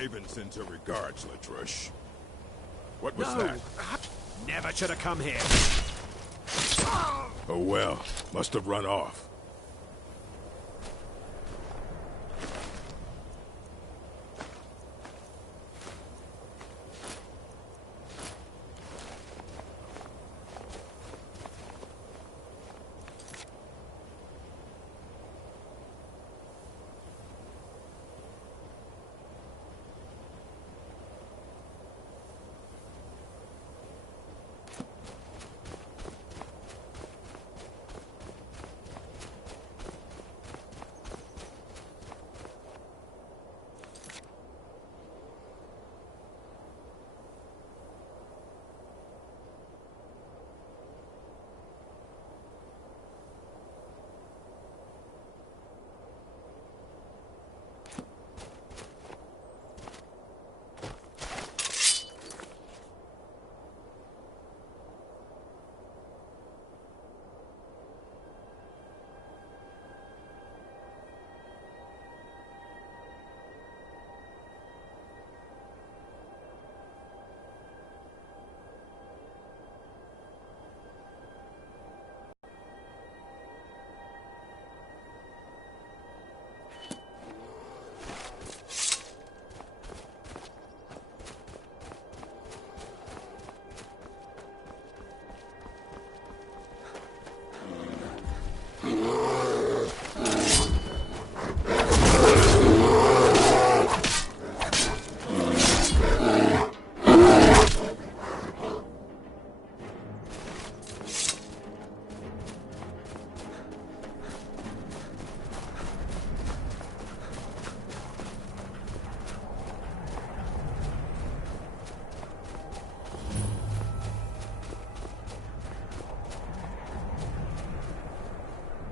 Haven sends her regards, Latrush. What was that? Never should have come here. Oh well, must have run off.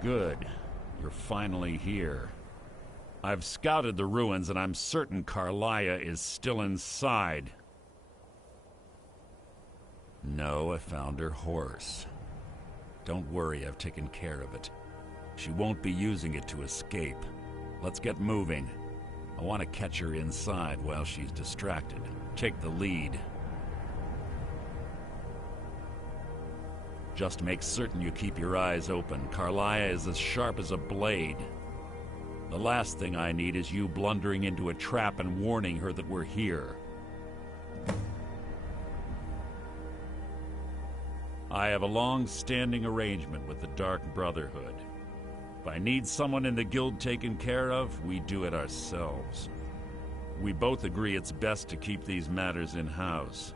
Good. You're finally here. I've scouted the ruins and I'm certain Carlia is still inside. No, I found her horse. Don't worry, I've taken care of it. She won't be using it to escape. Let's get moving. I want to catch her inside while she's distracted. Take the lead. Just make certain you keep your eyes open. Carlia is as sharp as a blade. The last thing I need is you blundering into a trap and warning her that we're here. I have a long-standing arrangement with the Dark Brotherhood. If I need someone in the guild taken care of, we do it ourselves. We both agree it's best to keep these matters in-house.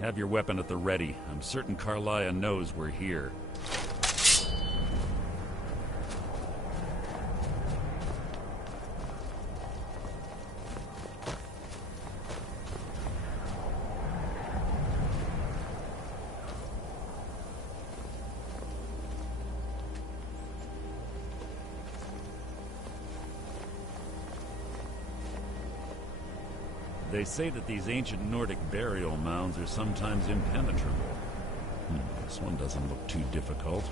Have your weapon at the ready. I'm certain Carlia knows we're here. They say that these ancient Nordic burial mounds are sometimes impenetrable. This one doesn't look too difficult.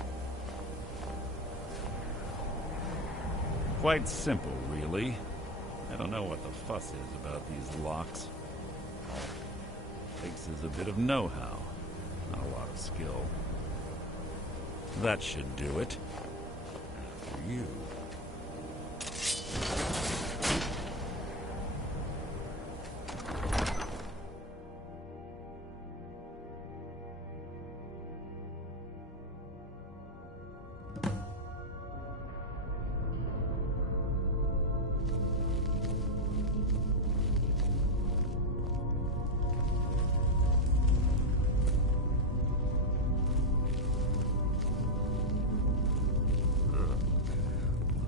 Quite simple, really. I don't know what the fuss is about these locks. Takes is a bit of know-how, not a lot of skill. That should do it. After you.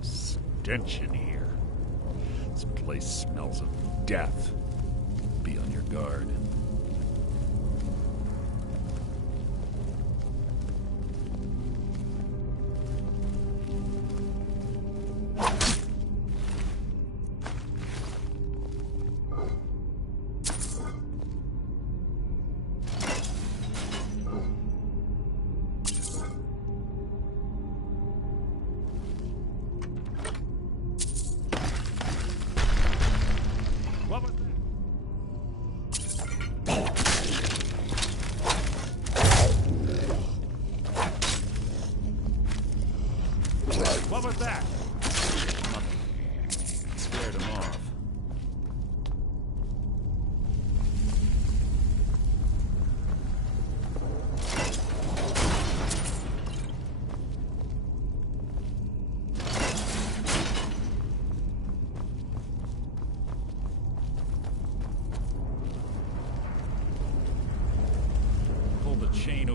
Stench in here. This place smells of death. Be on your guard.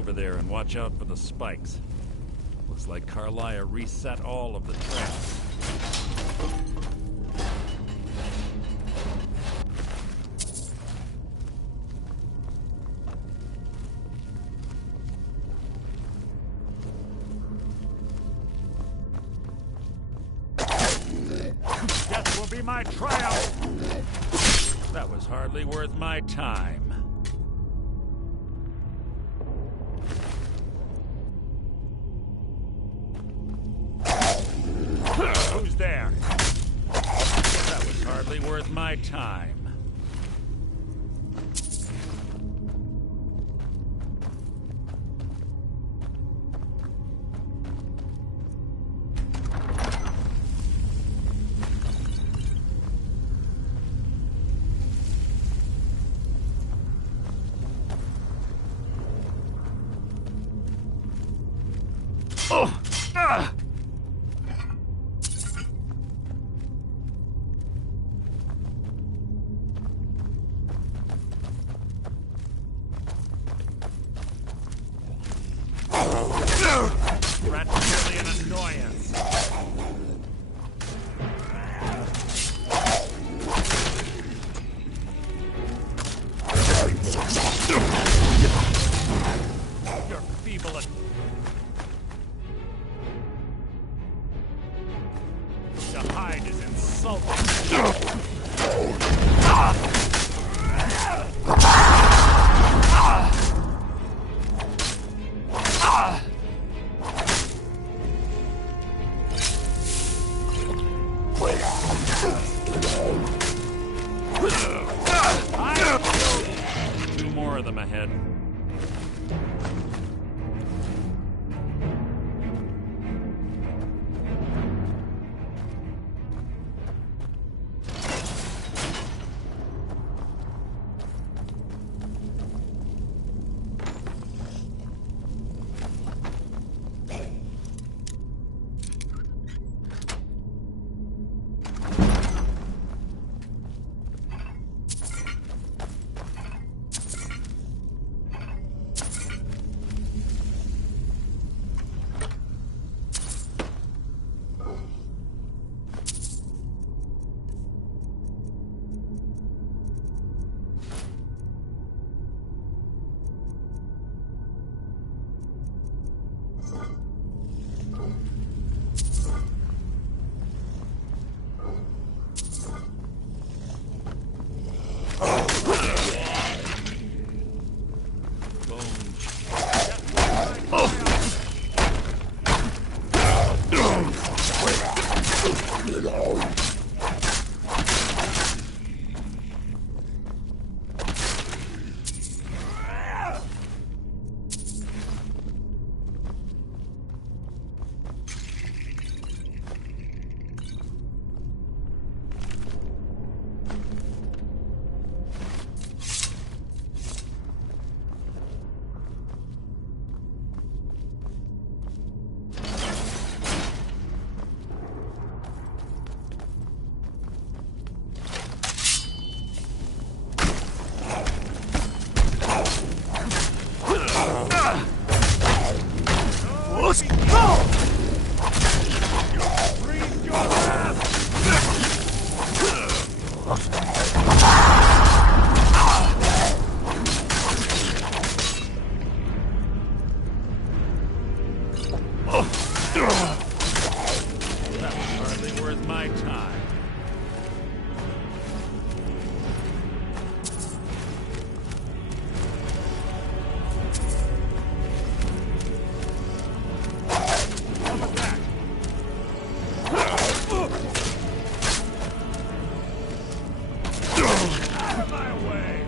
over there and watch out for the spikes. Looks like Carlia reset all of the traps. Death will be my triumph! That was hardly worth my time. Who's there? That was hardly worth my time. Oh! Ah! Rat's really an annoyance. You're feeble and... The hide is insulting. Two more of them ahead. That was hardly worth my time. Out of my way!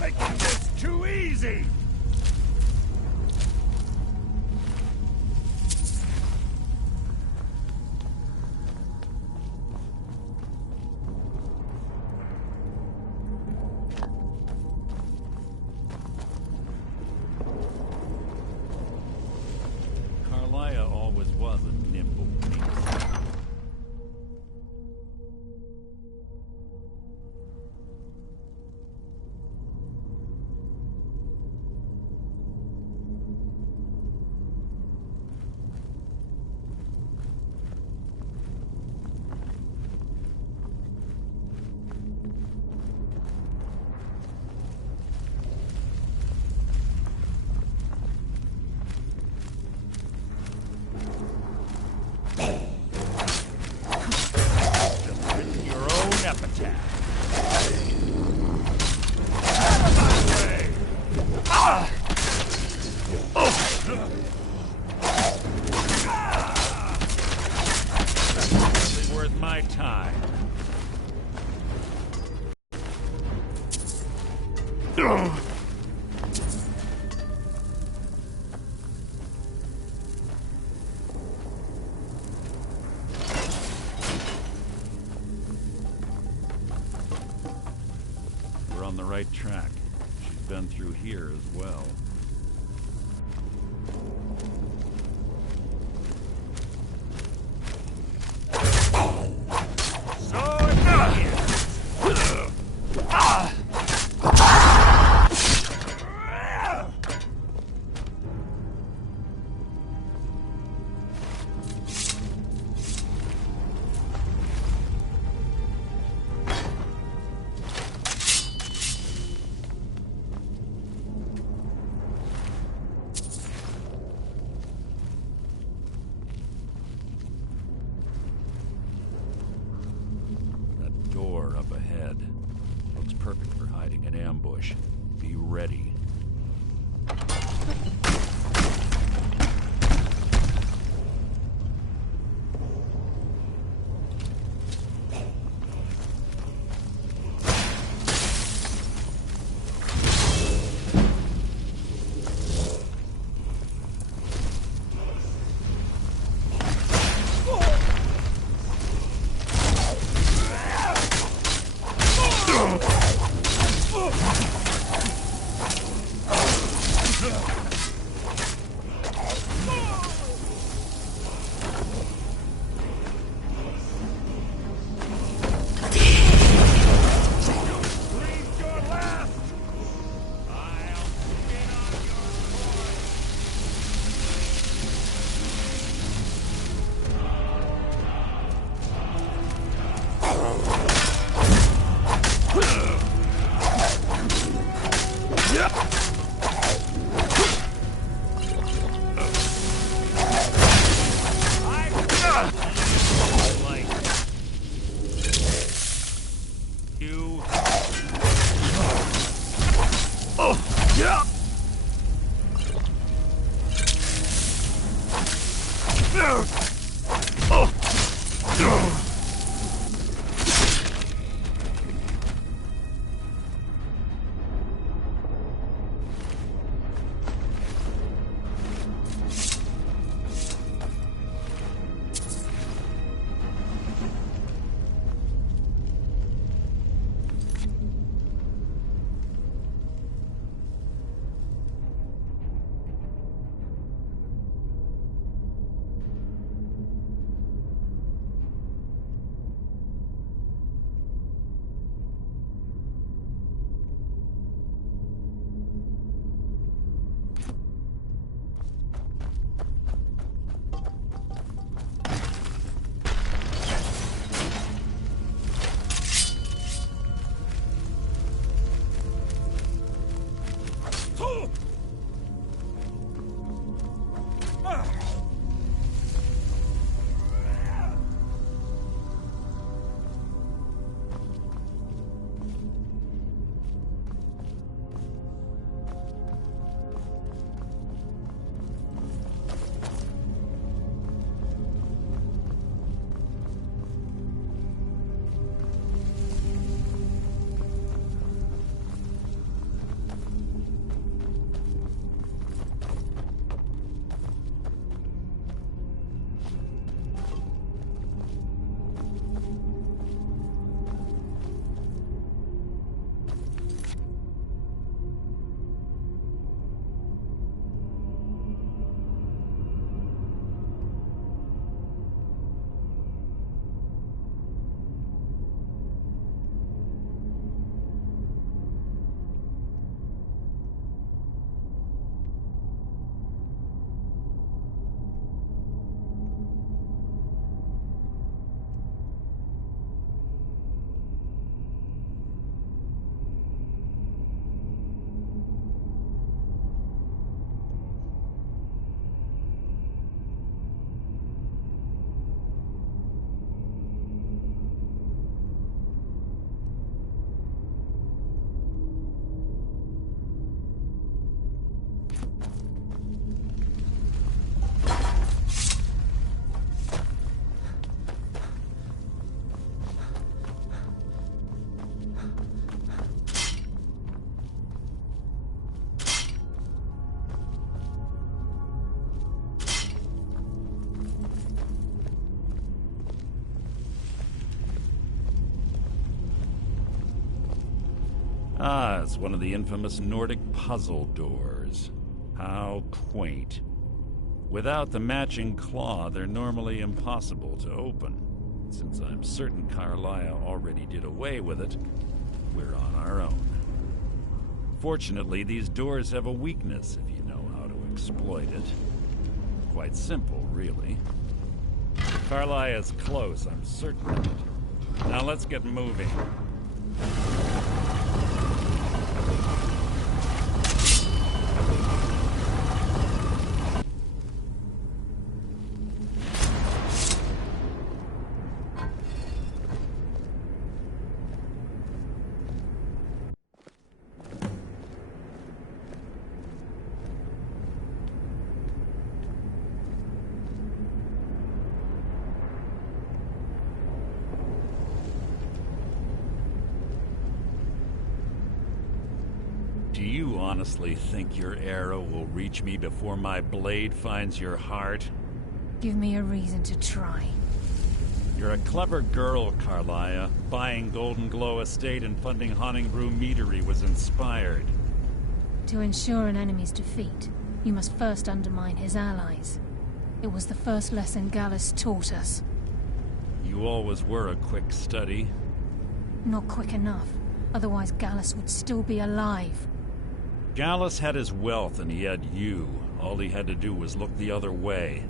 Making this too easy! Carlia always was a nimble minx. Your own epitaph. Out of my way! Hardly worth my time. We're on the right track. She's been through here as well. So immediate! That door up ahead looks perfect for hiding an ambush. Be ready. Breathe your last! I'll spin on your course. Like you. Ah, it's one of the infamous Nordic puzzle doors. How quaint. Without the matching claw, they're normally impossible to open. Since I'm certain Carlia already did away with it, we're on our own. Fortunately, these doors have a weakness if you know how to exploit it. Quite simple, really. Carlia's close, I'm certain of it. Now let's get moving. Do you honestly think your arrow will reach me before my blade finds your heart? Give me a reason to try. You're a clever girl, Carlia. Buying Golden Glow Estate and funding Honningbrew Meadery was inspired. To ensure an enemy's defeat, you must first undermine his allies. It was the first lesson Gallus taught us. You always were a quick study. Not quick enough. Otherwise Gallus would still be alive. Gallus had his wealth and he had you. All he had to do was look the other way.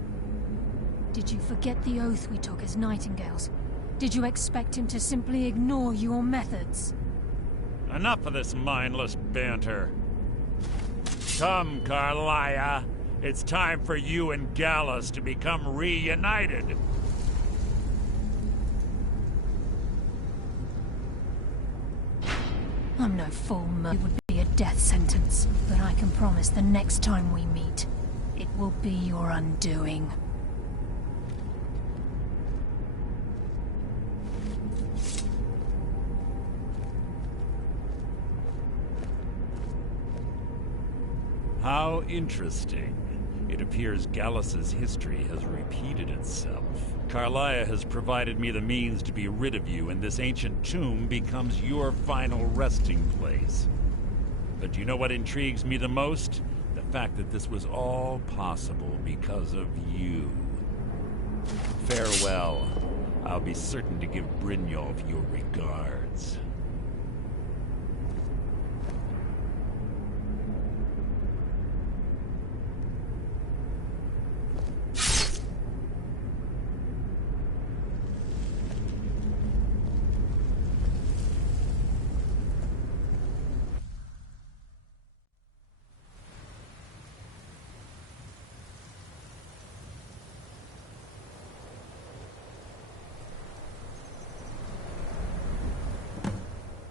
Did you forget the oath we took as Nightingales? Did you expect him to simply ignore your methods? Enough of this mindless banter. Come, Carlia. It's time for you and Gallus to become reunited. I'm no fool, It would be a death sentence, but I can promise the next time we meet, it will be your undoing. How interesting. It appears Gallus's history has repeated itself. Carlia has provided me the means to be rid of you, and this ancient tomb becomes your final resting place. But you know what intrigues me the most? The fact that this was all possible because of you. Farewell. I'll be certain to give Brynjolf your regards.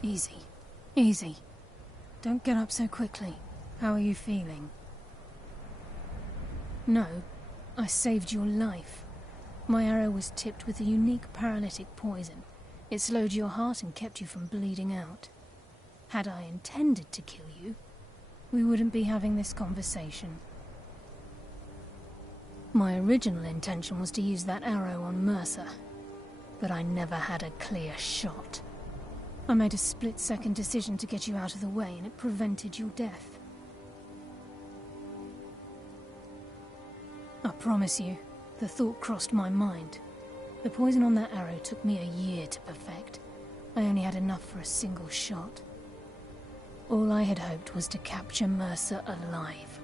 Easy. Easy. Don't get up so quickly. How are you feeling? No, I saved your life. My arrow was tipped with a unique paralytic poison. It slowed your heart and kept you from bleeding out. Had I intended to kill you, we wouldn't be having this conversation. My original intention was to use that arrow on Mercer, but I never had a clear shot. I made a split-second decision to get you out of the way, and it prevented your death. I promise you, the thought crossed my mind. The poison on that arrow took me a year to perfect. I only had enough for a single shot. All I had hoped was to capture Mercer alive.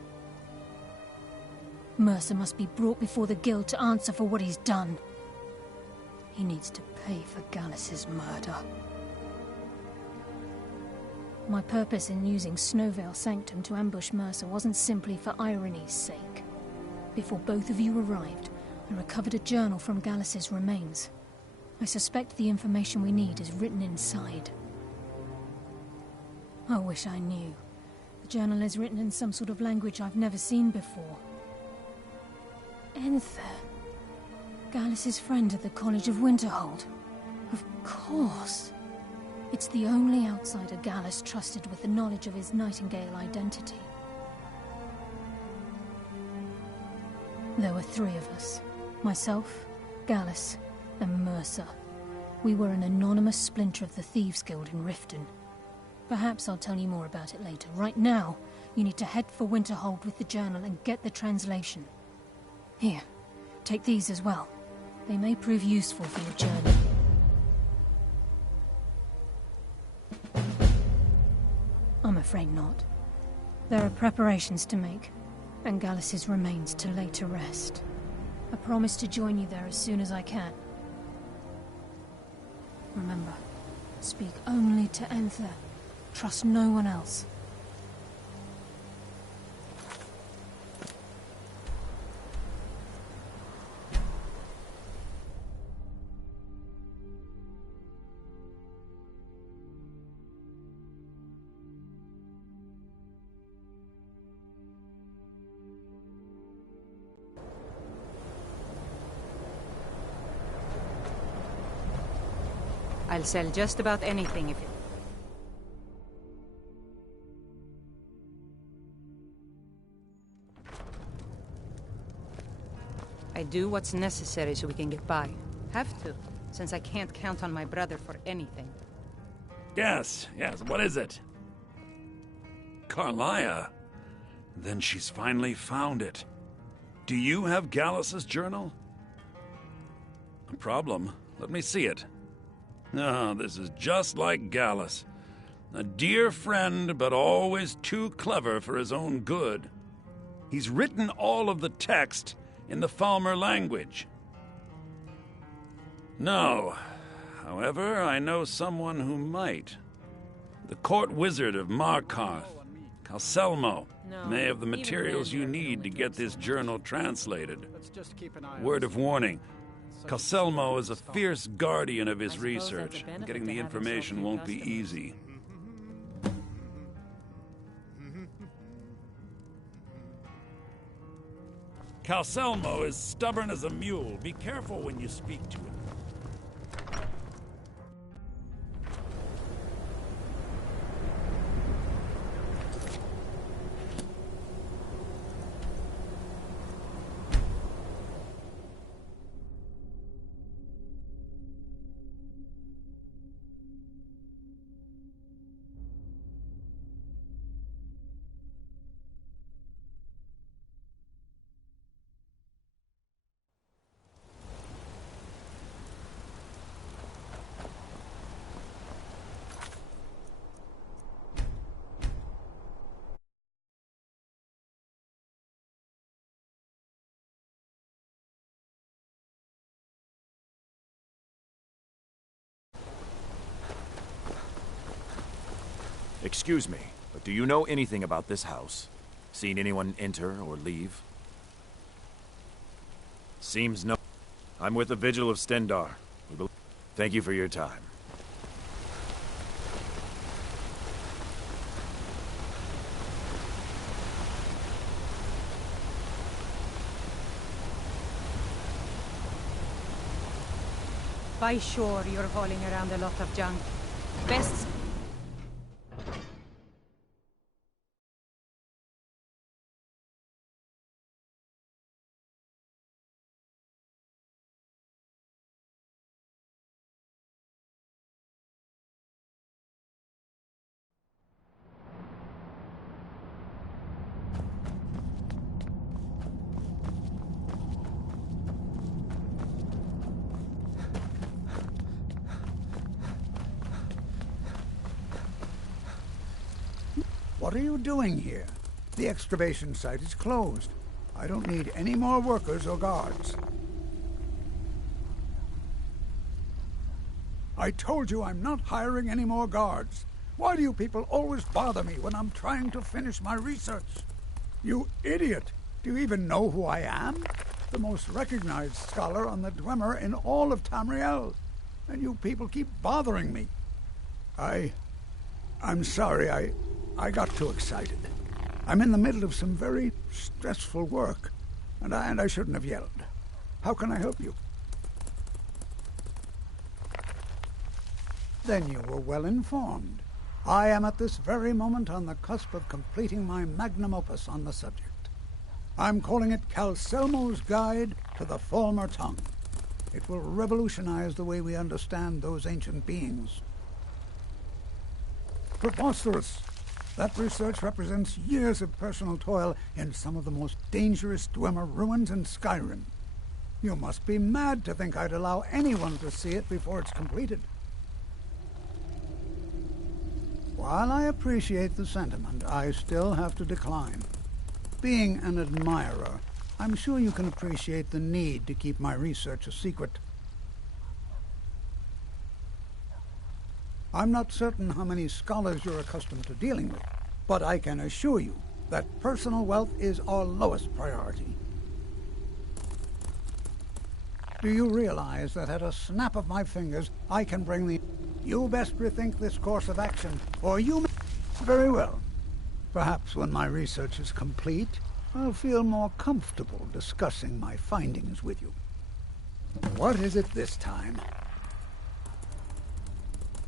Mercer must be brought before the Guild to answer for what he's done. He needs to pay for Gallus's murder. My purpose in using Snowvale Sanctum to ambush Mercer wasn't simply for irony's sake. Before both of you arrived, I recovered a journal from Gallus's remains. I suspect the information we need is written inside. I wish I knew. The journal is written in some sort of language I've never seen before. Enther. Gallus's friend at the College of Winterhold. Of course. It's the only outsider Gallus trusted with the knowledge of his Nightingale identity. There were three of us. Myself, Gallus, and Mercer. We were an anonymous splinter of the Thieves' Guild in Riften. Perhaps I'll tell you more about it later. Right now, you need to head for Winterhold with the journal and get the translation. Here, take these as well. They may prove useful for your journey. I'm afraid not. There are preparations to make, and Gallus's remains to lay to rest. I promise to join you there as soon as I can. Remember, speak only to Enther. Trust no one else. I'll sell just about anything if it... I do what's necessary so we can get by. Have to, since I can't count on my brother for anything. Yes, what is it? Carlia? Then she's finally found it. Do you have Gallus's journal? No problem. Let me see it. Oh, this is just like Gallus. A dear friend, but always too clever for his own good. He's written all of the text in the Falmer language. No. However, I know someone who might. The court wizard of Markarth, Calselmo, may have the materials you need to get this journal translated. Word of warning. Calselmo is a fierce guardian of his research. Getting the information won't be easy. Calselmo is stubborn as a mule. Be careful when you speak to him. Excuse me, but do you know anything about this house? Seen anyone enter or leave? Seems no. I'm with the Vigil of Stendar. Thank you for your time. By sure, you're hauling around a lot of junk. Best... What are you doing here? The excavation site is closed. I don't need any more workers or guards. I told you I'm not hiring any more guards. Why do you people always bother me when I'm trying to finish my research? You idiot! Do you even know who I am? The most recognized scholar on the Dwemer in all of Tamriel. And you people keep bothering me. I'm sorry, I got too excited. I'm in the middle of some very stressful work, and I shouldn't have yelled. How can I help you? Then you were well informed. I am at this very moment on the cusp of completing my magnum opus on the subject. I'm calling it Calselmo's Guide to the Falmer Tongue. It will revolutionize the way we understand those ancient beings. Preposterous. That research represents years of personal toil in some of the most dangerous Dwemer ruins in Skyrim. You must be mad to think I'd allow anyone to see it before it's completed. While I appreciate the sentiment, I still have to decline. Being an admirer, I'm sure you can appreciate the need to keep my research a secret. I'm not certain how many scholars you're accustomed to dealing with, but I can assure you that personal wealth is our lowest priority. Do you realize that at a snap of my fingers, I can bring the... You best rethink this course of action, or you may... Very well. Perhaps when my research is complete, I'll feel more comfortable discussing my findings with you. What is it this time?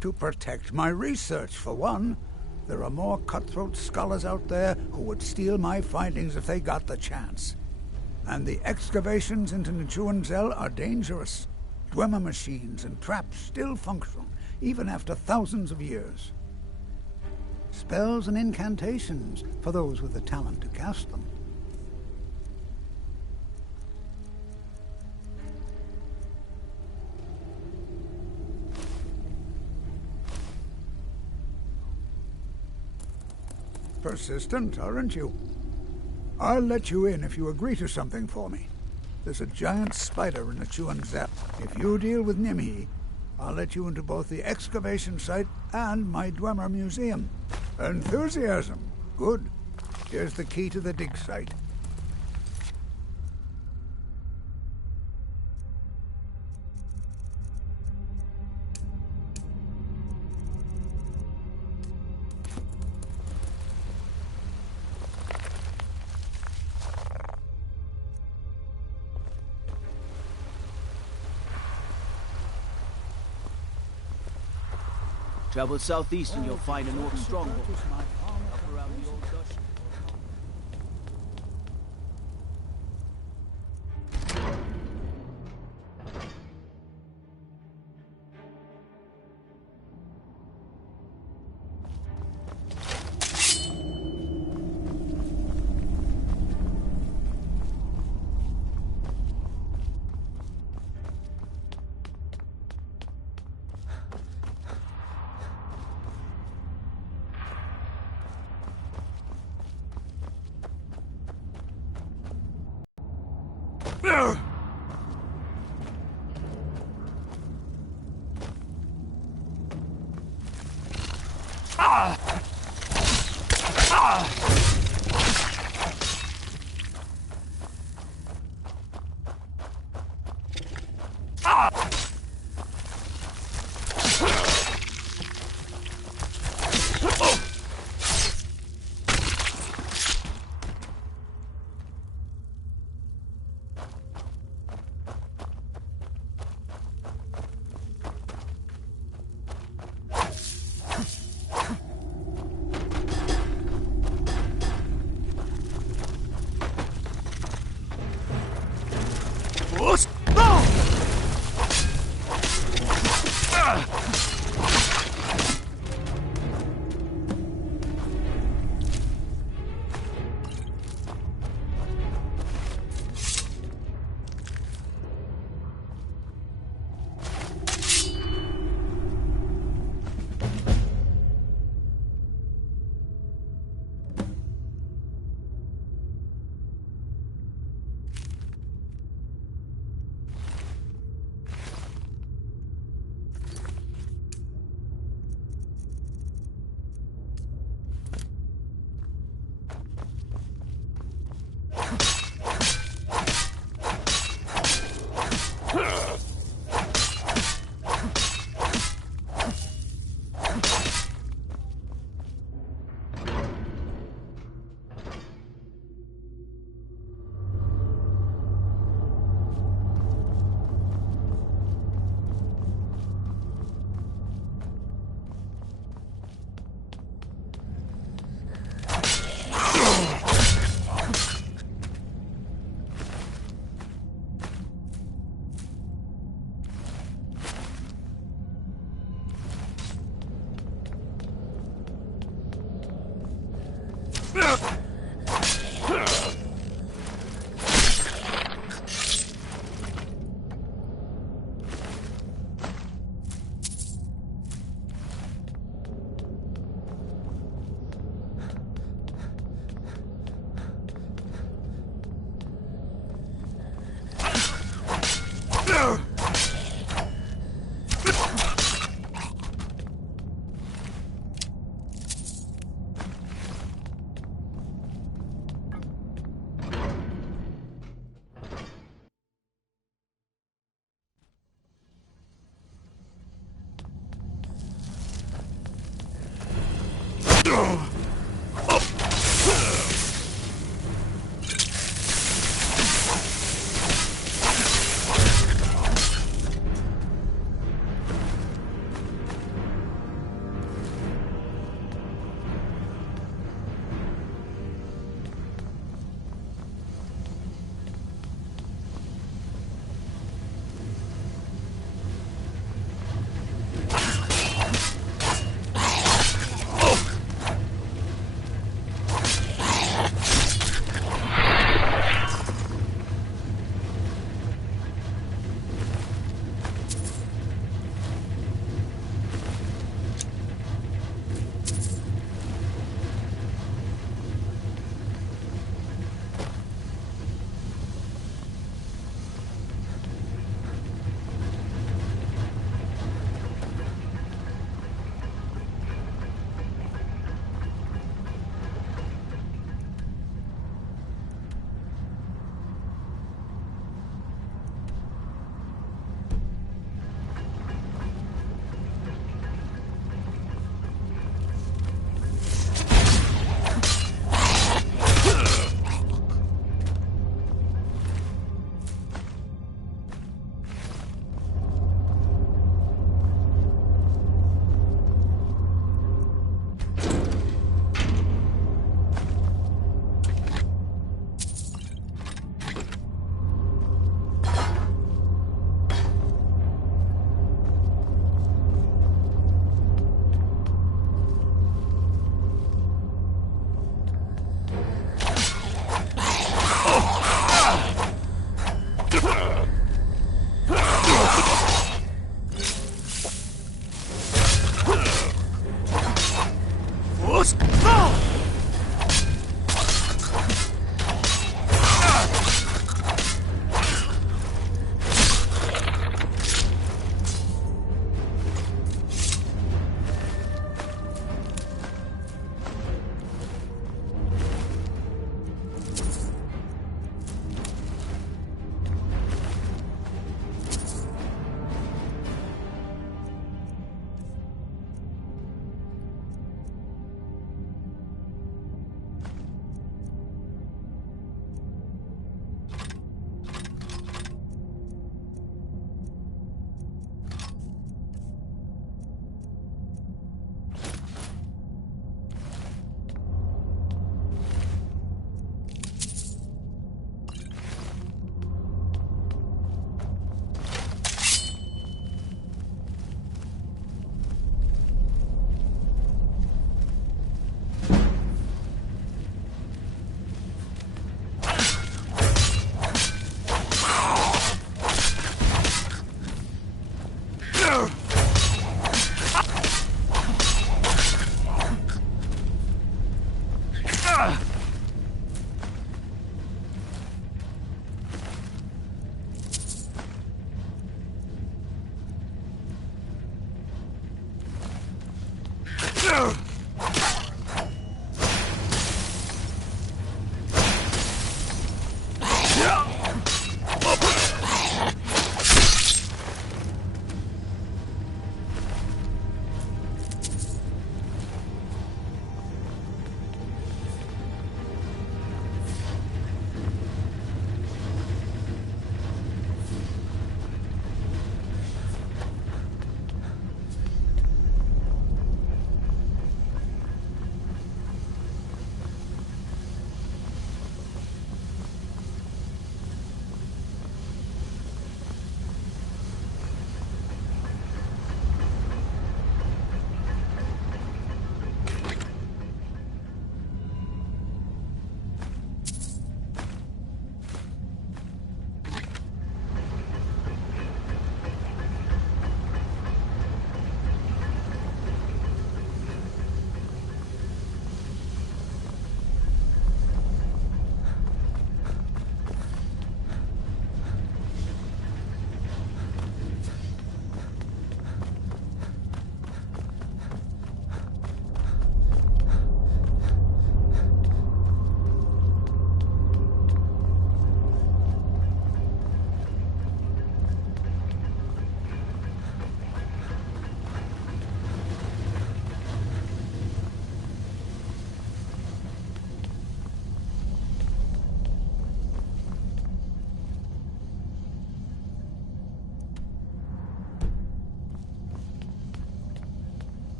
To protect my research, for one. There are more cutthroat scholars out there who would steal my findings if they got the chance. And the excavations into Nichuan are dangerous. Dwemer machines and traps still function, even after thousands of years. Spells and incantations for those with the talent to cast them. Persistent, aren't you? I'll let you in if you agree to something for me. There's a giant spider in the Chuan Zep. If you deal with Nimhi, I'll let you into both the excavation site and my Dwemer museum. Enthusiasm. Good. Here's the key to the dig site. Travel southeast and you'll find an orc stronghold. Up around the old Dutch.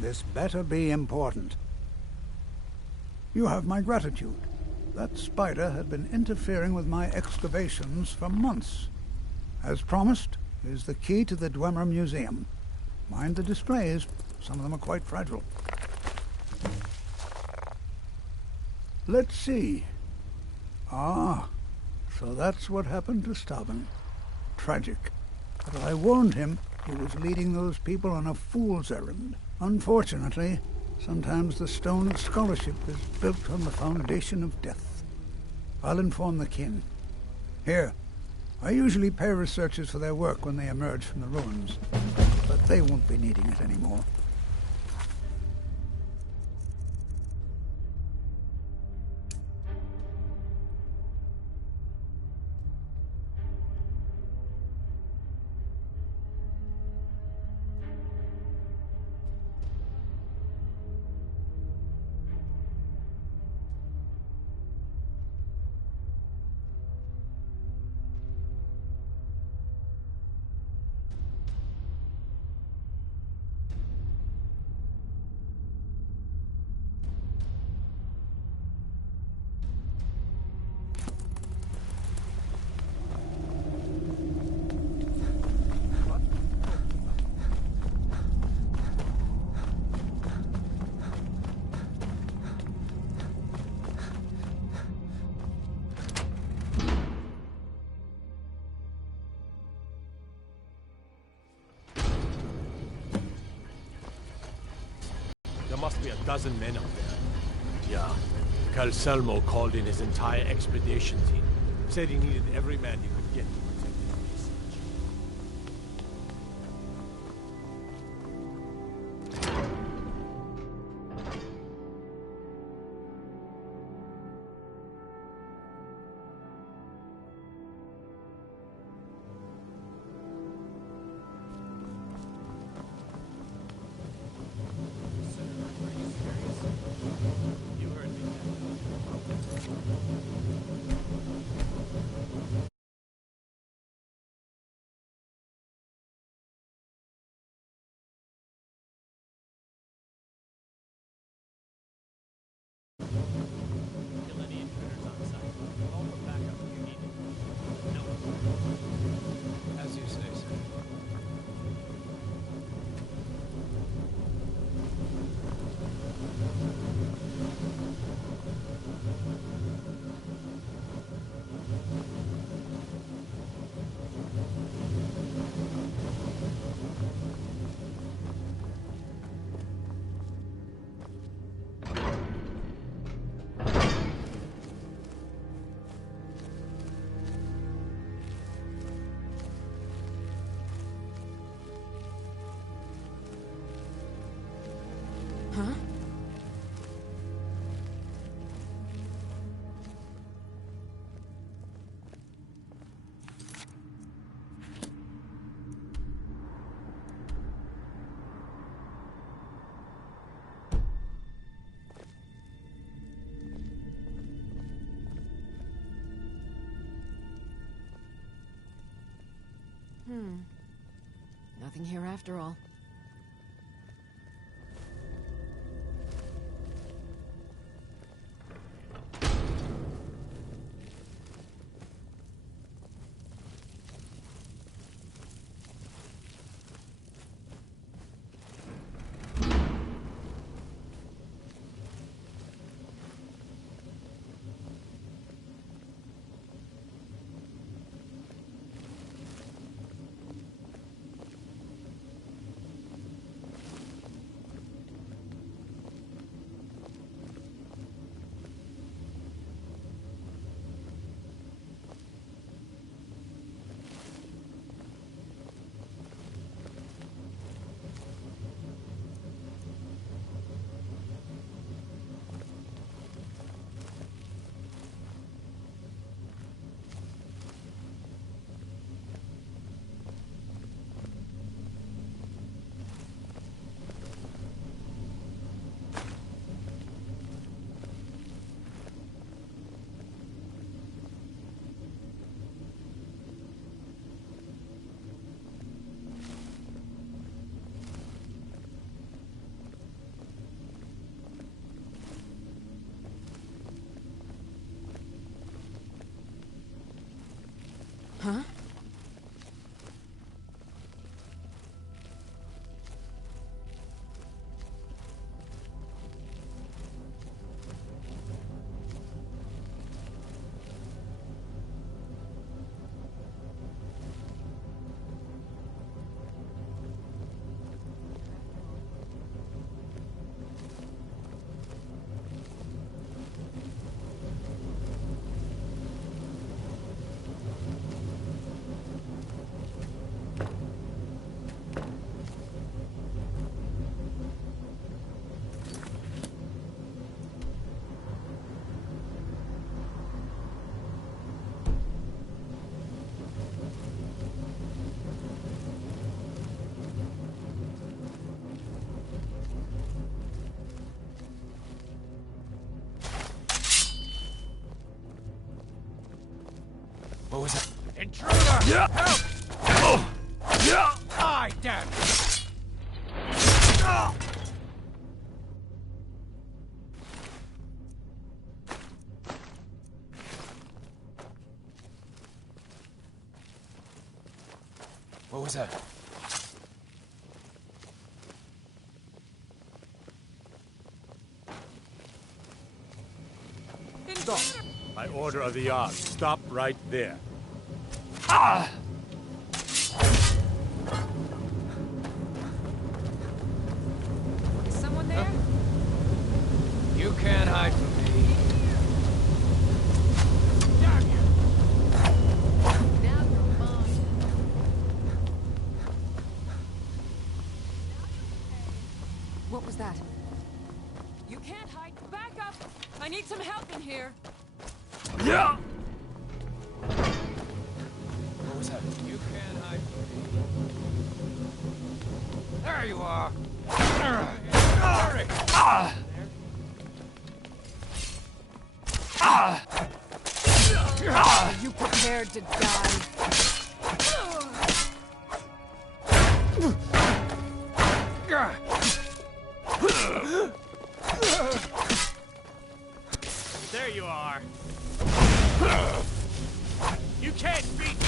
This better be important. You have my gratitude. That spider had been interfering with my excavations for months. As promised, here's the key to the Dwemer Museum. Mind the displays. Some of them are quite fragile. Let's see. Ah, so that's what happened to Stubborn. Tragic. But I warned him he was leading those people on a fool's errand. Unfortunately, sometimes the stone of scholarship is built on the foundation of death. I'll inform the kin. Here, I usually pay researchers for their work when they emerge from the ruins, but they won't be needing it anymore. There must be a dozen men up there. Yeah. Calselmo called in his entire expedition team. Said he needed every man he could get to protect the research. You heard me. Kill any intruders on site. Call for backup if you need it. No. As you say, sir. Huh? Nothing here after all. Die, damn it! What was that? Stop! By order of the Ark, stop right there. Is someone there? You can't hide from me. Now you're mine. What was that? You can't hide. Back up! I need some help in here. Yeah. What was that? You can't hide from me. There you are. Are you prepared to die? There you are. You can't beat me.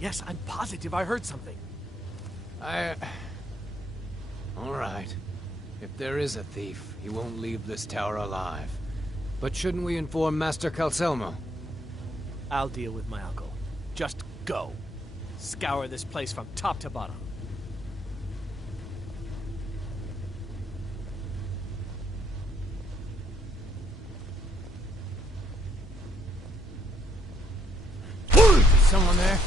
Yes, I'm positive I heard something. All right. If there is a thief, he won't leave this tower alive. But shouldn't we inform Master Calcelmo? I'll deal with my uncle. Just go. Scour this place from top to bottom. Is someone there?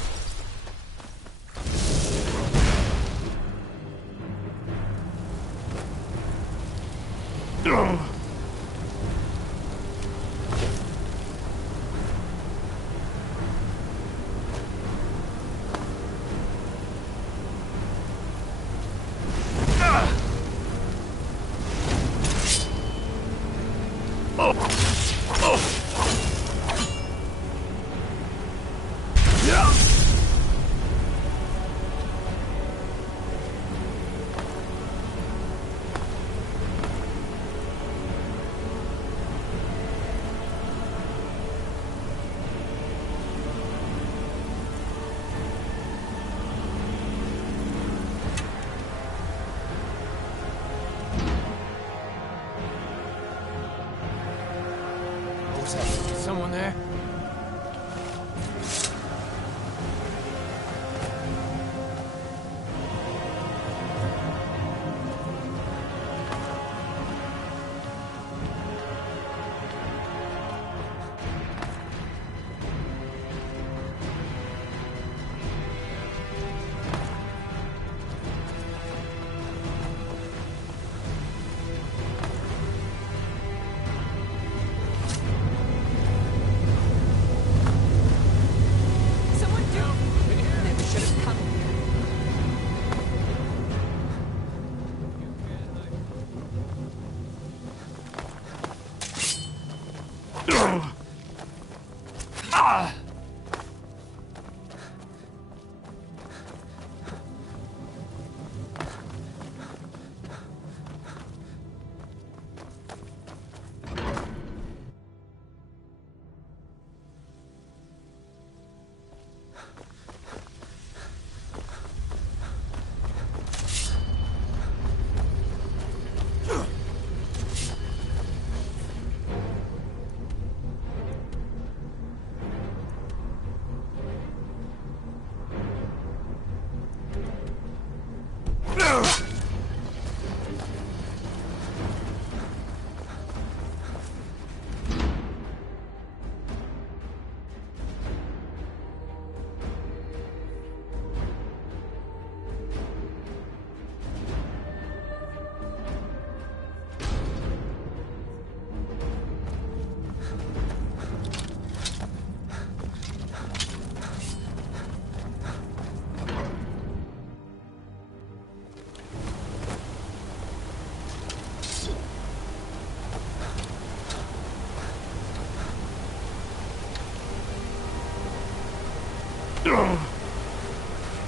someone there? Someone do... Never should have come here.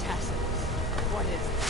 Tacitus, what is this?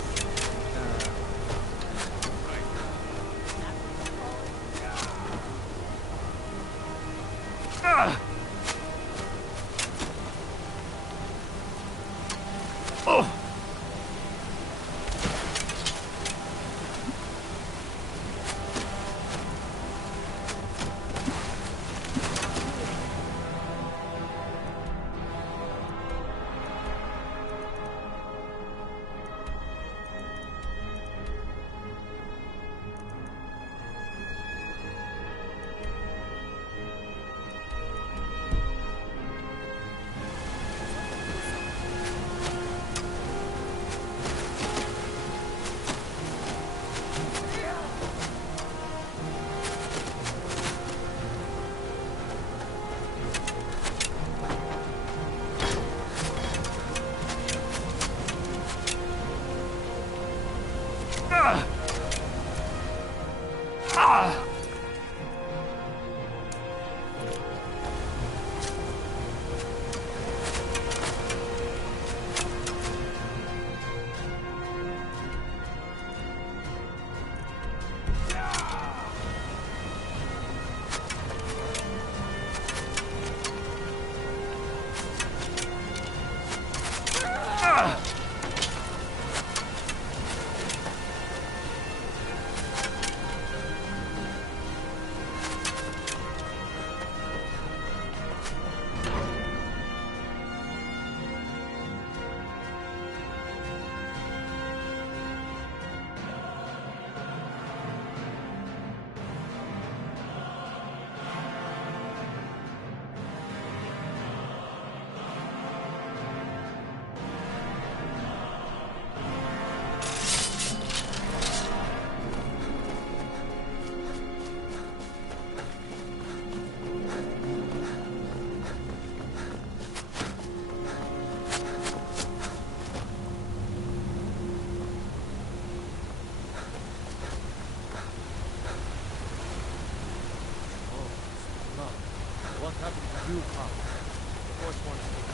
What happened to you, Pop? The first one is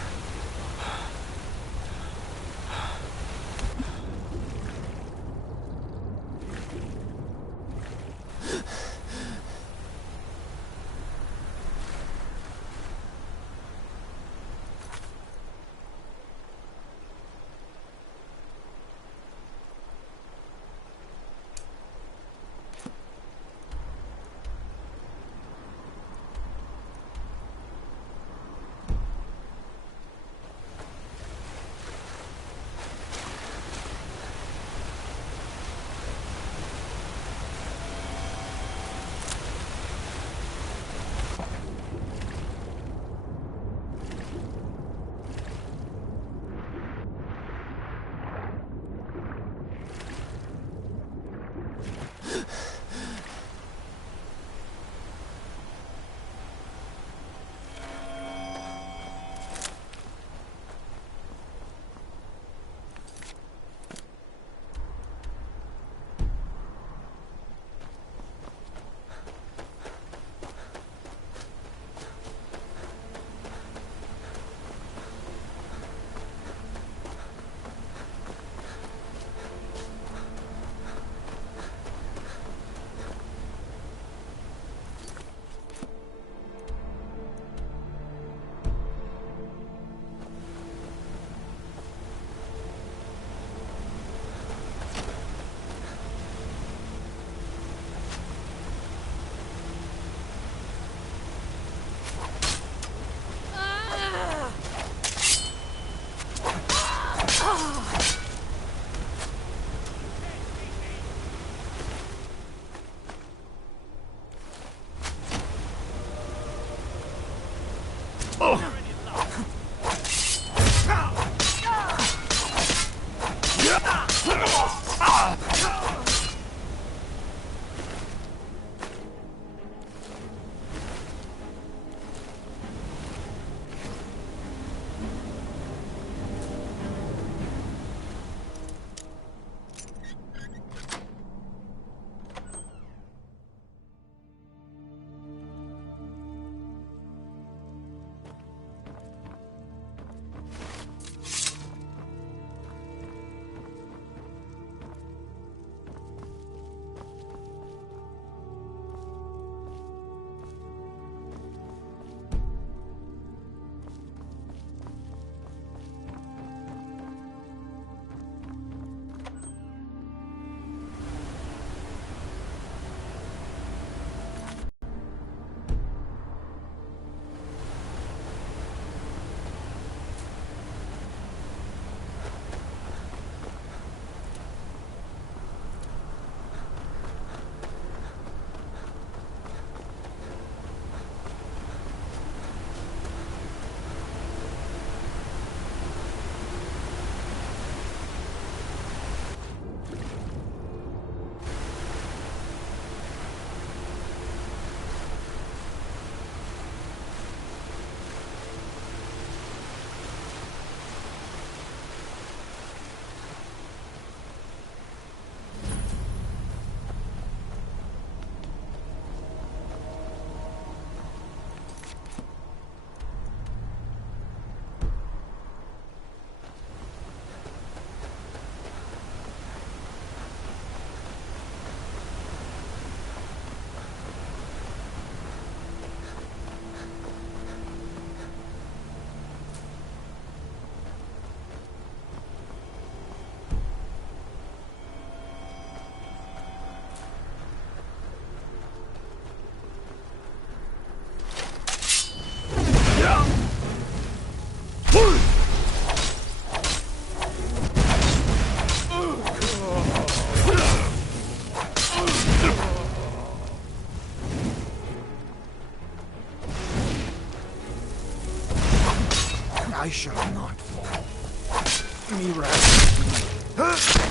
I shall not fall. Me rather.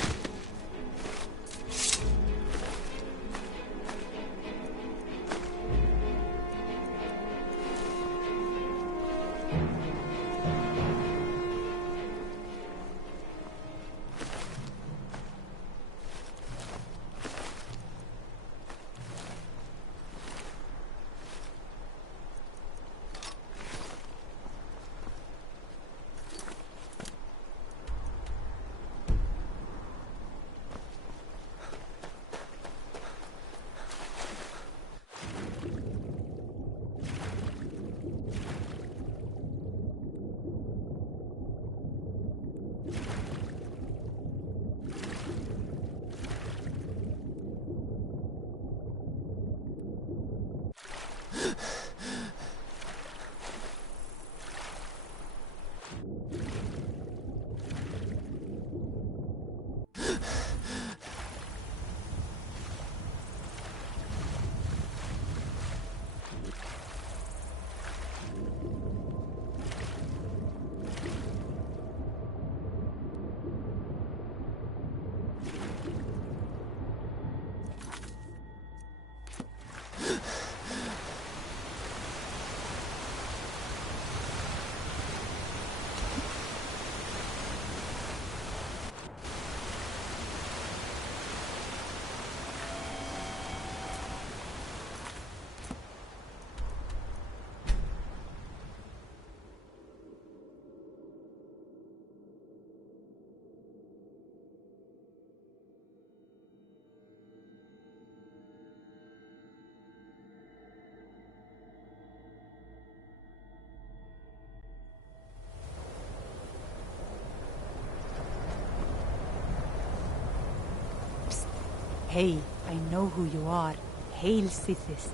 Hey, I know who you are. Hail, Sithis.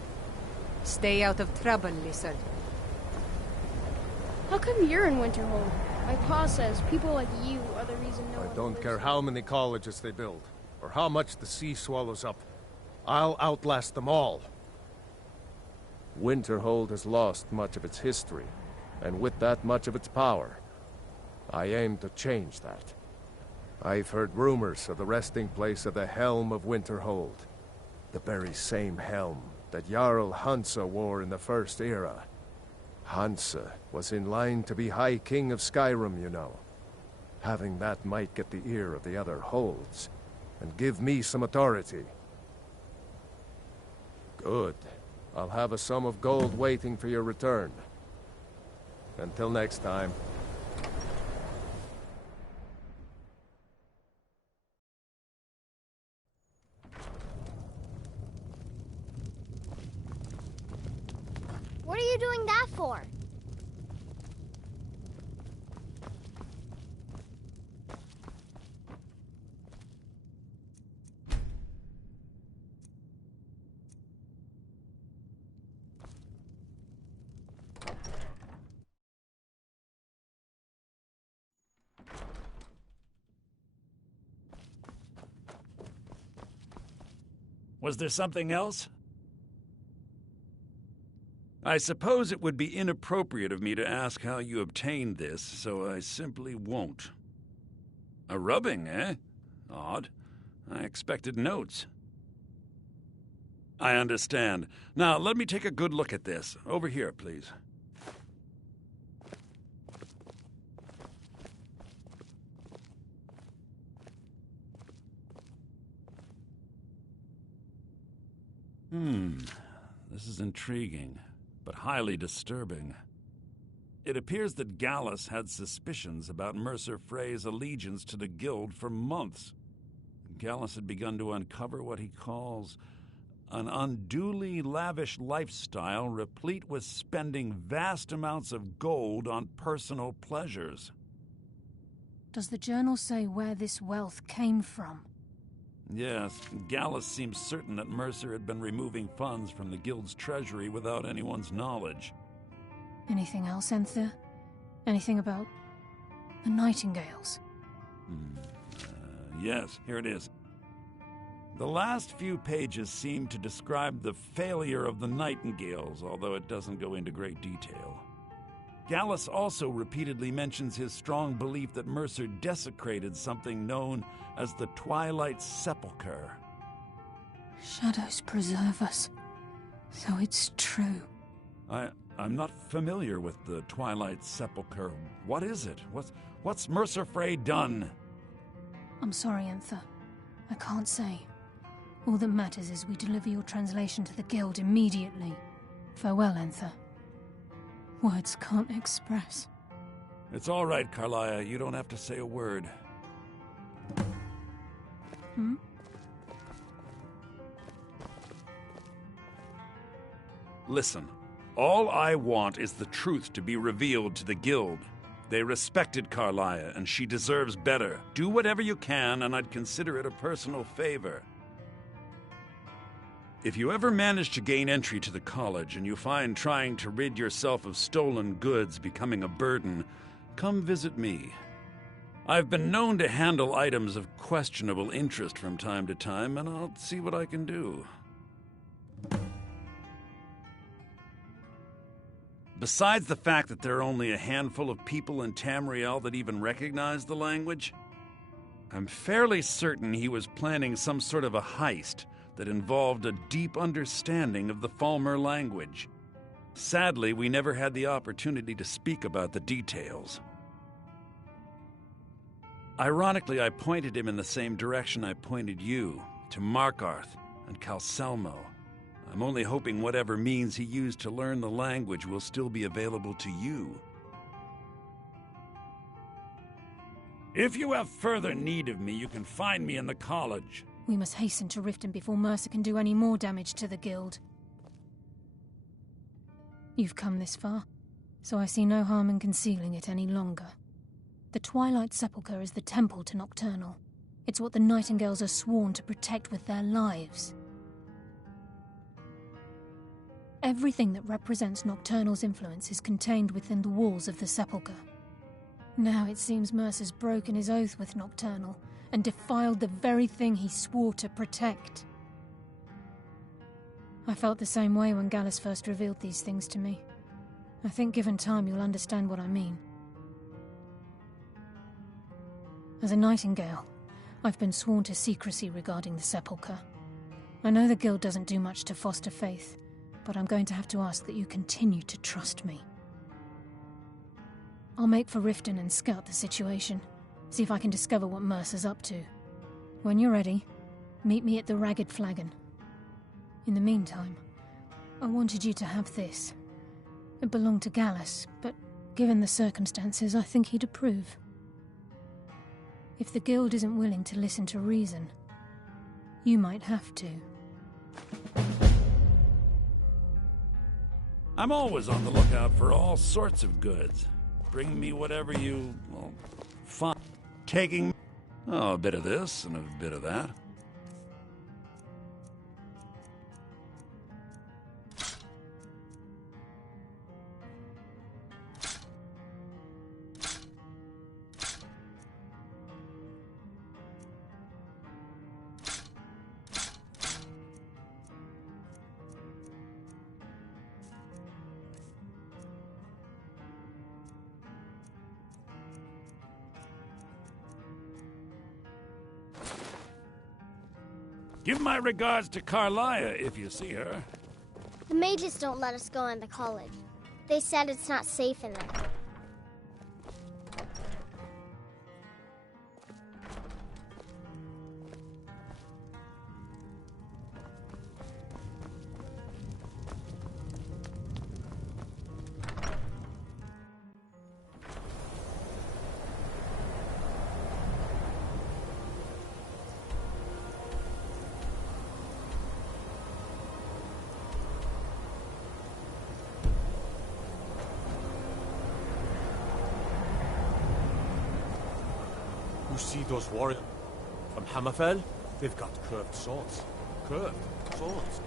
Stay out of trouble, lizard. How come you're in Winterhold? My pa says people like you are the reason no one I don't lives care how many colleges they build, or how much the sea swallows up. I'll outlast them all. Winterhold has lost much of its history, and with that much of its power. I aim to change that. I've heard rumors of the resting place of the Helm of Winterhold. The very same helm that Jarl Hansa wore in the First Era. Hansa was in line to be High King of Skyrim, you know. Having that might get the ear of the other holds, and give me some authority. Good. I'll have a sum of gold waiting for your return. Until next time. What are you doing that for? Was there something else? I suppose it would be inappropriate of me to ask how you obtained this, so I simply won't. A rubbing, eh? Odd. I expected notes. I understand. Now, let me take a good look at this. Over here, please. This is intriguing, but highly disturbing. It appears that Gallus had suspicions about Mercer Frey's allegiance to the Guild for months. Gallus had begun to uncover what he calls an unduly lavish lifestyle replete with spending vast amounts of gold on personal pleasures. Does the journal say where this wealth came from? Yes, Gallus seems certain that Mercer had been removing funds from the Guild's treasury without anyone's knowledge. Anything else, Enthir? Anything about the Nightingales? Yes, here it is. The last few pages seem to describe the failure of the Nightingales, although it doesn't go into great detail. Gallus also repeatedly mentions his strong belief that Mercer desecrated something known as the Twilight Sepulchre. Shadows preserve us. So it's true. I'm not familiar with the Twilight Sepulchre. What is it? What's Mercer Frey done? I'm sorry, Enther. I can't say. All that matters is we deliver your translation to the Guild immediately. Farewell, Enther. Words can't express. It's all right, Carlia. You don't have to say a word. Hmm? Listen, all I want is the truth to be revealed to the Guild. They respected Carlia, and she deserves better. Do whatever you can, and I'd consider it a personal favor. If you ever manage to gain entry to the college and you find trying to rid yourself of stolen goods becoming a burden, come visit me. I've been known to handle items of questionable interest from time to time, and I'll see what I can do. Besides the fact that there are only a handful of people in Tamriel that even recognize the language, I'm fairly certain he was planning some sort of a heist that involved a deep understanding of the Falmer language. Sadly, we never had the opportunity to speak about the details. Ironically, I pointed him in the same direction I pointed you, to Markarth and Calselmo. I'm only hoping whatever means he used to learn the language will still be available to you. If you have further need of me, you can find me in the college. We must hasten to Riften before Mercer can do any more damage to the Guild. You've come this far, so I see no harm in concealing it any longer. The Twilight Sepulchre is the temple to Nocturnal. It's what the Nightingales are sworn to protect with their lives. Everything that represents Nocturnal's influence is contained within the walls of the Sepulchre. Now it seems Mercer's broken his oath with Nocturnal and defiled the very thing he swore to protect. I felt the same way when Gallus first revealed these things to me. I think given time you'll understand what I mean. As a Nightingale, I've been sworn to secrecy regarding the Sepulchre. I know the Guild doesn't do much to foster faith, but I'm going to have to ask that you continue to trust me. I'll make for Riften and scout the situation, see if I can discover what Mercer's up to. When you're ready, meet me at the Ragged Flagon. In the meantime, I wanted you to have this. It belonged to Gallus, but given the circumstances, I think he'd approve. If the Guild isn't willing to listen to reason, you might have to. I'm always on the lookout for all sorts of goods. Bring me whatever you, find. Taking, a bit of this and a bit of that. Give my regards to Carlia if you see her. The mages don't let us go into college. They said it's not safe in there. You see those warriors from Hammerfell? They've got curved swords. Curved swords.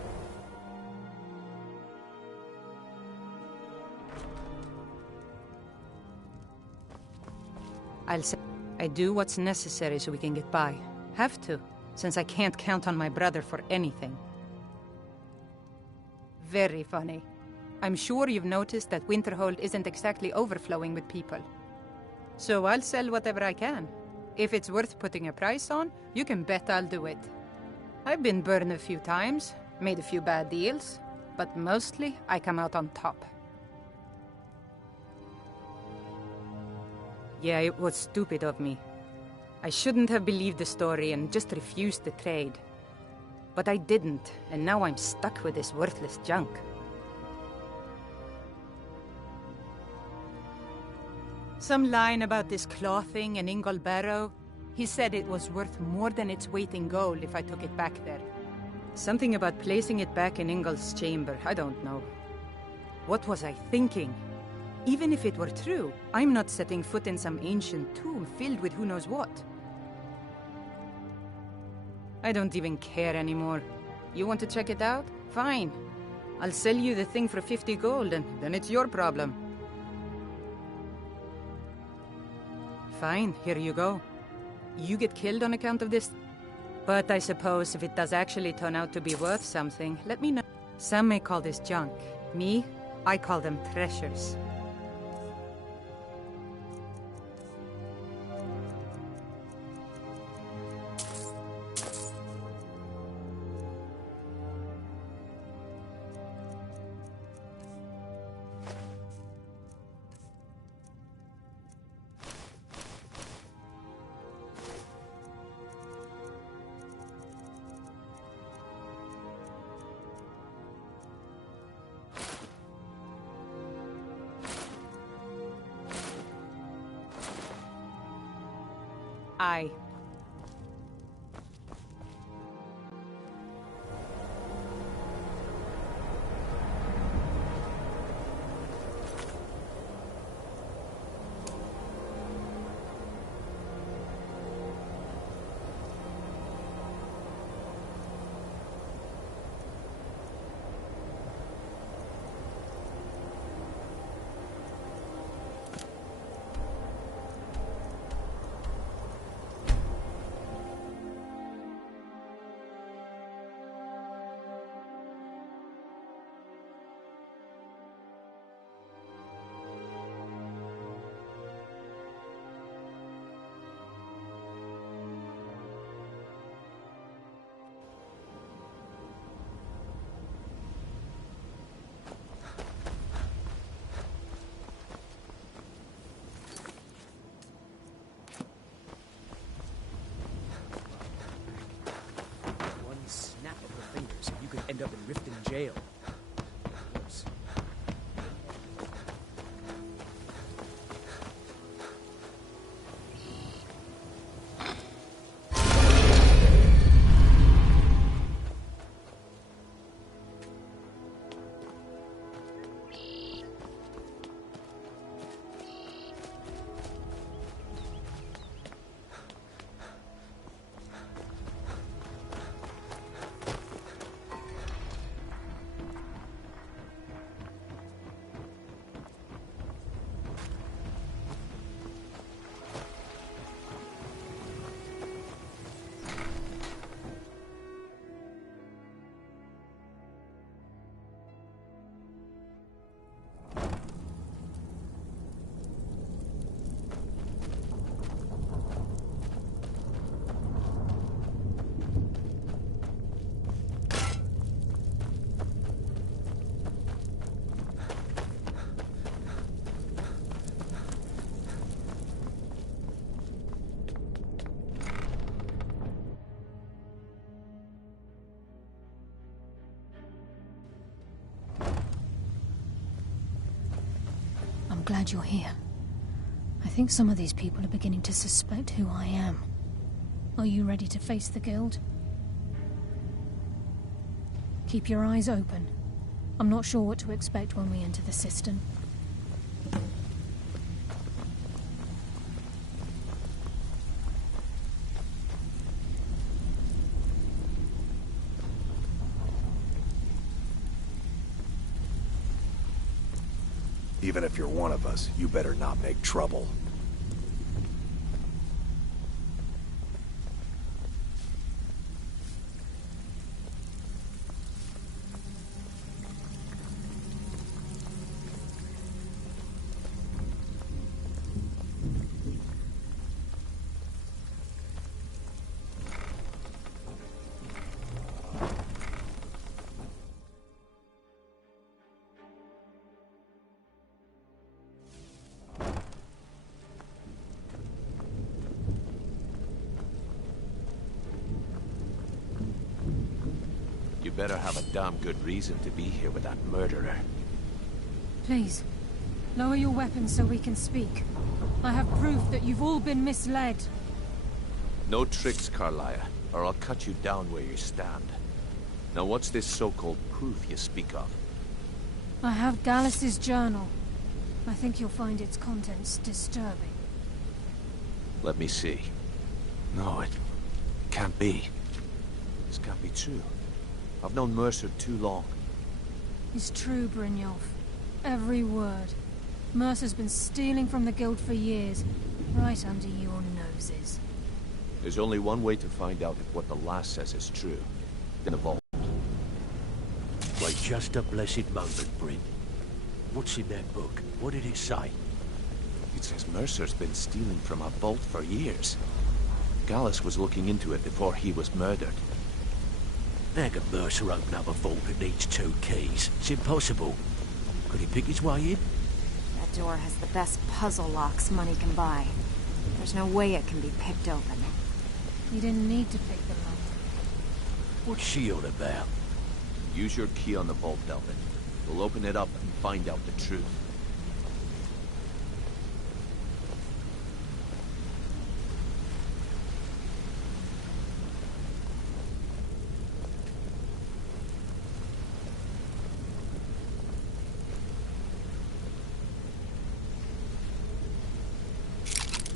I'll say I do what's necessary so we can get by. Have to, since I can't count on my brother for anything. Very funny. I'm sure you've noticed that Winterhold isn't exactly overflowing with people. So I'll sell whatever I can. If it's worth putting a price on, you can bet I'll do it. I've been burned a few times, made a few bad deals, but mostly I come out on top. Yeah, it was stupid of me. I shouldn't have believed the story and just refused the trade. But I didn't, and now I'm stuck with this worthless junk. Some line about this clothing in Ingol Barrow. He said it was worth more than its weight in gold if I took it back there. Something about placing it back in Ingol's chamber, I don't know. What was I thinking? Even if it were true, I'm not setting foot in some ancient tomb filled with who knows what. I don't even care anymore. You want to check it out? Fine. I'll sell you the thing for 50 gold, and then it's your problem. Fine, here you go. You get killed on account of this? But I suppose if it does actually turn out to be worth something, let me know. Some may call this junk. Me, I call them treasures. Aye. You could end up in Riften jail. Oops. Glad you're here. I think some of these people are beginning to suspect who I am. Are you ready to face the guild? Keep your eyes open. I'm not sure what to expect when we enter the cistern. Even if you're one of us, you better not make trouble. better have a damn good reason to be here with that murderer. Please, lower your weapons so we can speak. I have proof that you've all been misled. No tricks, Carlia, or I'll cut you down where you stand. Now what's this so-called proof you speak of? I have Gallus's journal. I think you'll find its contents disturbing. Let me see. No, it can't be. This can't be true. I've known Mercer too long. It's true, Brynjolf. Every word. Mercer's been stealing from the Guild for years, right under your noses. There's only one way to find out if what the lass says is true. In a vault. Wait just a blessed moment, Bryn. What's in that book? What did it say? It says Mercer's been stealing from a vault for years. Gallus was looking into it before he was murdered. How can Mercer open up a vault that needs 2 keys? It's impossible. Could he pick his way in? That door has the best puzzle locks money can buy. There's no way it can be picked open. You didn't need to pick the lock. What's she on about? Use your key on the vault, Delvin. We'll open it up and find out the truth.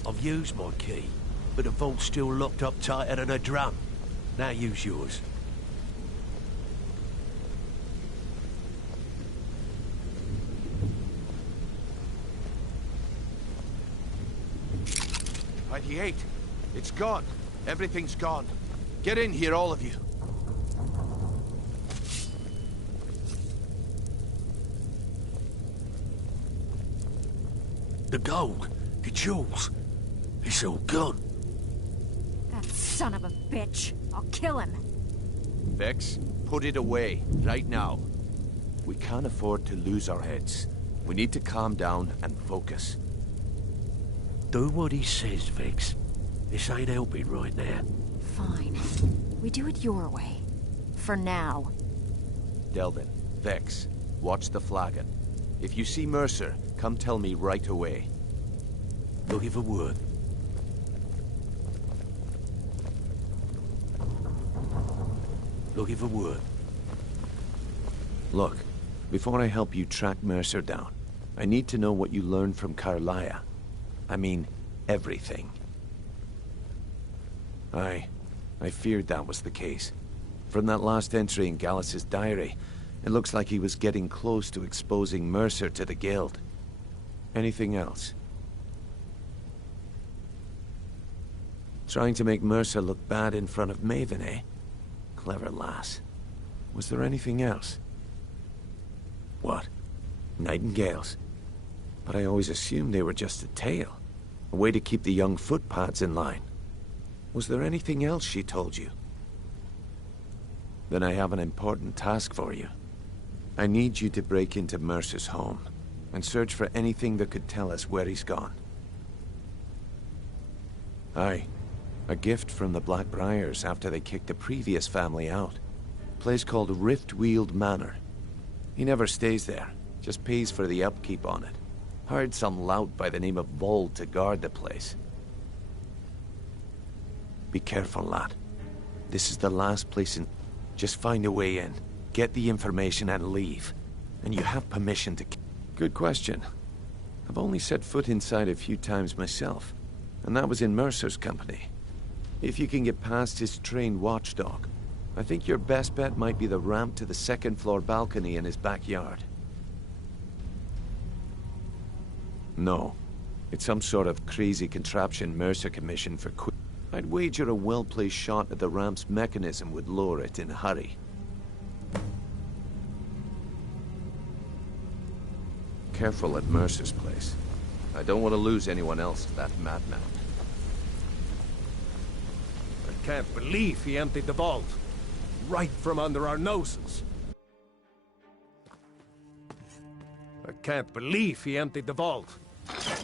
I've used my key, but the vault's still locked up tighter than a drum. Now use yours. It's gone. Everything's gone. Get in here, all of you. The gold, the jewels, it's all gone. That son of a bitch. I'll kill him. Vex, put it away, right now. We can't afford to lose our heads. We need to calm down and focus. Do what he says, Vex. This ain't helping right now. Fine. We do it your way. For now. Delvin, Vex, watch the flagon. If you see Mercer, come tell me right away. Don't give a word. Don't give a word. Look, before I help you track Mercer down, I need to know what you learned from Carlia. I mean, everything. I feared that was the case. From that last entry in Gallus's diary, it looks like he was getting close to exposing Mercer to the Guild. Anything else? Trying to make Mercer look bad in front of Maven, eh? Clever lass. Was there anything else? What? Nightingales? But I always assumed they were just a tale. A way to keep the young footpads in line. Was there anything else she told you? Then I have an important task for you. I need you to break into Mercer's home and search for anything that could tell us where he's gone. Aye. A gift from the Blackbriars after they kicked the previous family out. A place called Riftweald Manor. He never stays there, just pays for the upkeep on it. Hired some lout by the name of Vold to guard the place. Be careful, lad. This is the last place in... Just find a way in, get the information and leave. And you have permission to... Good question. I've only set foot inside a few times myself. And that was in Mercer's company. If you can get past his trained watchdog, I think your best bet might be the ramp to the second-floor balcony in his backyard. No. It's some sort of crazy contraption Mercer commissioned for I'd wager a well-placed shot at the ramp's mechanism would lower it in a hurry. Careful at Mercer's place. I don't want to lose anyone else to that madman. I can't believe he emptied the vault. Right from under our noses. I can't believe he emptied the vault.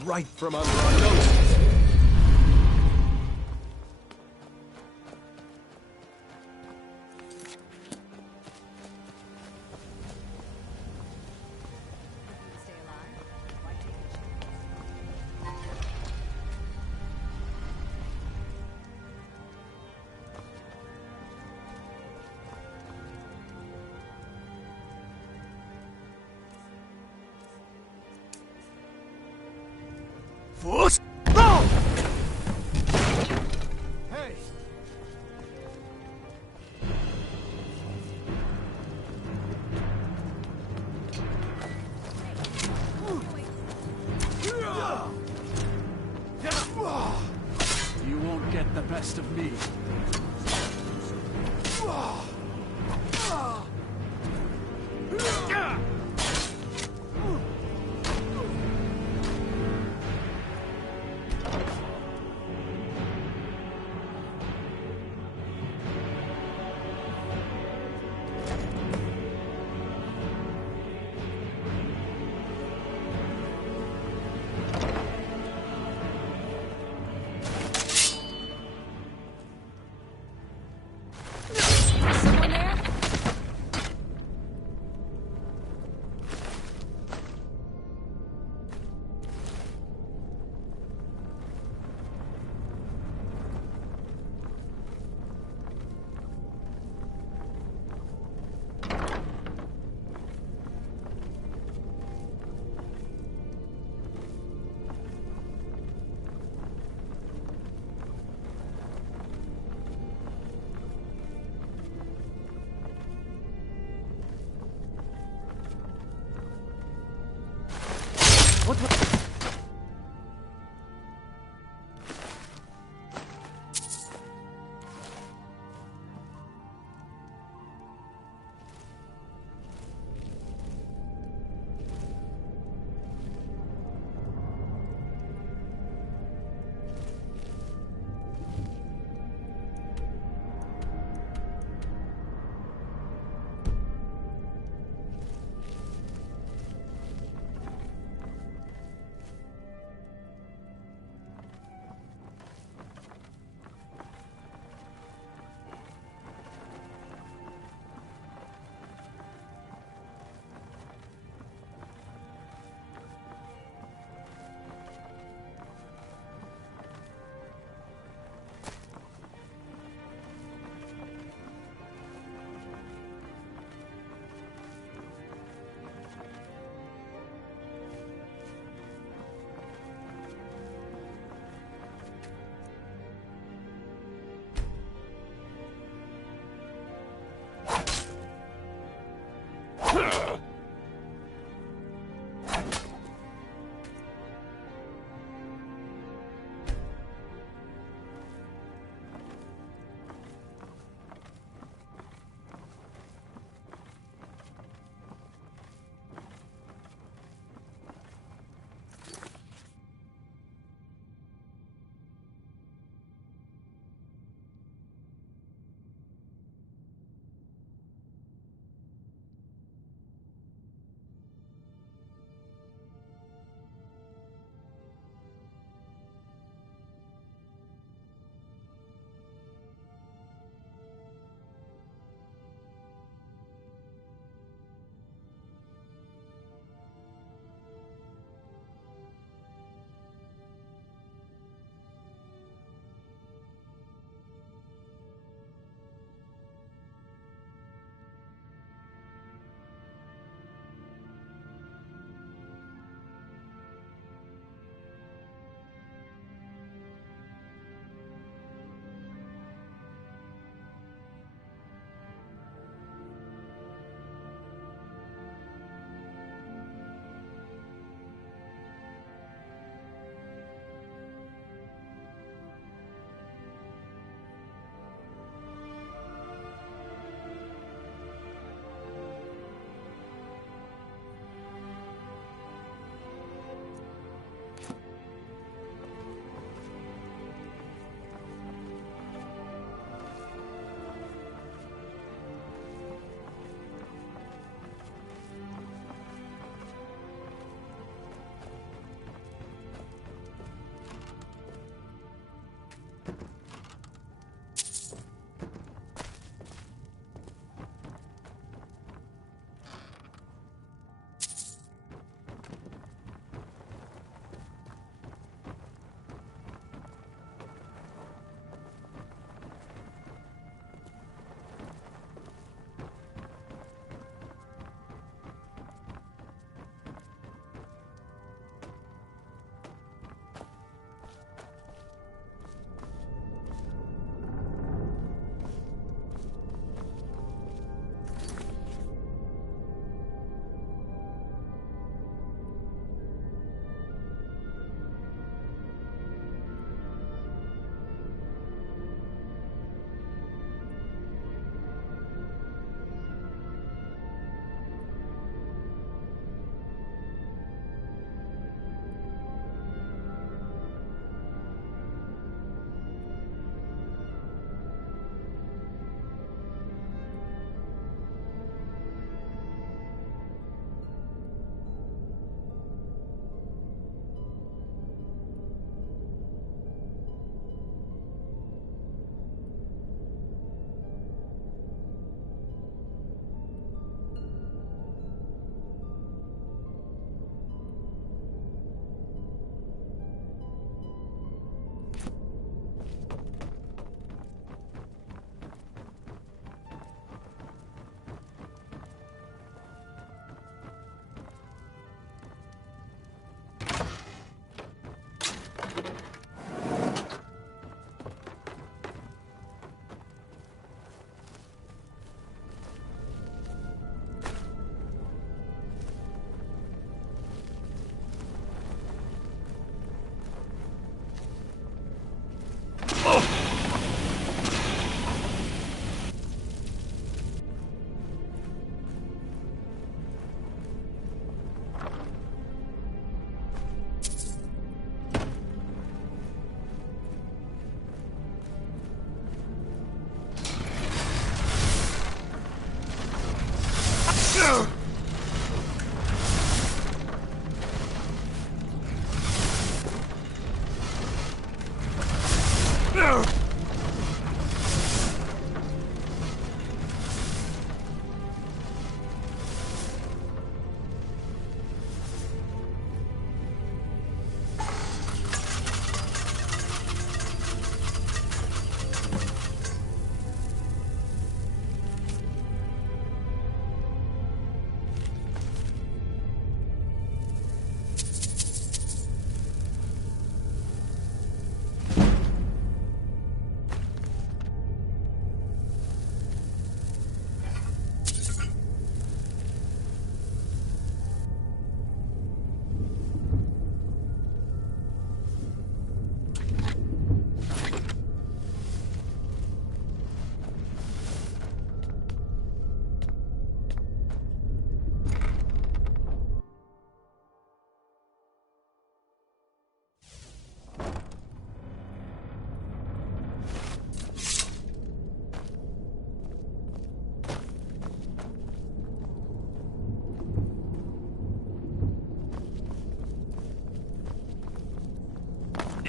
Right from under our noses. Force! Roll! Hey! You won't get the best of me. Someone there?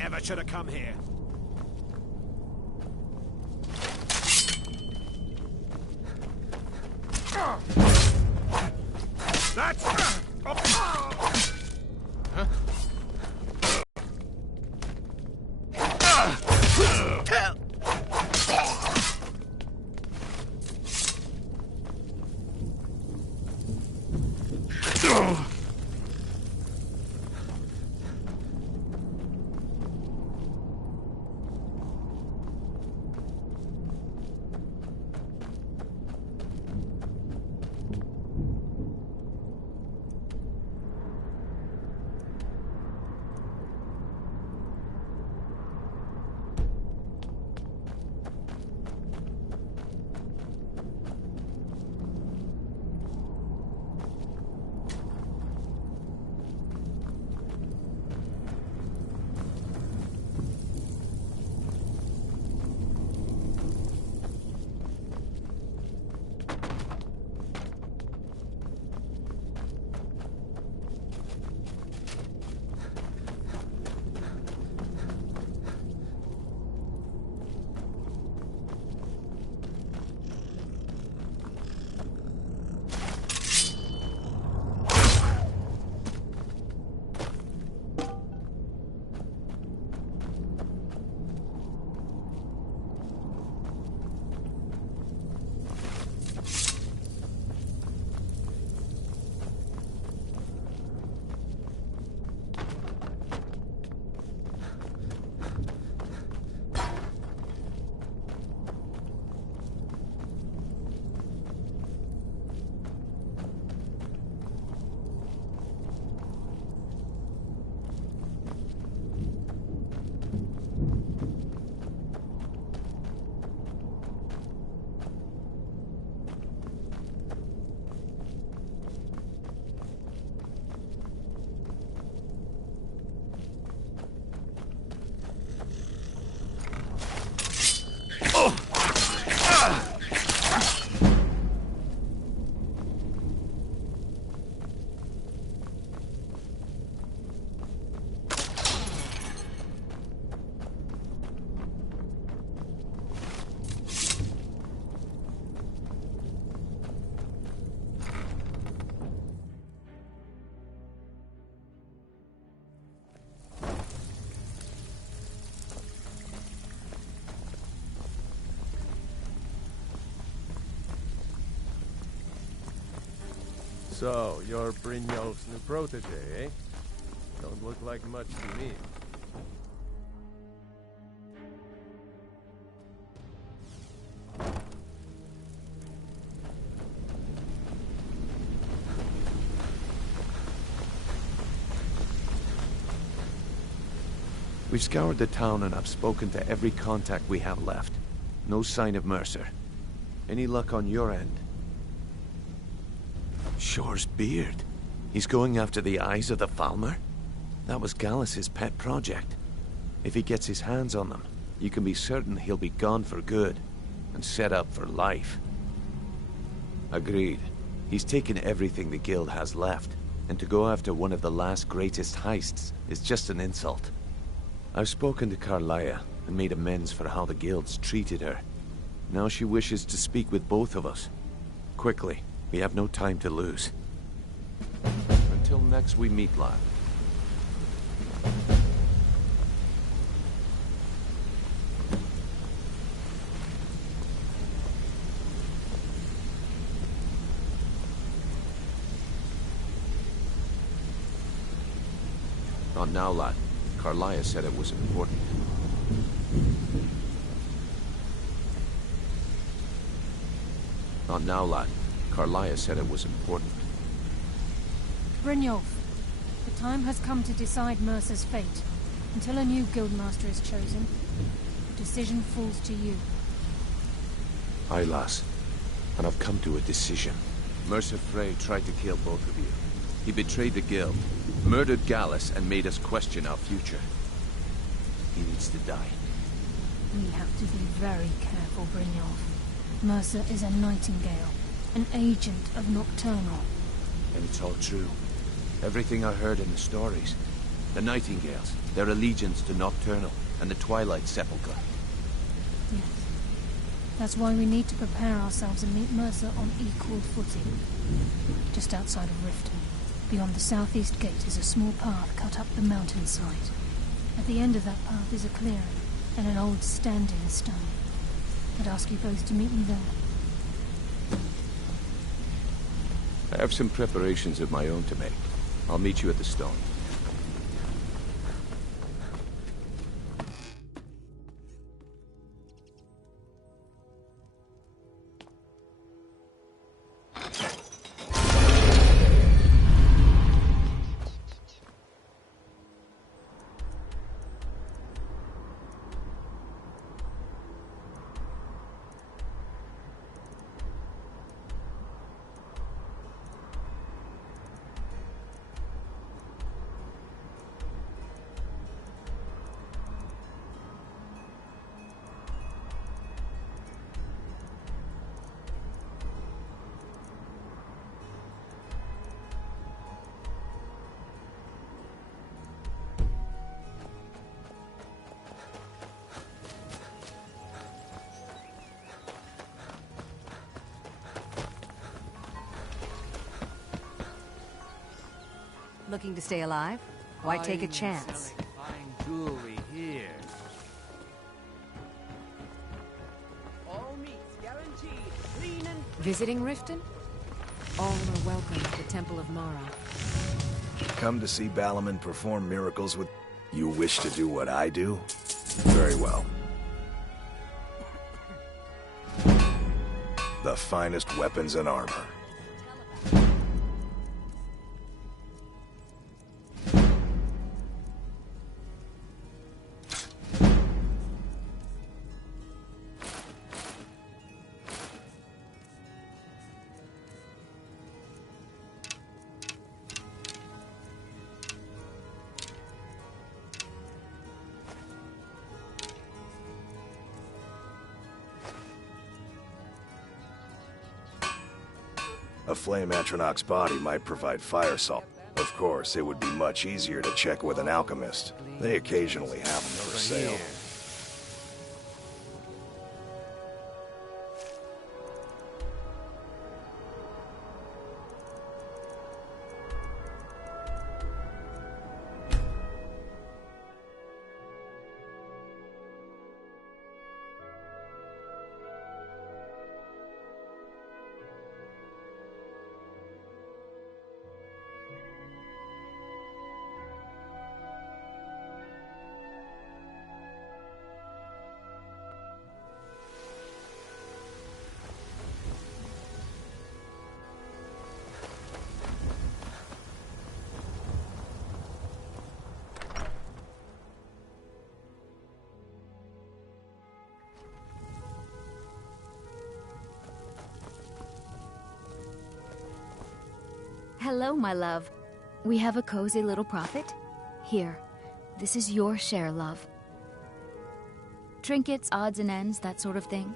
Never should have come here. That's... So, you're Brynjolf's new protege, eh? Don't look like much to me. We've scoured the town and I've spoken to every contact we have left. No sign of Mercer. Any luck on your end? Shore's beard. He's going after the eyes of the Falmer? That was Gallus's pet project. If he gets his hands on them, you can be certain he'll be gone for good, and set up for life. Agreed. He's taken everything the guild has left, and to go after one of the last greatest heists is just an insult. I've spoken to Carlia and made amends for how the guild's treated her. Now she wishes to speak with both of us. Quickly, we have no time to lose. Until next we meet, lad. Not now, lad. Carlia said it was important. Not now, lad. Carlia said it was important. Brynjolf, the time has come to decide Mercer's fate. Until a new guildmaster is chosen, the decision falls to you. Aye, lass. And I've come to a decision. Mercer Frey tried to kill both of you. He betrayed the guild, murdered Gallus, and made us question our future. He needs to die. We have to be very careful, Brynjolf. Mercer is a Nightingale, an agent of Nocturnal. And it's all true. Everything I heard in the stories. The Nightingales, their allegiance to Nocturnal, and the Twilight Sepulchre. Yes. That's why we need to prepare ourselves and meet Mercer on equal footing. Just outside of Riften, beyond the southeast gate, is a small path cut up the mountainside. At the end of that path is a clearing, and an old standing stone. I'd ask you both to meet me there. I have some preparations of my own to make. I'll meet you at the stone. Looking to stay alive? Why take a chance? Fine jewelry here. All meats guaranteed, clean and... Visiting Riften? All are welcome to the Temple of Mara. Come to see Balaman perform miracles with... You wish to do what I do? Very well. The finest weapons and armor. A flame Atronach's body might provide fire salt. Of course, it would be much easier to check with an alchemist. They occasionally have them for sale. Hello, my love. We have a cozy little profit. Here, this is your share, love. Trinkets, odds and ends, that sort of thing.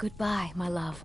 Goodbye, my love.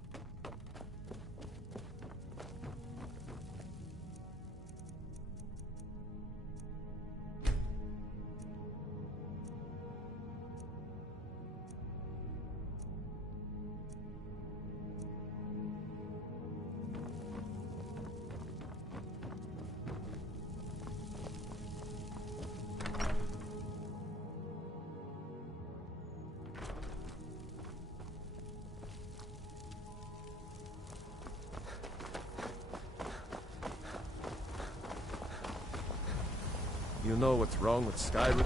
You know what's wrong with Skyrim?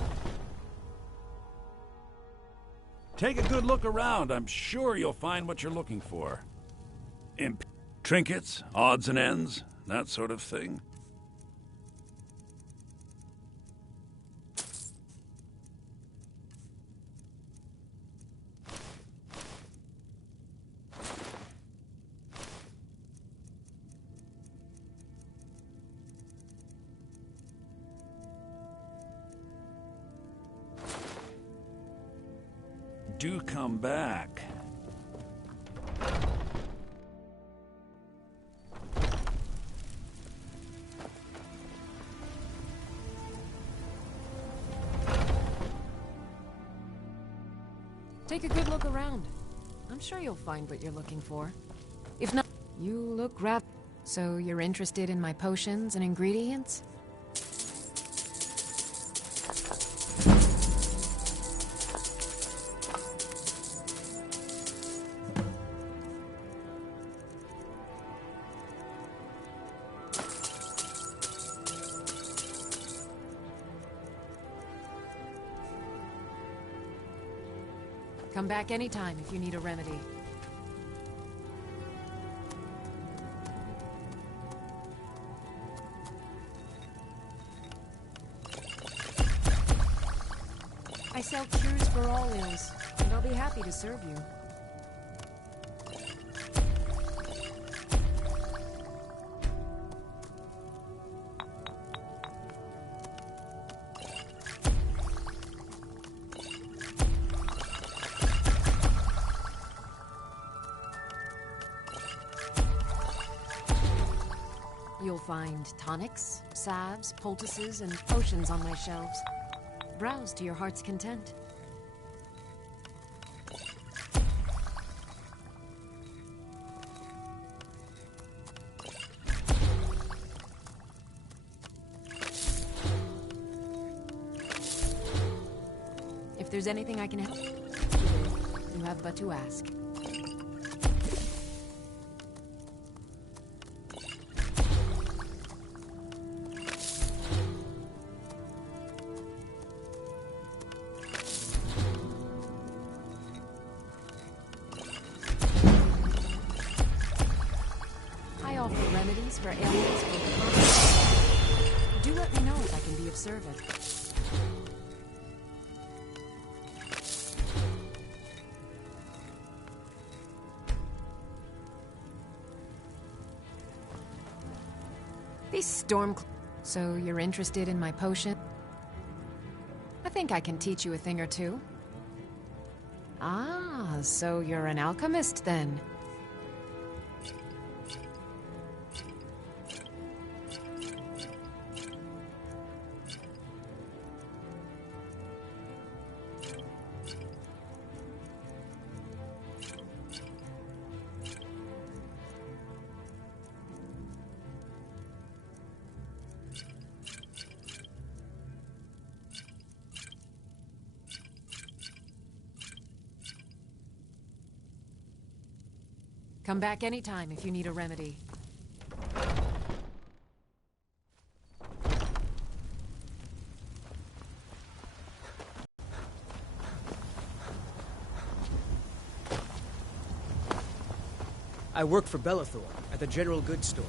Take a good look around. I'm sure you'll find what you're looking for. Imp trinkets, odds and ends, that sort of thing. Do come back. Take a good look around. I'm sure you'll find what you're looking for. If not, you look So you're interested in my potions and ingredients? Come back anytime if you need a remedy. I sell cures for all ills, and I'll be happy to serve you. You'll find tonics, salves, poultices, and potions on my shelves. Browse to your heart's content. If there's anything I can help, you have but to ask. For ailments do let me know if I can be of service. These storm. So you're interested in my potion? I think I can teach you a thing or two. Ah, so you're an alchemist then. Come back anytime if you need a remedy. I work for Bellathor at the General Goods Store.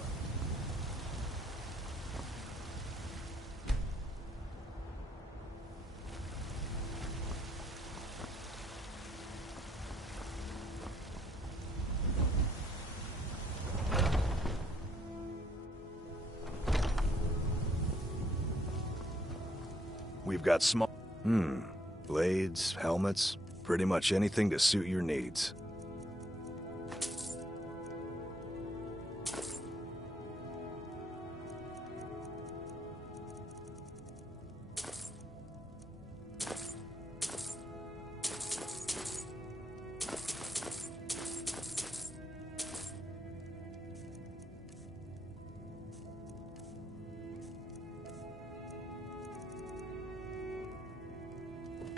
We've got small... blades, helmets, pretty much anything to suit your needs.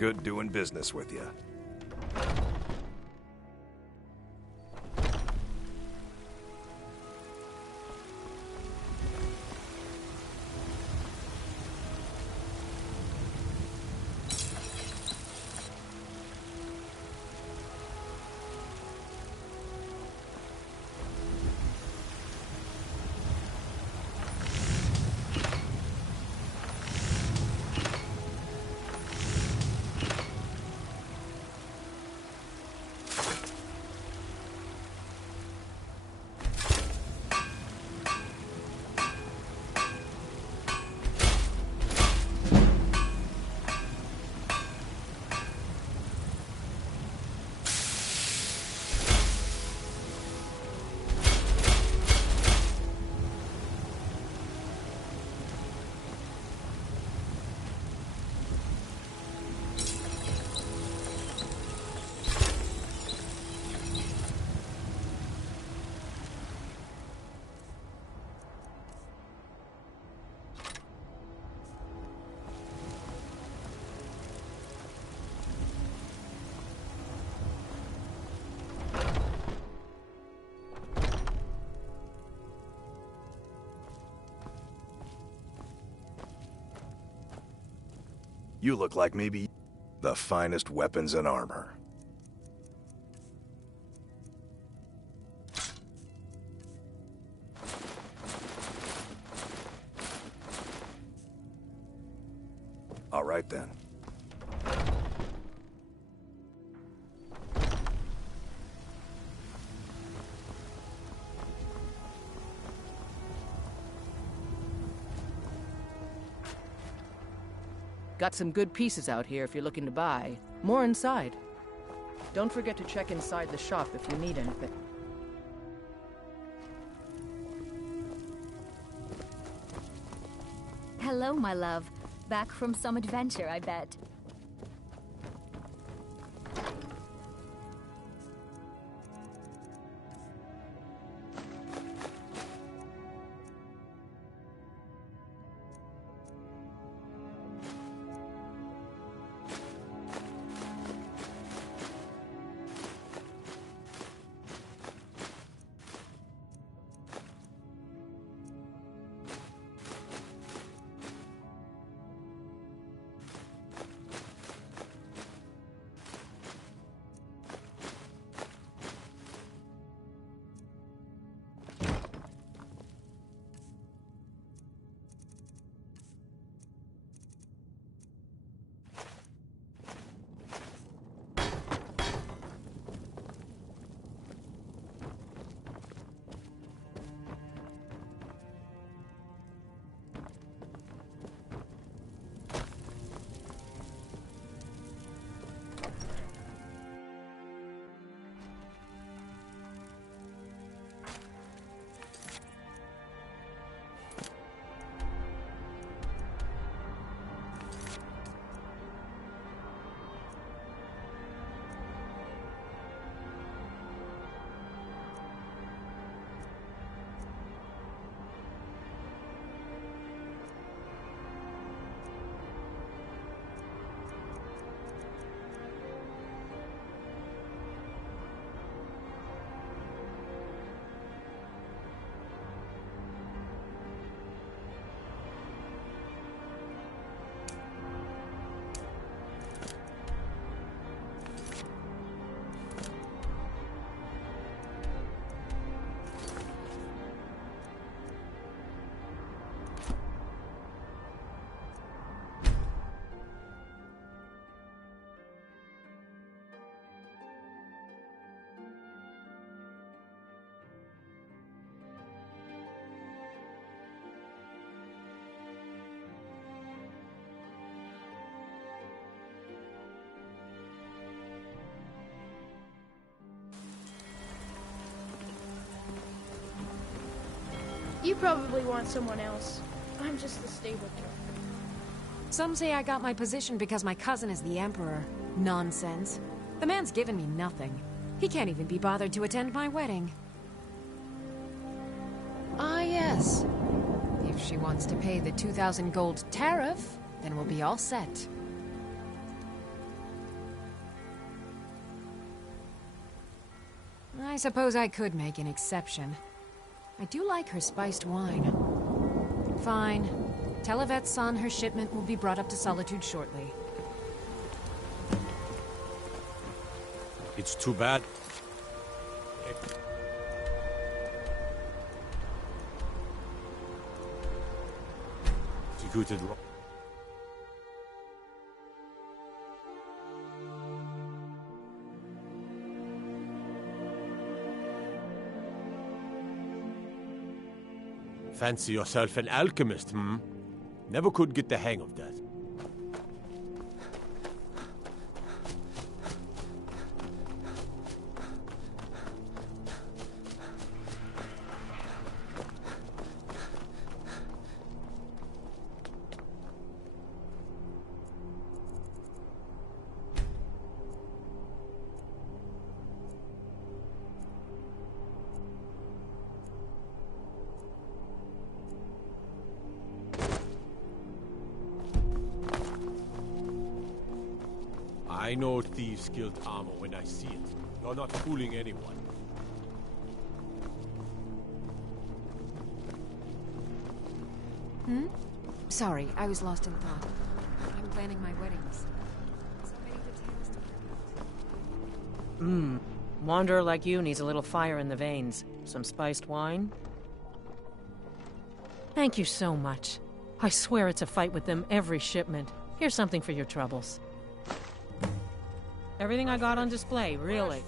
good doing business with you. You look like maybe the finest weapons and armor. All right then. Got some good pieces out here if you're looking to buy. More inside. Don't forget to check inside the shop if you need anything. Hello, my love. Back from some adventure, I bet. You probably want someone else. I'm just the stable girl. Some say I got my position because my cousin is the Emperor. Nonsense. The man's given me nothing. He can't even be bothered to attend my wedding. Ah, yes. If she wants to pay the 2,000 gold tariff, then we'll be all set. I suppose I could make an exception. I do like her spiced wine. Fine. Tell Yvette's son her shipment will be brought up to Solitude shortly. It's too bad. Executed. Fancy yourself an alchemist, hmm? Never could get the hang of that. I know thieves killed armor when I see it. You're not fooling anyone. Hmm? Sorry, I was lost in thought. I'm planning my weddings. So many details to Wanderer like you needs a little fire in the veins. Some spiced wine? Thank you so much. I swear it's a fight with them every shipment. Here's something for your troubles. Everything I got on display, really.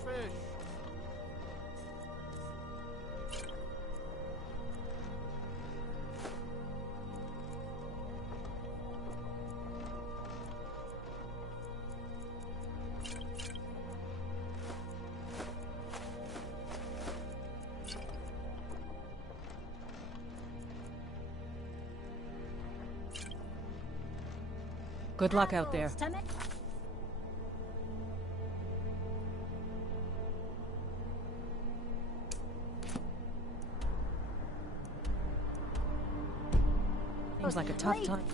Good luck out there. Seems like a tough time.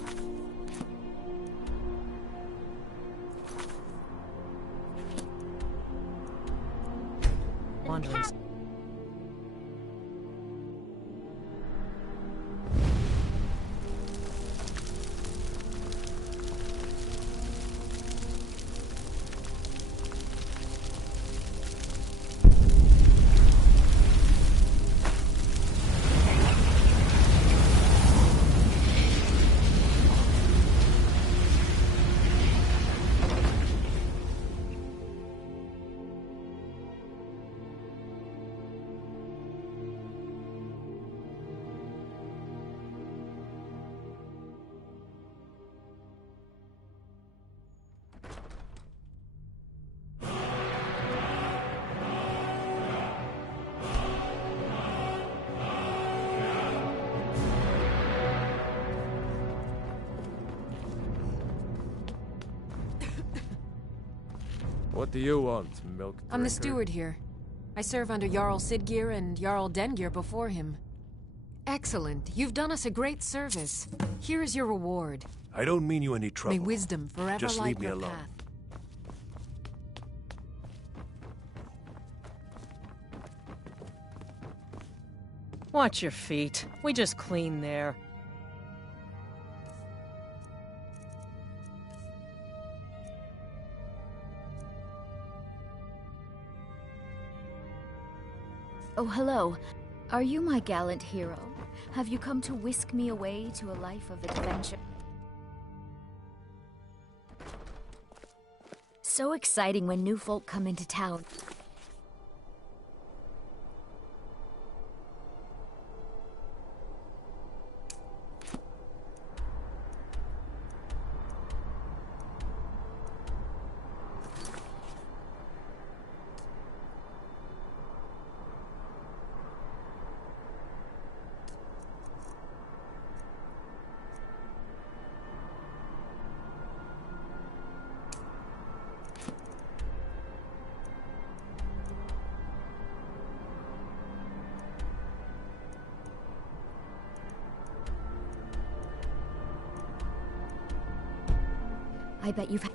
Wanderers. What do you want, milk drinker? I'm the steward here. I serve under Jarl Sidgir and Jarl Dengir before him. Excellent. You've done us a great service. Here is your reward. I don't mean you any trouble. May wisdom forever Just light leave me your alone. path. Watch your feet. We just clean there. Oh, hello. Are you my gallant hero? Have you come to whisk me away to a life of adventure? So exciting when new folk come into town. I bet you've...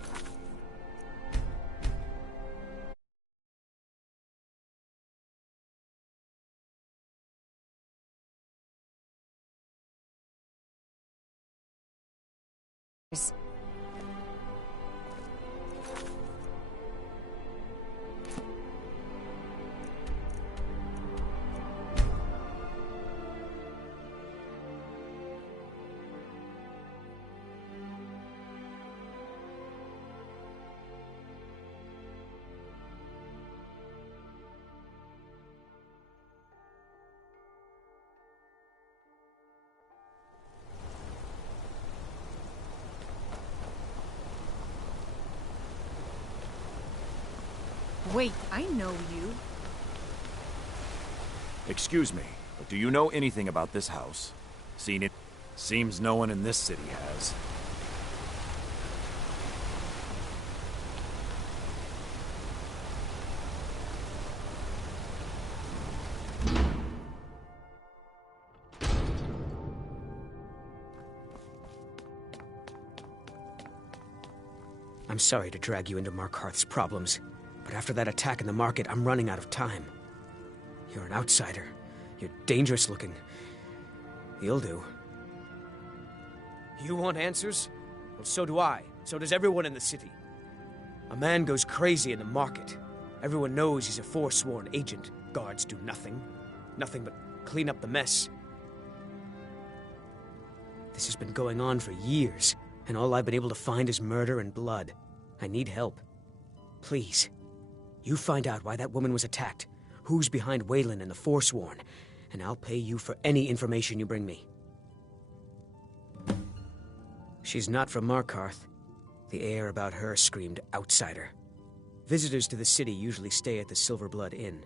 Wait, I know you. Excuse me, but do you know anything about this house? Seen it? Seems no one in this city has. I'm sorry to drag you into Markarth's problems, but after that attack in the market, I'm running out of time. You're an outsider. You're dangerous looking. You'll do. You want answers? Well, so do I. So does everyone in the city. A man goes crazy in the market. Everyone knows he's a forsworn agent. Guards do nothing. Nothing but clean up the mess. This has been going on for years, and all I've been able to find is murder and blood. I need help. Please, you find out why that woman was attacked, who's behind Waylon and the Forsworn, and I'll pay you for any information you bring me. She's not from Markarth. The air about her screamed outsider. Visitors to the city usually stay at the Silver Blood Inn.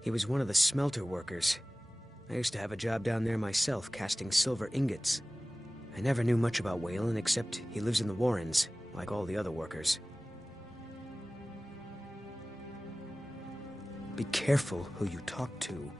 He was one of the smelter workers. I used to have a job down there myself, casting silver ingots. I never knew much about Waylon, except he lives in the Warrens, like all the other workers. Be careful who you talk to.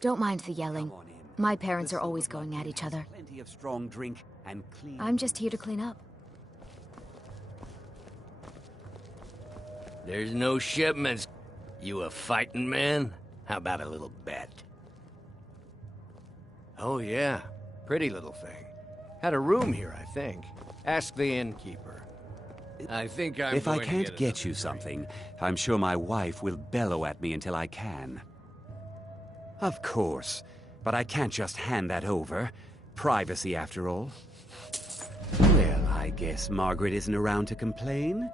Don't mind the yelling. My parents are always going at each other. Plenty of strong drink and clean. I'm just here to clean up. There's no shipments. You a fighting man? How about a little bet? Oh yeah, pretty little thing. Had a room here, I think. Ask the innkeeper. I think I'm If I going to can't get you another something, I'm sure my wife will bellow at me until I can. Of course, but I can't just hand that over. Privacy, after all. Well, I guess Margaret isn't around to complain.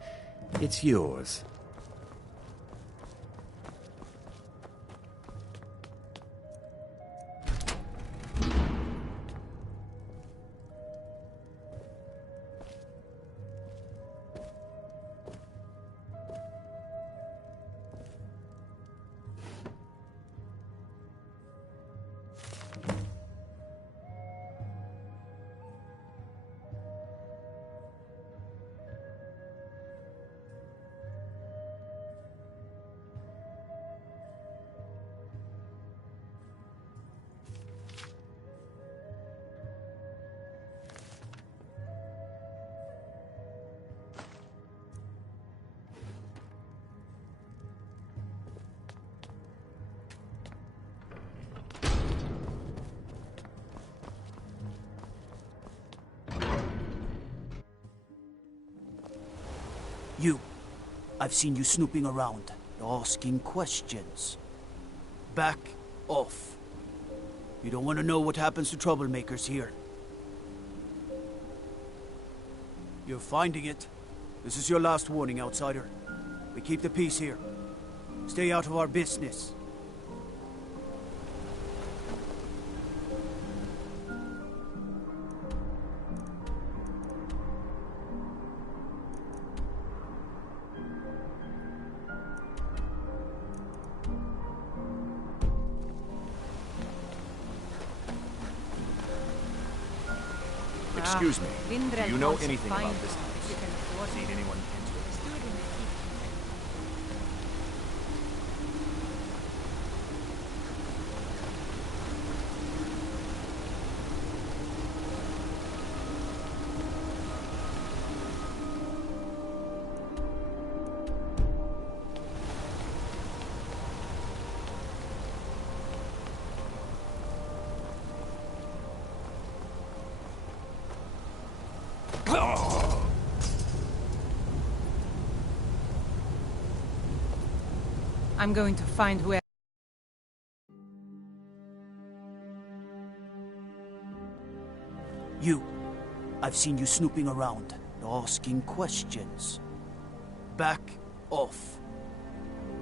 It's yours. I've seen you snooping around, asking questions. Back off. You don't want to know what happens to troublemakers here. You're finding it. This is your last warning, outsider. We keep the peace here. Stay out of our business. Excuse me. Do you know anything about this house? Seen anyone into it? I'm going to find whoever. You. I've seen you snooping around, asking questions. Back off.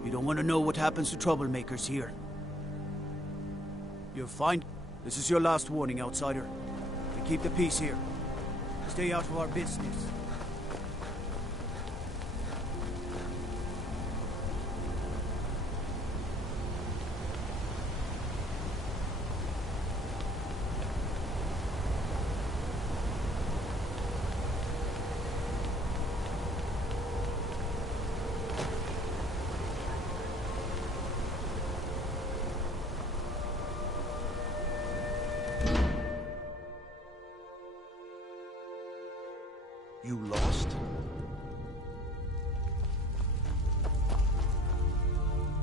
You don't want to know what happens to troublemakers here. You're fine. This is your last warning, outsider. We keep the peace here. Stay out of our business. You lost?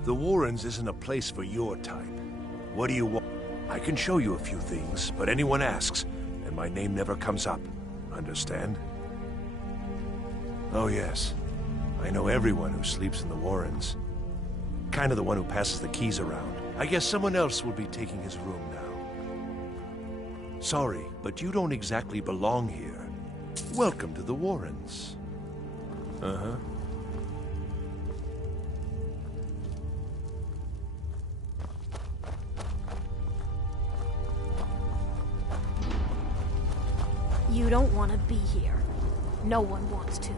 The Warrens isn't a place for your type. What do you want? I can show you a few things, but anyone asks, and my name never comes up. Understand? Oh yes. I know everyone who sleeps in the Warrens. Kind of the one who passes the keys around. I guess someone else will be taking his room now. Sorry, but you don't exactly belong here. Welcome to the Warrens. Uh-huh. You don't want to be here. No one wants to.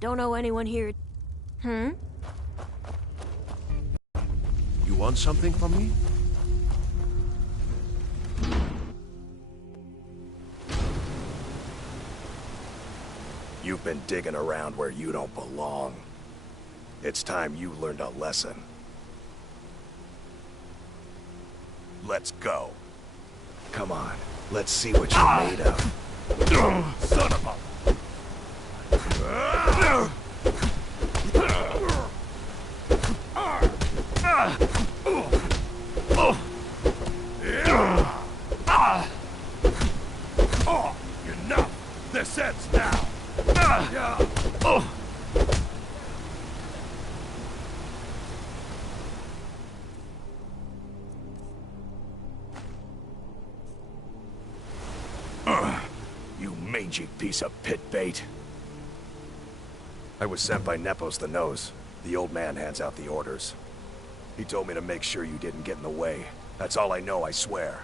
Don't know anyone here. You want something from me? You've been digging around where you don't belong. It's time you learned a lesson. Let's go. Come on, let's see what you're made of. Son of a... Enough! This ends now! You mangy piece of pit bait. I was sent by Nepos the Nose. The old man hands out the orders. He told me to make sure you didn't get in the way. That's all I know, I swear.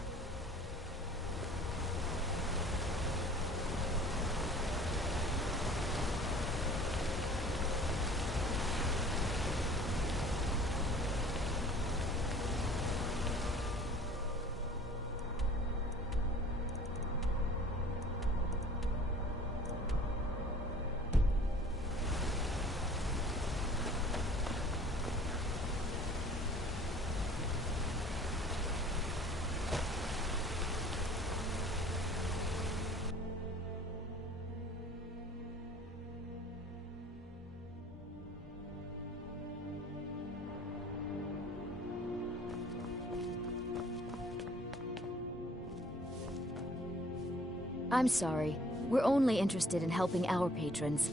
I'm sorry. We're only interested in helping our patrons.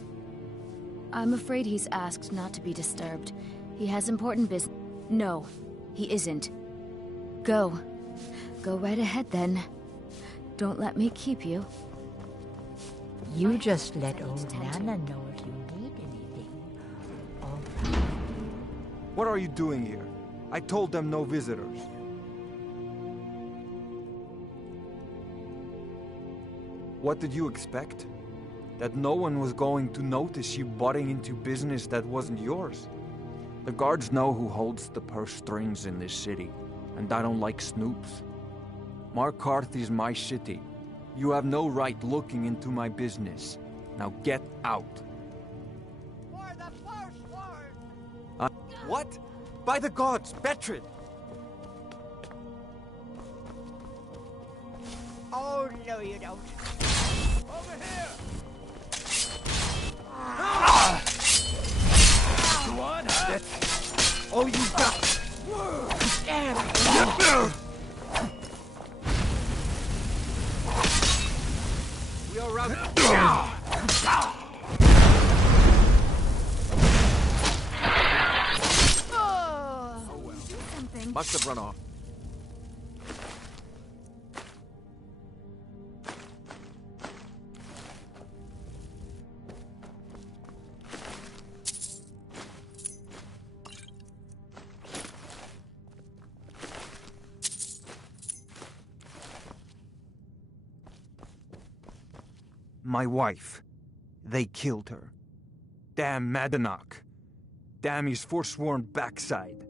I'm afraid he's asked not to be disturbed. He has important business. No, he isn't. Go. Go right ahead then. Don't let me keep you. You just let old Nana know if you need anything. All right. What are you doing here? I told them no visitors. What did you expect? That no one was going to notice you butting into business that wasn't yours? The guards know who holds the purse strings in this city, and I don't like snoops. Markarth is my city. You have no right looking into my business. Now get out. What? By the gods, Betrid! Oh, no you don't. Over here! What? Oh, you got... Damn! We are out. Must have run off. My wife. They killed her. Damn Madanach. Damn his forsworn backside.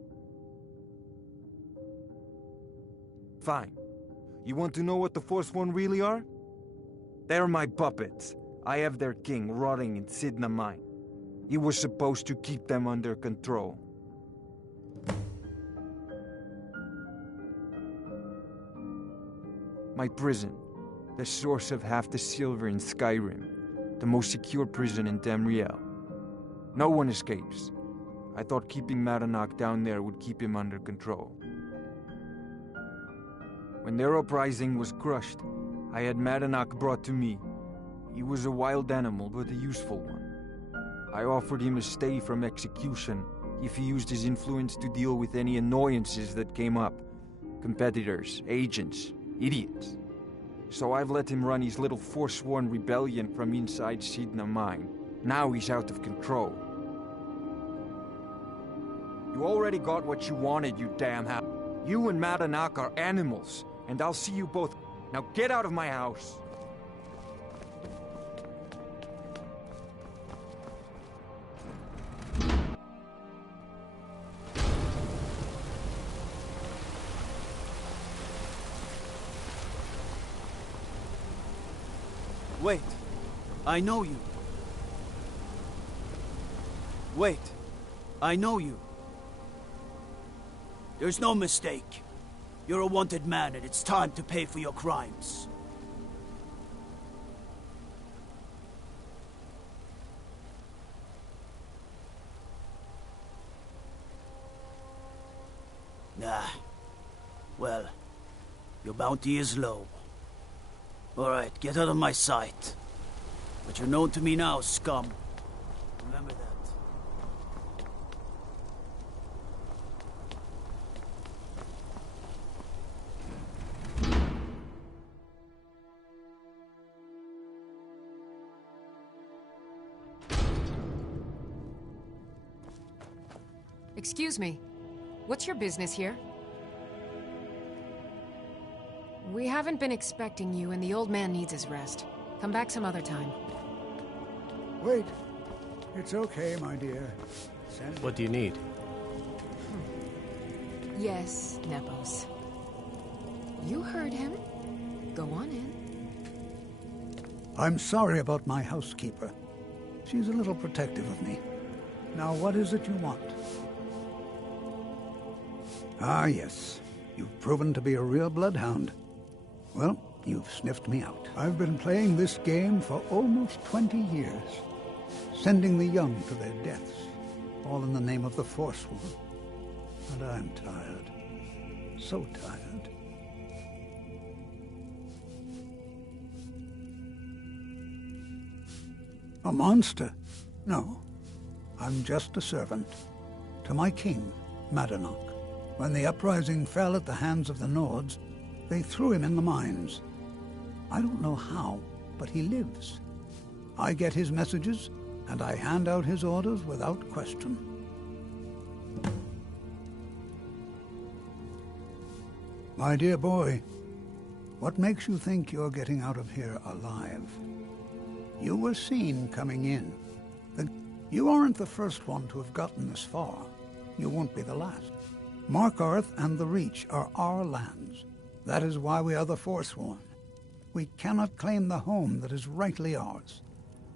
Fine. You want to know what the Forsworn really are? They're my puppets. I have their king rotting in Sidna Mine. He was supposed to keep them under control. My prison. The source of half the silver in Skyrim. The most secure prison in Tamriel. No one escapes. I thought keeping Madanach down there would keep him under control. When their uprising was crushed, I had Madanach brought to me. He was a wild animal, but a useful one. I offered him a stay from execution if he used his influence to deal with any annoyances that came up. Competitors, agents, idiots. So I've let him run his little forsworn rebellion from inside Sidna Mine. Now he's out of control. You already got what you wanted, you damn house. You and Madanach are animals, and I'll see you both. Now get out of my house! Wait. I know you. Wait. I know you. There's no mistake. You're a wanted man, and it's time to pay for your crimes. Nah. Well, your bounty is low. Alright, get out of my sight. But you're known to me now, scum. Remember that. Excuse me. What's your business here? We haven't been expecting you, and the old man needs his rest. Come back some other time. Wait. It's okay, my dear. What do you need? Yes, Nepos. You heard him. Go on in. I'm sorry about my housekeeper. She's a little protective of me. Now, what is it you want? Ah, yes. You've proven to be a real bloodhound. Well, you've sniffed me out. I've been playing this game for almost 20 years. Sending the young to their deaths. All in the name of the Forsworn. And I'm tired. So tired. A monster? No. I'm just a servant. To my king, Madanach. When the uprising fell at the hands of the Nords, they threw him in the mines. I don't know how, but he lives. I get his messages, and I hand out his orders without question. My dear boy, what makes you think you're getting out of here alive? You were seen coming in. You aren't the first one to have gotten this far. You won't be the last. Markarth and the Reach are our lands. That is why we are the Forsworn. We cannot claim the home that is rightly ours.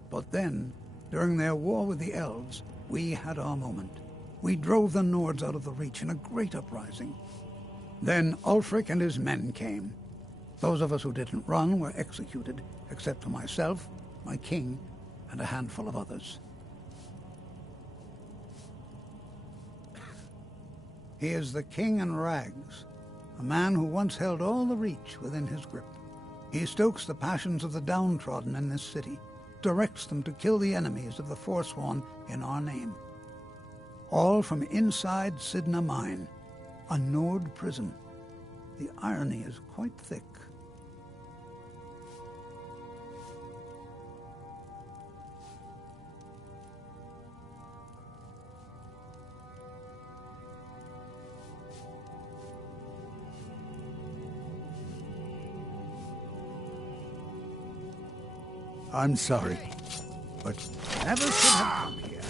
But then, during their war with the Elves, we had our moment. We drove the Nords out of the Reach in a great uprising. Then Ulfric and his men came. Those of us who didn't run were executed, except for myself, my king, and a handful of others. He is the King in Rags, a man who once held all the Reach within his grip. He stokes the passions of the downtrodden in this city, directs them to kill the enemies of the Forsworn in our name. All from inside Sidna Mine, a Nord prison. The irony is quite thick. I'm sorry, but never should have come here.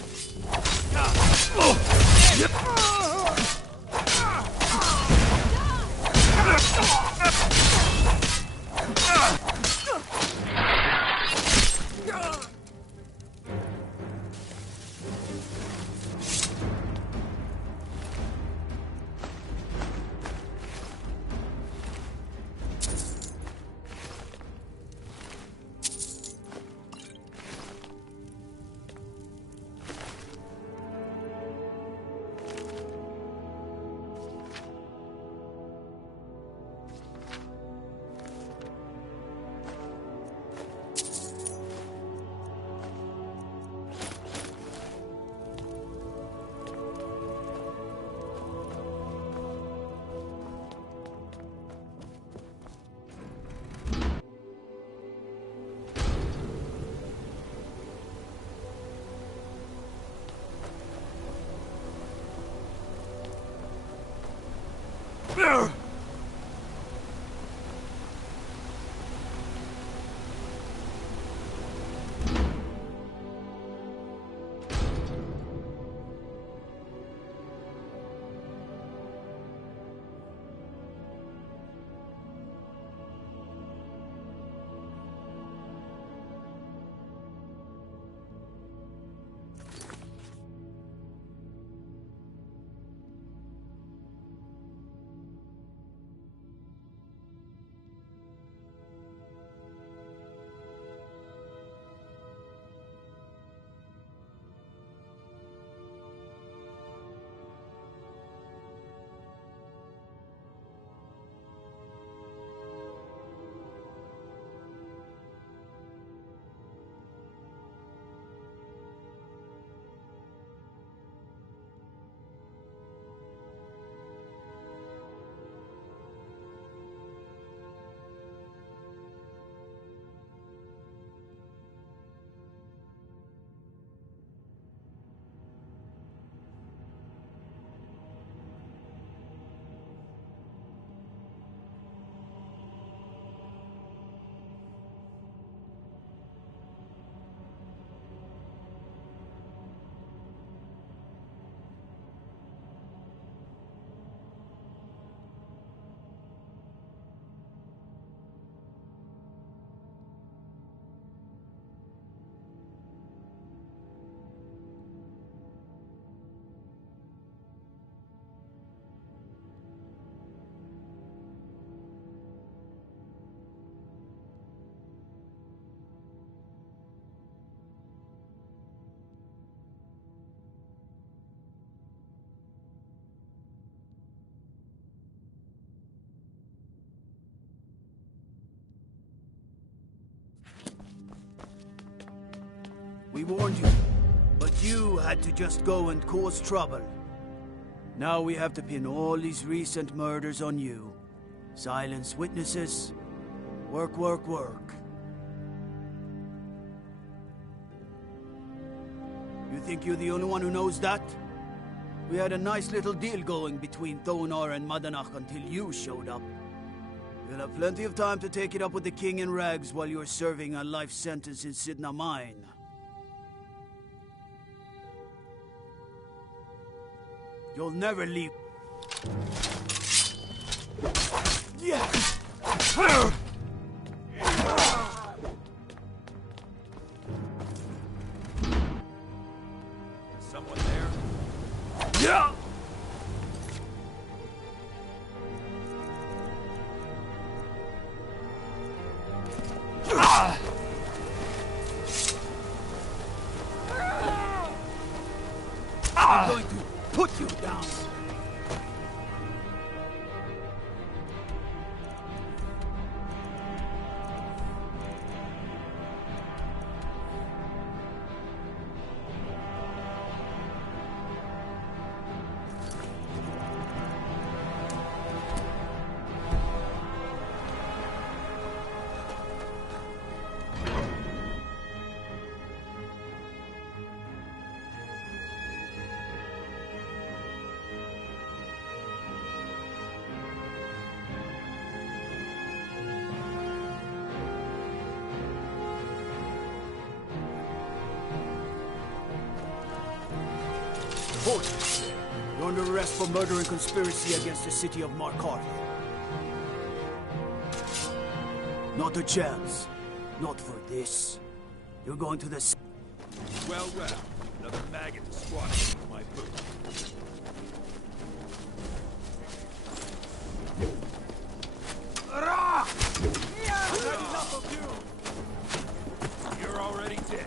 We warned you. But you had to just go and cause trouble. Now we have to pin all these recent murders on you. Silence witnesses. Work, work, work. You think you're the only one who knows that? We had a nice little deal going between Thonar and Madanach until you showed up. You'll have plenty of time to take it up with the king in rags while you're serving a life sentence in Sidna Mine. You'll never leave. Yeah. Someone there? Yeah. I'm going to put you down. You're under arrest for murder and conspiracy against the city of Markarth. Not a chance. Not for this. You're going to the... Well, another maggot squatting in my boot. Enough of you! You're already dead.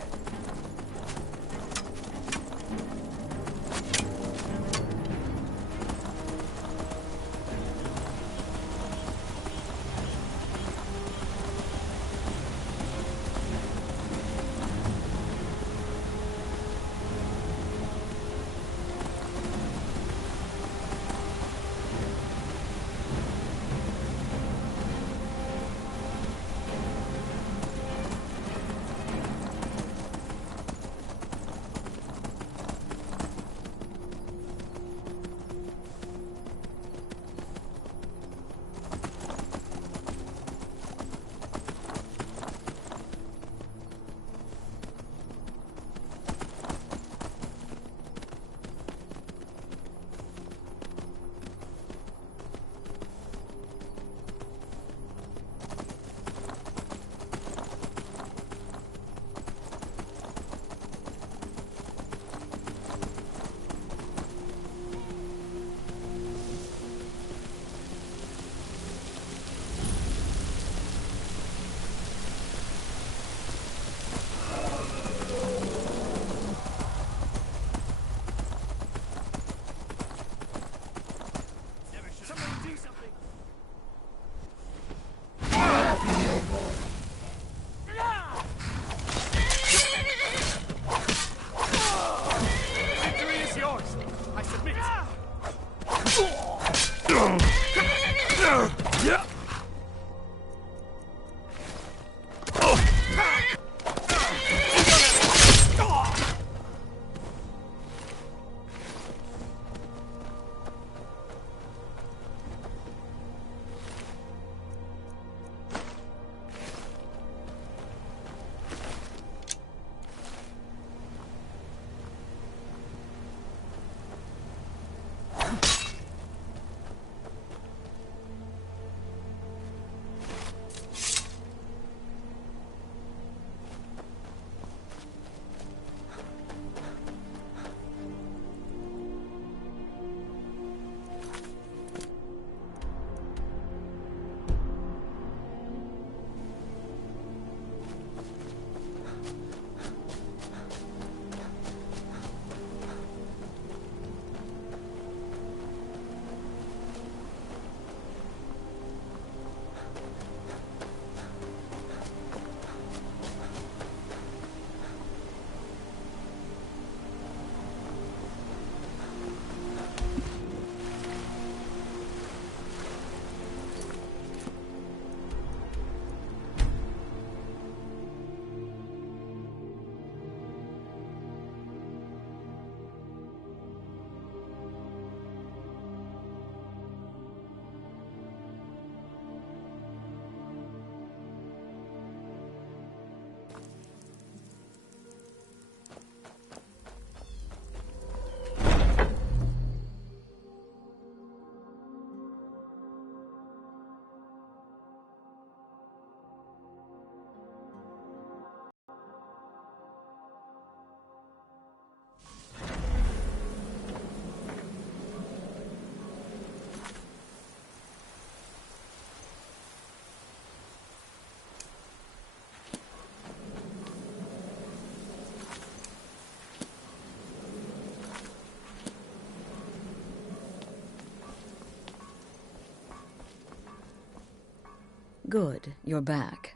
Good, you're back.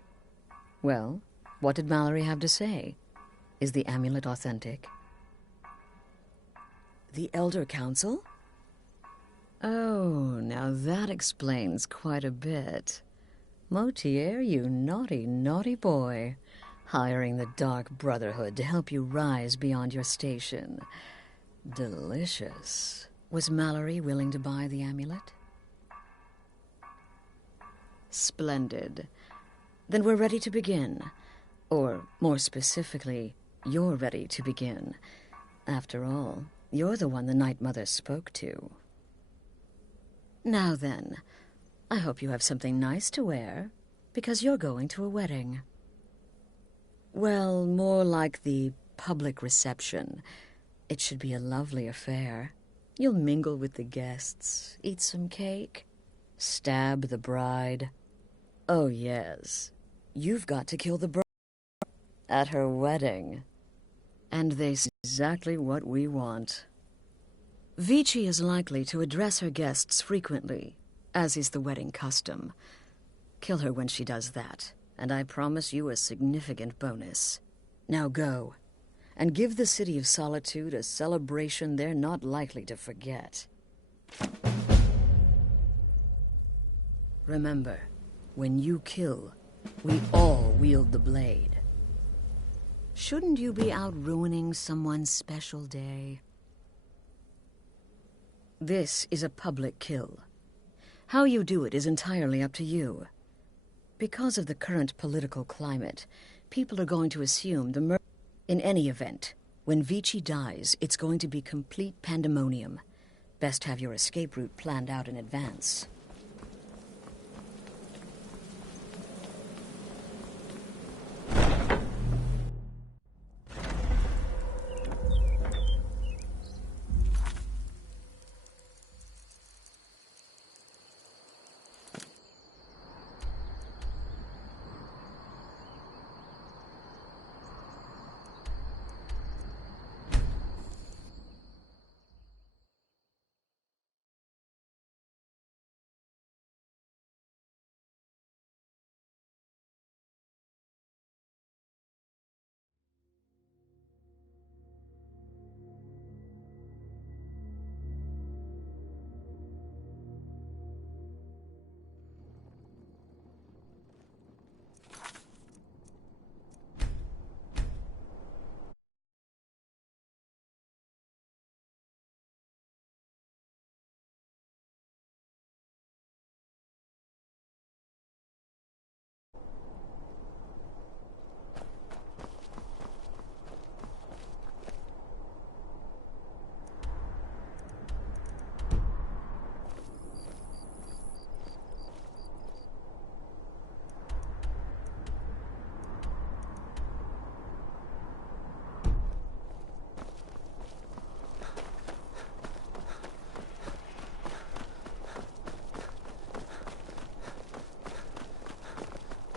Well, what did Mallory have to say? Is the amulet authentic? The Elder Council? Oh, now that explains quite a bit. Motier, you naughty, naughty boy. Hiring the Dark Brotherhood to help you rise beyond your station. Delicious. Was Mallory willing to buy the amulet? Splendid. Then we're ready to begin. Or, more specifically, you're ready to begin. After all, you're the one the Night Mother spoke to. Now then, I hope you have something nice to wear, because you're going to a wedding. Well, more like the public reception. It should be a lovely affair. You'll mingle with the guests, eat some cake, stab the bride. Oh, yes. You've got to kill the bride at her wedding. And that's exactly what we want. Vici is likely to address her guests frequently, as is the wedding custom. Kill her when she does that, and I promise you a significant bonus. Now go, and give the City of Solitude a celebration they're not likely to forget. Remember, when you kill, we all wield the blade. Shouldn't you be out ruining someone's special day? This is a public kill. How you do it is entirely up to you. Because of the current political climate, people are going to assume the murder. In any event, when Vici dies, it's going to be complete pandemonium. Best have your escape route planned out in advance.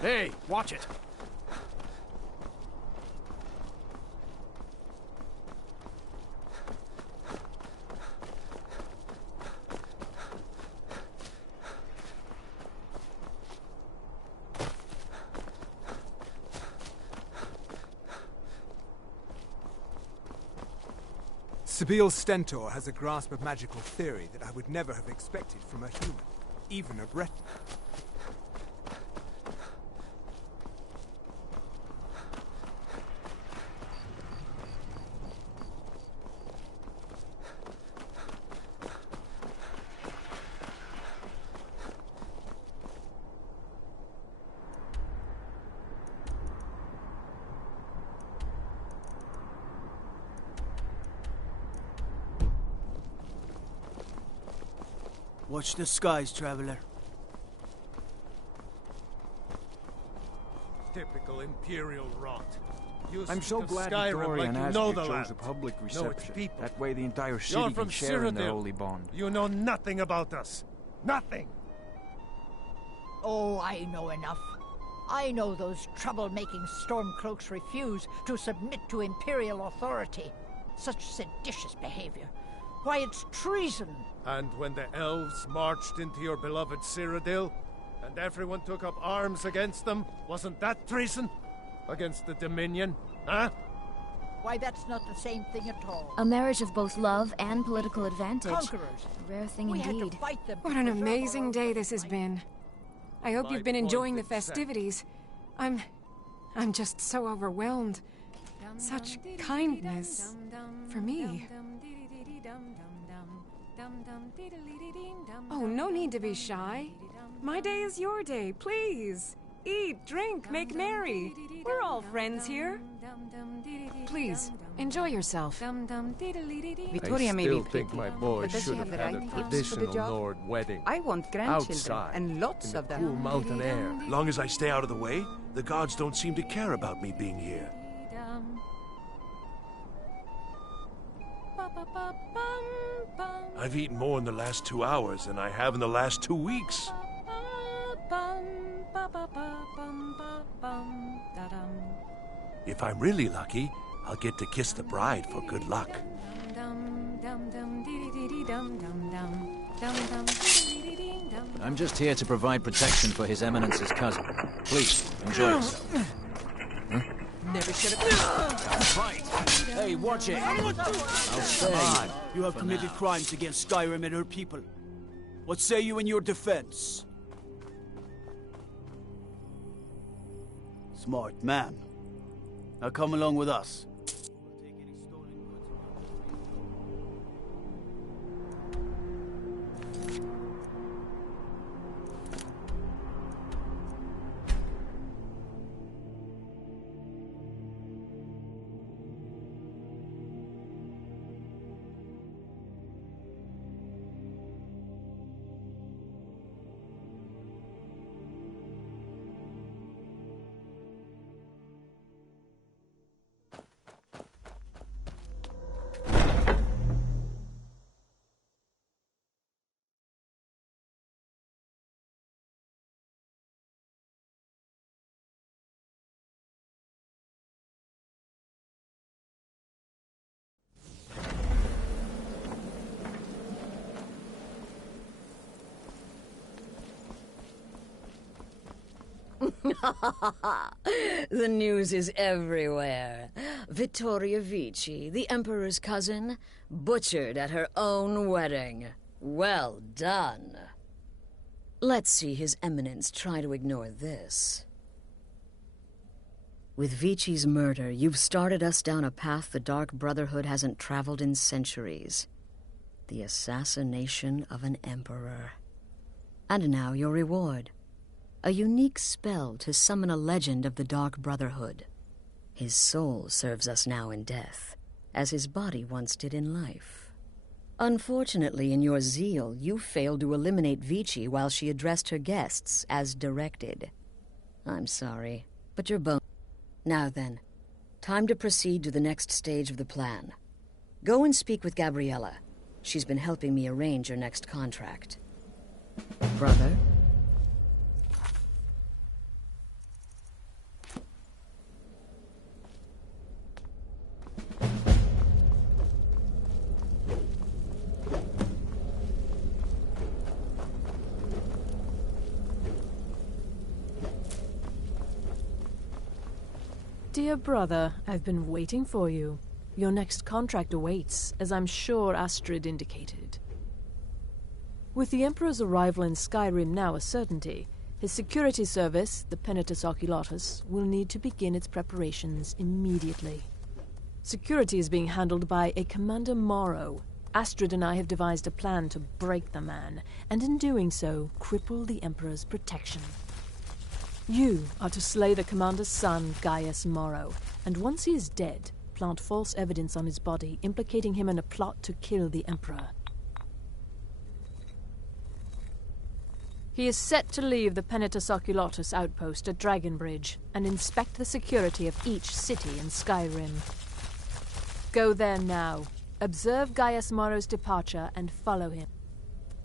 Hey, watch it! Sibyl Stentor has a grasp of magical theory that I would never have expected from a human, even a Breton. Watch the skies, traveler. Typical Imperial rot. I'm so glad Dorian asked you chose a public reception. That way the entire city can share in the holy bond. You know nothing about us. Nothing! Oh, I know enough. I know those trouble-making Stormcloaks refuse to submit to Imperial authority. Such seditious behavior. Why, it's treason! And when the elves marched into your beloved Cyrodiil, And everyone took up arms against them? Wasn't that treason? Against the Dominion, huh? Why, that's not the same thing at all. A marriage of both love and political advantage. Conquerors. A rare thing We indeed. had to fight them. What an amazing day this has been. I hope you've been enjoying the festivities. I'm just so overwhelmed. Such kindness. For me. Oh, no need to be shy. My day is your day, please. Eat, drink, make merry. We're all friends here. Please, enjoy yourself. Victoria may be I still think my boy but does she should have have the had right a tips for the traditional job? Nord wedding. I want grandchildren, Outside, and lots in the of them. cool mountain air. Long as I stay out of the way, the gods don't seem to care about me being here. I've eaten more in the last 2 hours than I have in the last 2 weeks. If I'm really lucky, I'll get to kiss the bride for good luck. I'm just here to provide protection for His Eminence's cousin. Please, enjoy yourself. Huh? Never should have. Fight! Hey, watch it! I'll Come on. You have committed crimes against Skyrim and her people. What say you in your defense? Smart man. Now come along with us. The news is everywhere. Vittoria Vici, the Emperor's cousin, butchered at her own wedding. Well done. Let's see His Eminence try to ignore this. With Vici's murder, you've started us down a path the Dark Brotherhood hasn't traveled in centuries. The assassination of an emperor. And now your reward. A unique spell to summon a legend of the Dark Brotherhood. His soul serves us now in death, as his body once did in life. Unfortunately, in your zeal, you failed to eliminate Vici while she addressed her guests as directed. I'm sorry, but you're boned. Now then, time to proceed to the next stage of the plan. Go and speak with Gabriella. She's been helping me arrange your next contract. Brother? Dear brother, I've been waiting for you. Your next contract awaits, as I'm sure Astrid indicated. With the Emperor's arrival in Skyrim now a certainty, his security service, the Penitus Oculatus, will need to begin its preparations immediately. Security is being handled by a Commander Morrow. Astrid and I have devised a plan to break the man, and in doing so, cripple the Emperor's protection. You are to slay the commander's son, Gaius Morrow, and once he is dead, plant false evidence on his body, implicating him in a plot to kill the Emperor. He is set to leave the Penitus Oculatus outpost at Dragonbridge and inspect the security of each city in Skyrim. Go there now, observe Gaius Morrow's departure, and follow him.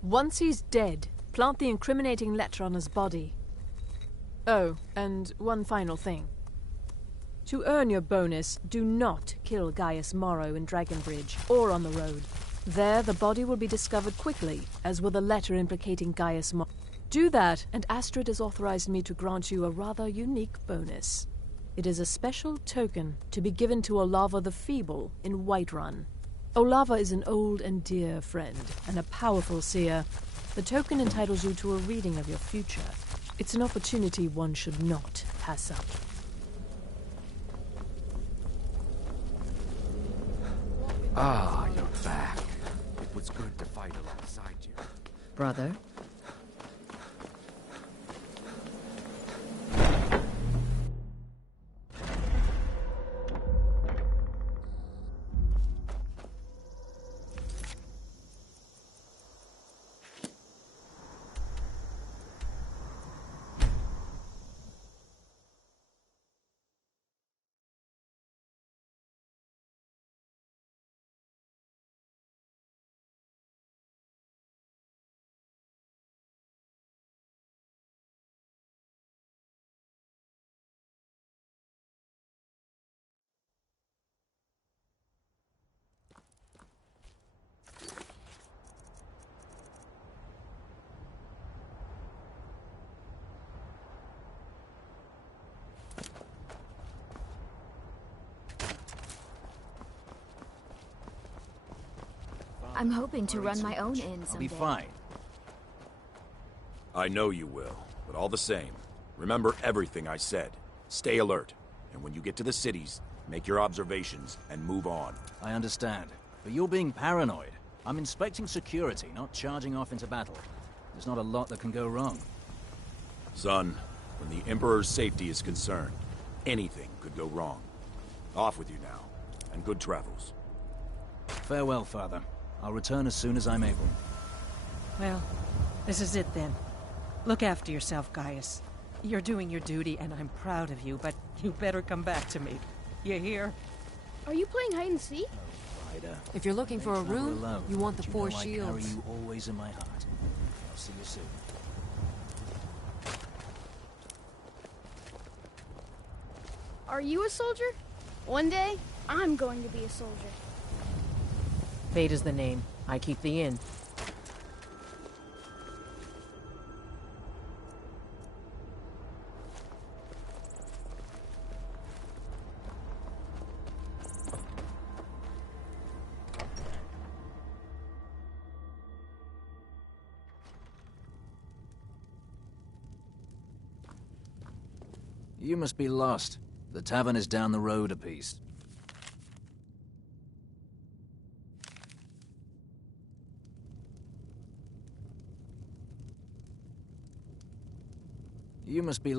Once he's dead, plant the incriminating letter on his body. Oh, and one final thing. To earn your bonus, do not kill Gaius Morrow in Dragonbridge or on the road. There, the body will be discovered quickly, as will the letter implicating Gaius Morrow. Do that, and Astrid has authorized me to grant you a rather unique bonus. It is a special token to be given to Olava the Feeble in Whiterun. Olava is an old and dear friend, and a powerful seer. The token entitles you to a reading of your future. It's an opportunity one should not pass up. Ah, you're back. It was good to fight alongside you. Brother? I'm hoping to run my own inn someday. I'll be fine. I know you will, but all the same, remember everything I said. Stay alert, and when you get to the cities, make your observations and move on. I understand, but you're being paranoid. I'm inspecting security, not charging off into battle. There's not a lot that can go wrong. Son, when the Emperor's safety is concerned, anything could go wrong. Off with you now, and good travels. Farewell, Father. I'll return as soon as I'm able. Well, this is it then. Look after yourself, Gaius. You're doing your duty, and I'm proud of you, but you better come back to me. You hear? Are you playing hide and seek? Ryder. If you're looking for a room, you want the four shields. I carry you always in my heart. I'll see you soon. Are you a soldier? One day, I'm going to be a soldier. Fate is the name. I keep the inn. You must be lost. The tavern is down the road a piece. You must be...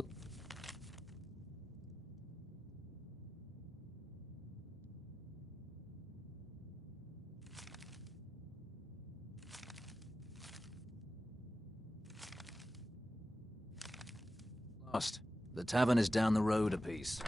lost. The tavern is down the road a piece.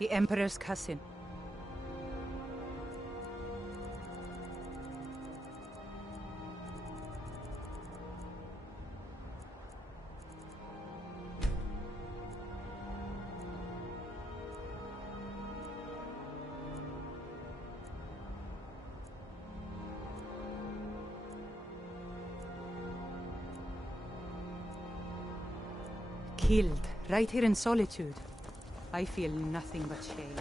The Emperor's cousin. killed, right here in Solitude. I feel nothing but shame.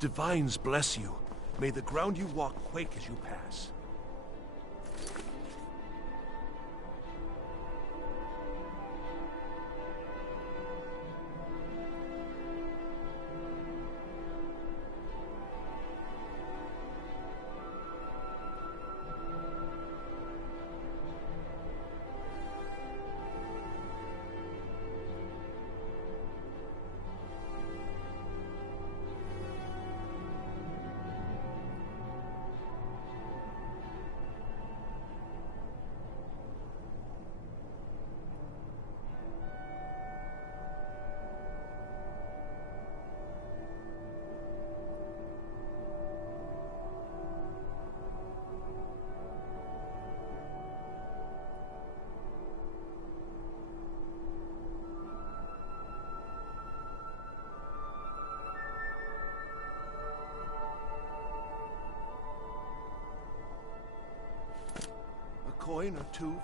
Divines bless you. May the ground you walk quake as you pass. Coin or two.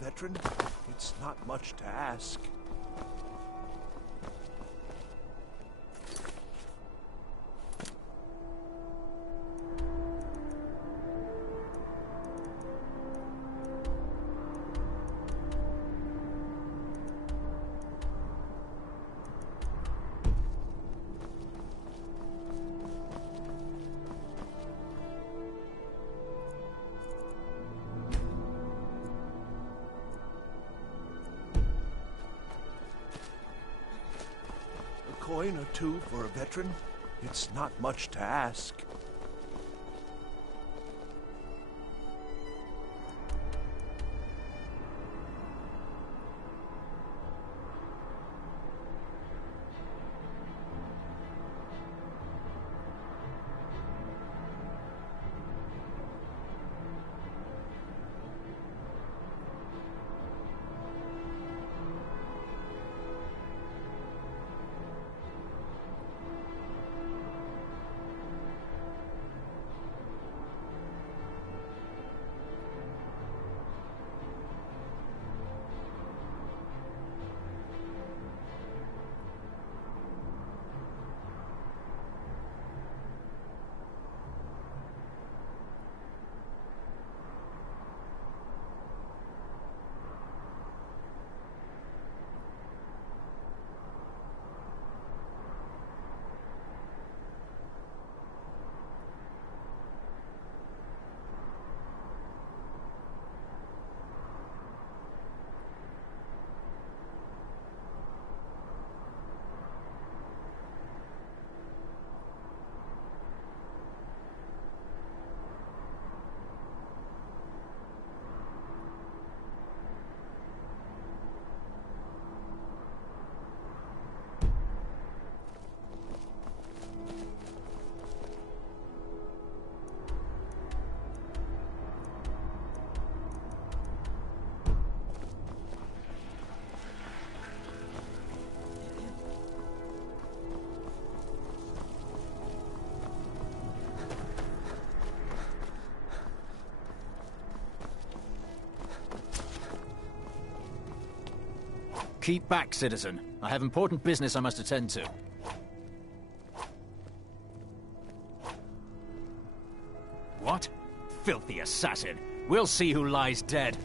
Veteran, it's not much to ask. Coin or two for a veteran? It's not much to ask. Keep back, citizen. I have important business I must attend to. What? Filthy assassin. We'll see who lies dead.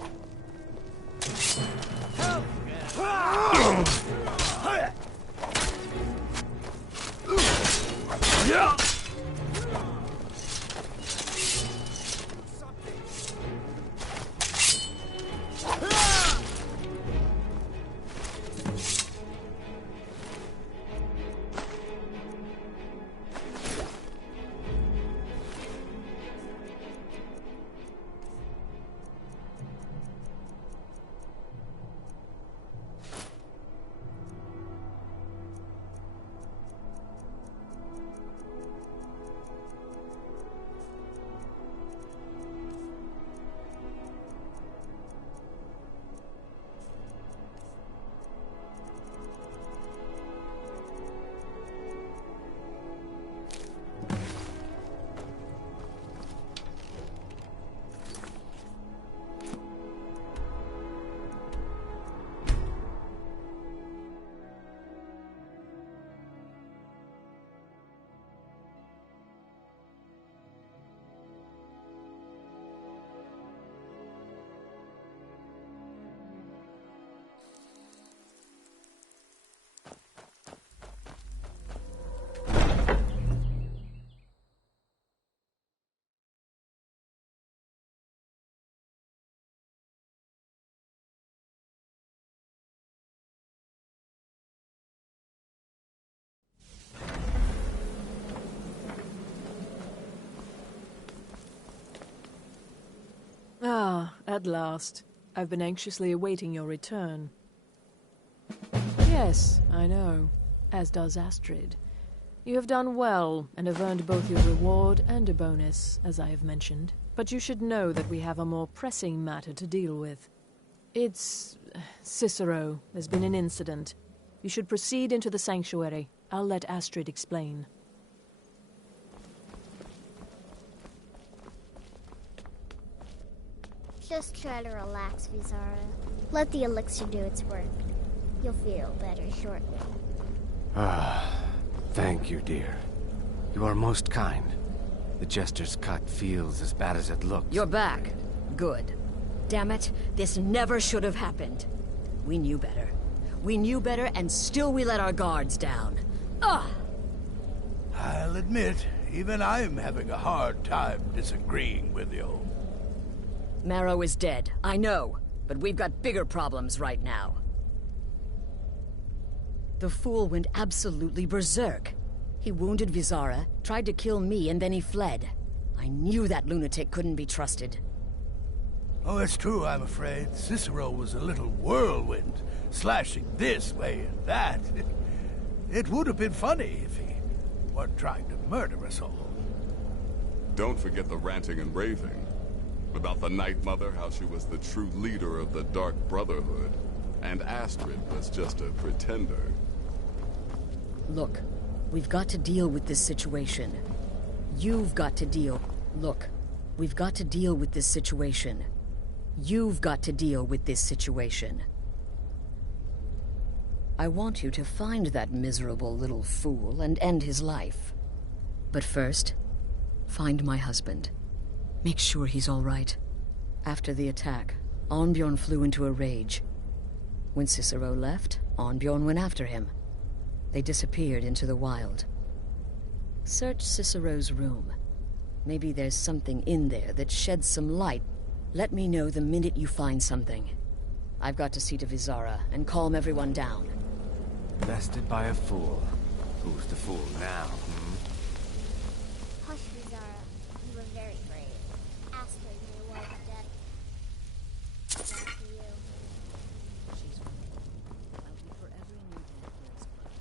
Ah, at last. I've been anxiously awaiting your return. Yes, I know. As does Astrid. You have done well, and have earned both your reward and a bonus, as I have mentioned. But you should know that we have a more pressing matter to deal with. It's... Cicero. There's been an incident. You should proceed into the sanctuary. I'll let Astrid explain. Just try to relax, Vizara. Let the elixir do its work. You'll feel better shortly. Ah, thank you, dear. You are most kind. The Jester's cut feels as bad as it looks. You're back. Good. Damn it, this never should have happened. We knew better. We knew better, and still we let our guards down. Ugh! I'll admit, even I'm having a hard time disagreeing with you. Marrow is dead, I know, but we've got bigger problems right now. The fool went absolutely berserk. He wounded Vizara, tried to kill me, and then he fled. I knew that lunatic couldn't be trusted. Oh, it's true, I'm afraid. Cicero was a little whirlwind, slashing this way and that. It would have been funny if he weren't trying to murder us all. Don't forget the ranting and raving. About the Night Mother, how she was the true leader of the Dark Brotherhood, and Astrid was just a pretender. Look, we've got to deal with this situation. You've got to deal... Look, we've got to deal with this situation. You've got to deal with this situation. I want you to find that miserable little fool and end his life. But first, find my husband. Make sure he's all right. After the attack, Arnbjorn flew into a rage. When Cicero left, Arnbjorn went after him. They disappeared into the wild. Search Cicero's room. Maybe there's something in there that sheds some light. Let me know the minute you find something. I've got to see to Vizara and calm everyone down. Bested by a fool. Who's the fool now, Hush, Vizara. You were very brave. Astrid knew what was dead. Back to you. She's right. I'll be forever in your dead girl's blood.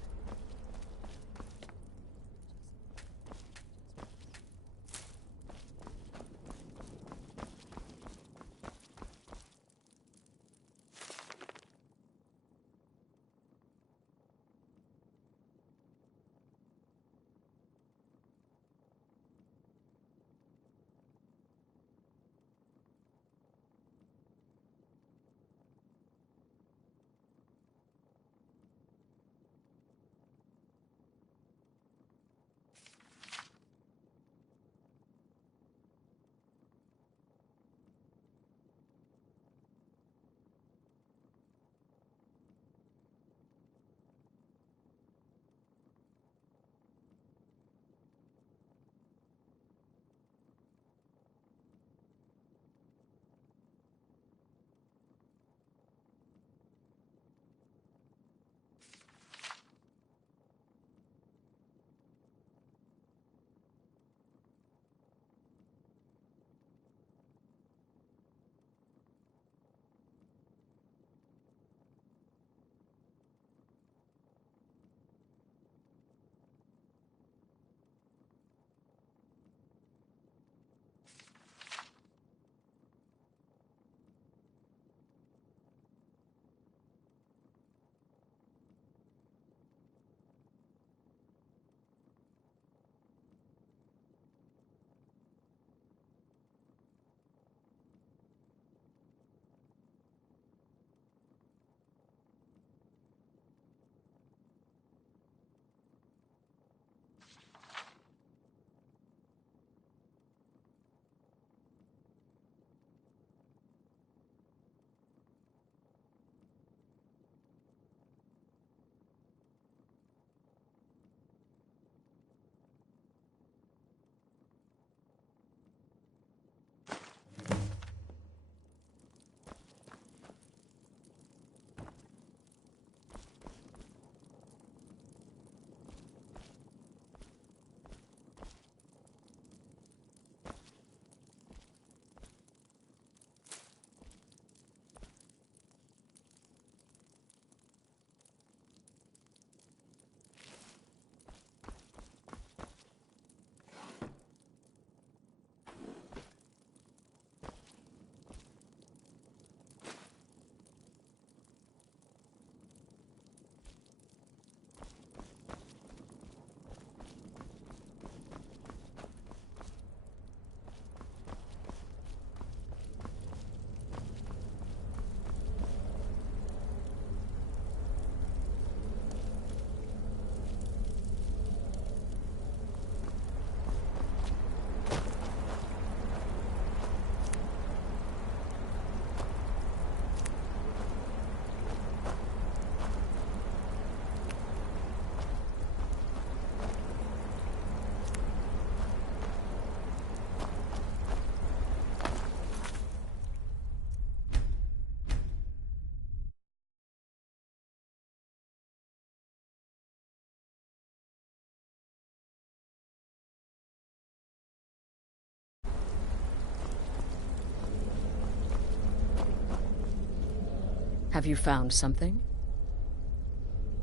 Have you found something?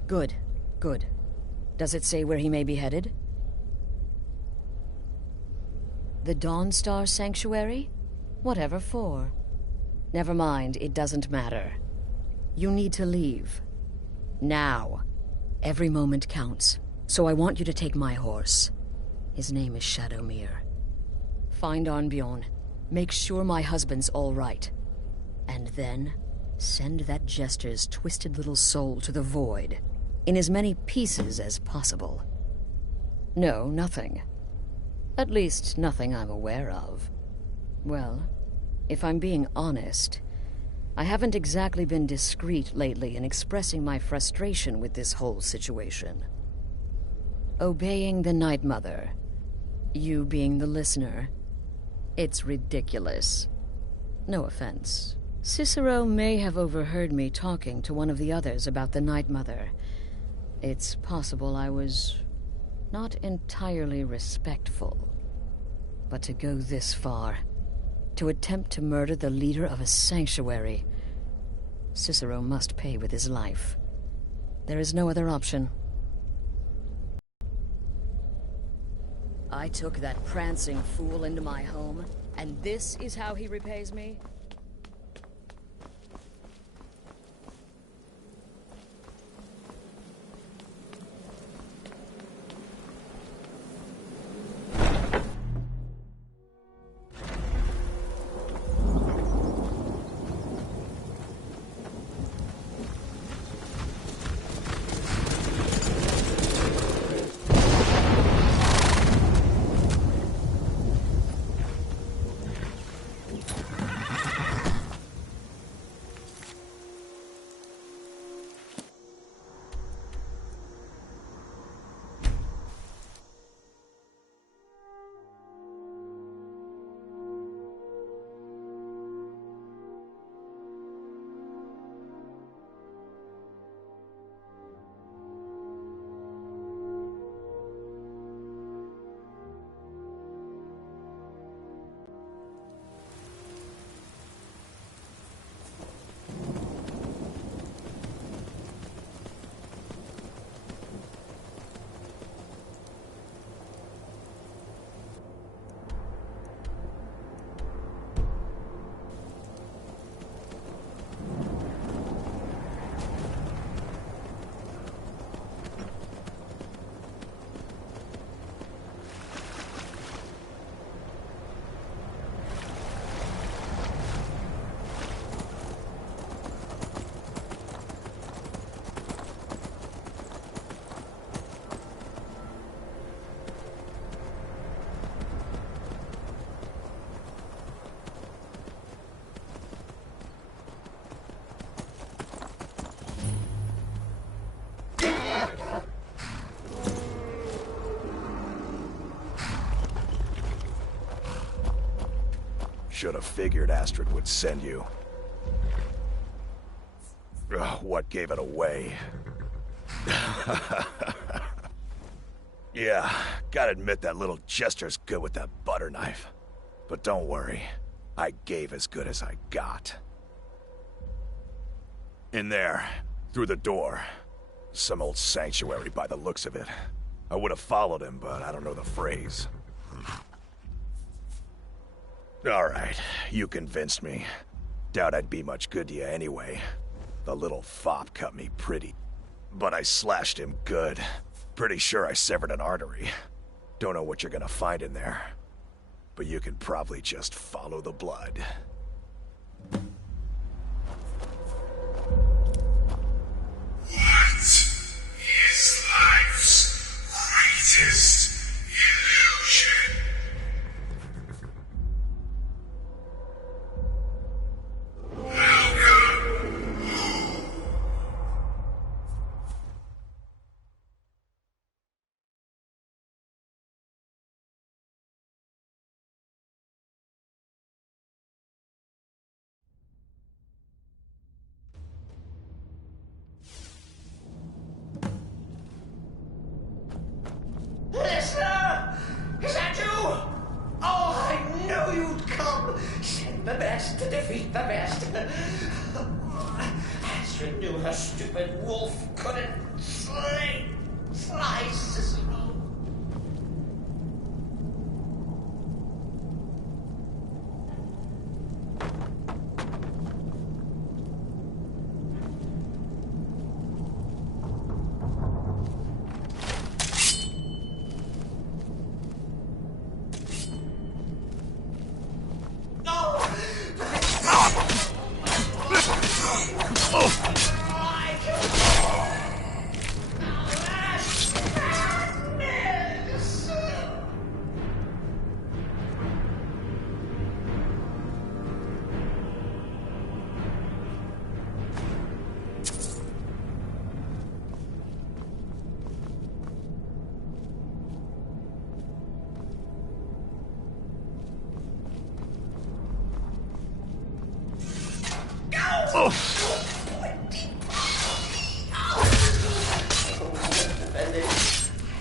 Good, good. Does it say where he may be headed? The Dawnstar Sanctuary? Whatever for. Never mind, it doesn't matter. You need to leave. Now. Every moment counts, so I want you to take my horse. His name is Shadowmere. Find Arnbjorn. Make sure my husband's all right. And then, send that jester's twisted little soul to the void, in as many pieces as possible. No, nothing. At least, nothing I'm aware of. Well, if I'm being honest, I haven't exactly been discreet lately in expressing my frustration with this whole situation. Obeying the Night Mother, you being the listener, it's ridiculous. No offense. Cicero may have overheard me talking to one of the others about the Night Mother. It's possible I was not entirely respectful. But to go this far, to attempt to murder the leader of a sanctuary, Cicero must pay with his life. There is no other option. I took that prancing fool into my home, and this is how he repays me? Should have figured Astrid would send you. Ugh, what gave it away? Yeah, gotta admit that little jester's good with that butter knife. But don't worry, I gave as good as I got. In there, through the door. Some old sanctuary by the looks of it. I would have followed him, but I don't know the phrase. Alright, you convinced me. Doubt I'd be much good to you anyway. The little fop cut me pretty. But I slashed him good. Pretty sure I severed an artery. Don't know what you're gonna find in there. But you can probably just follow the blood. What is life's greatest illusion? Listener! Is that you? Oh, I knew you'd come! Send the best to defeat the best. As Astrid knew her stupid wolf couldn't fly Cicero.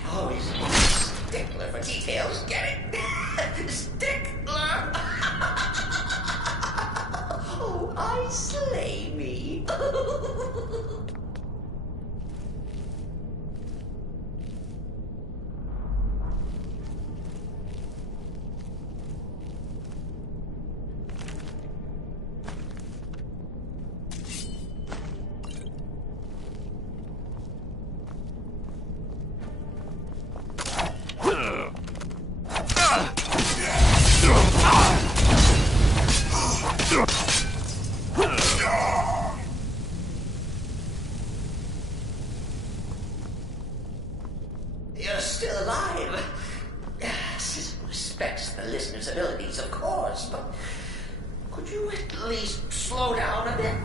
Always stickler for details, get it? Stickler! Oh, I slay me. You're still alive. Respects the listener's abilities, of course, but could you at least slow down a bit?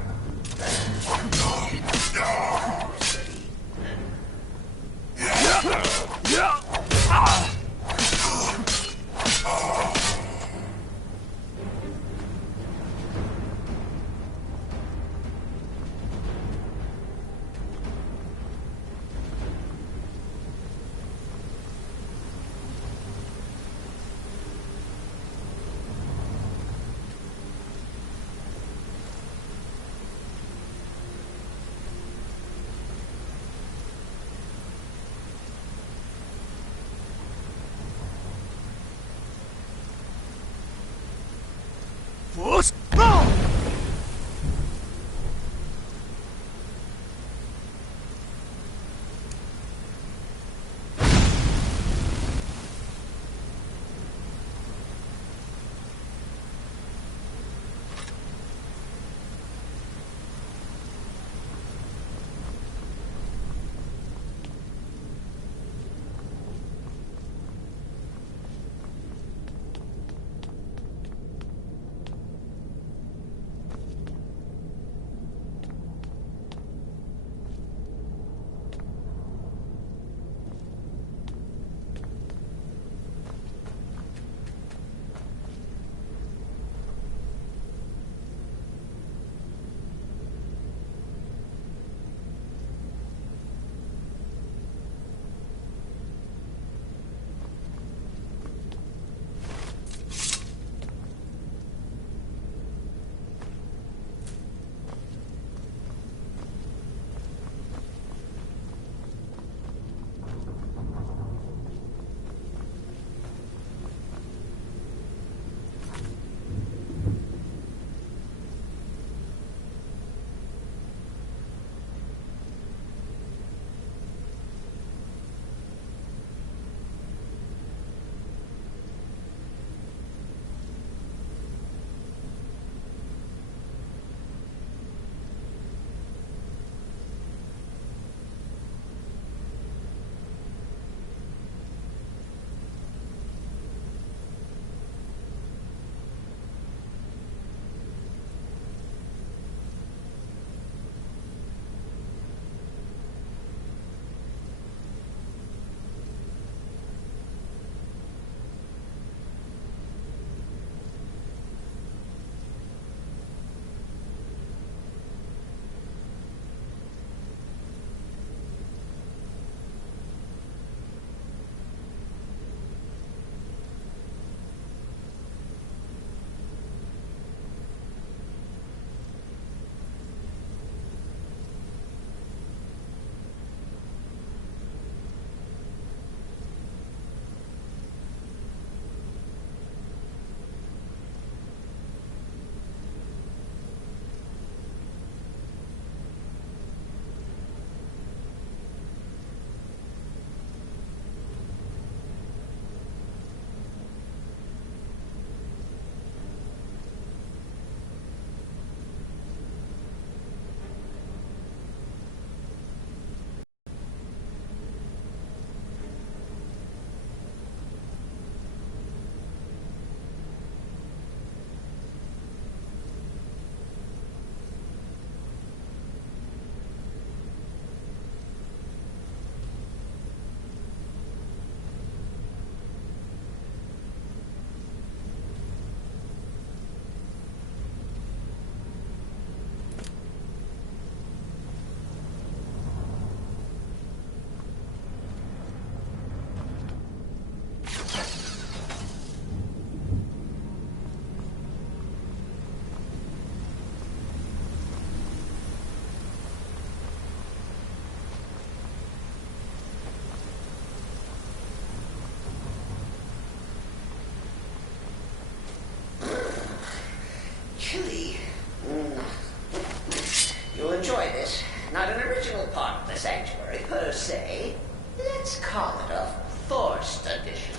Let's call it a forced addition.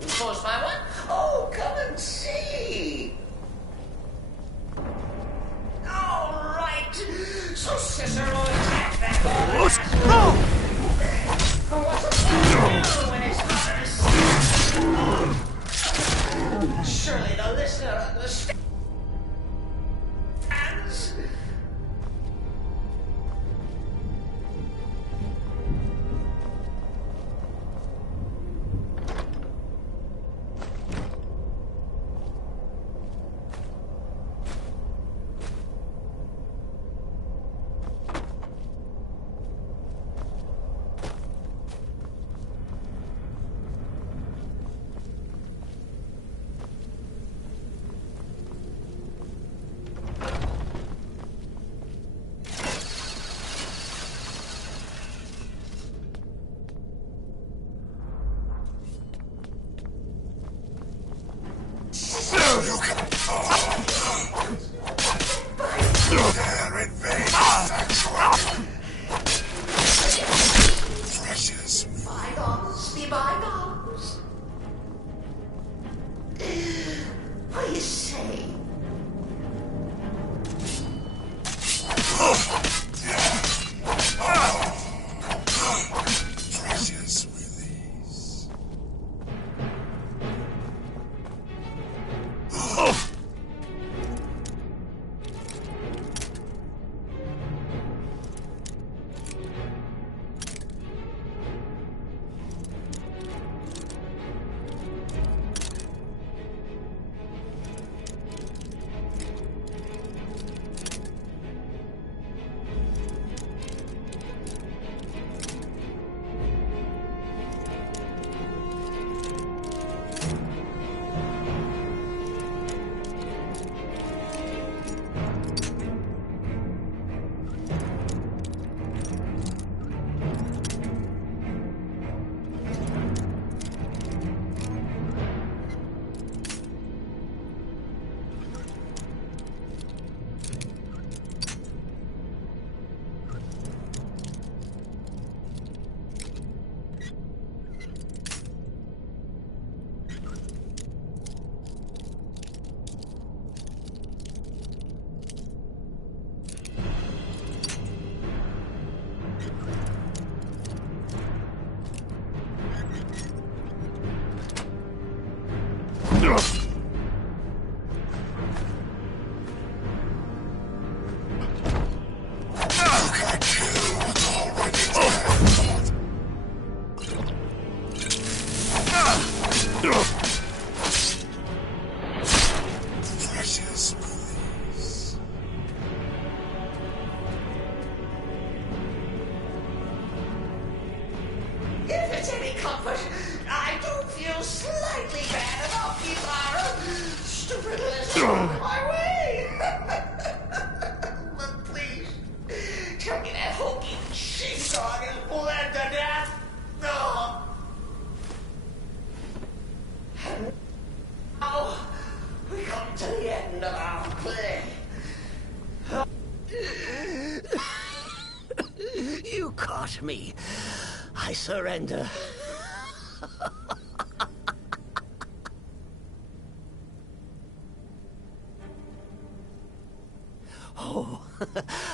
Forced by what? Oh, come and see. All right. So Cicero attacked that horse. What's a fool do when it's not a... Surely the listener understands. Me. I surrender. Oh,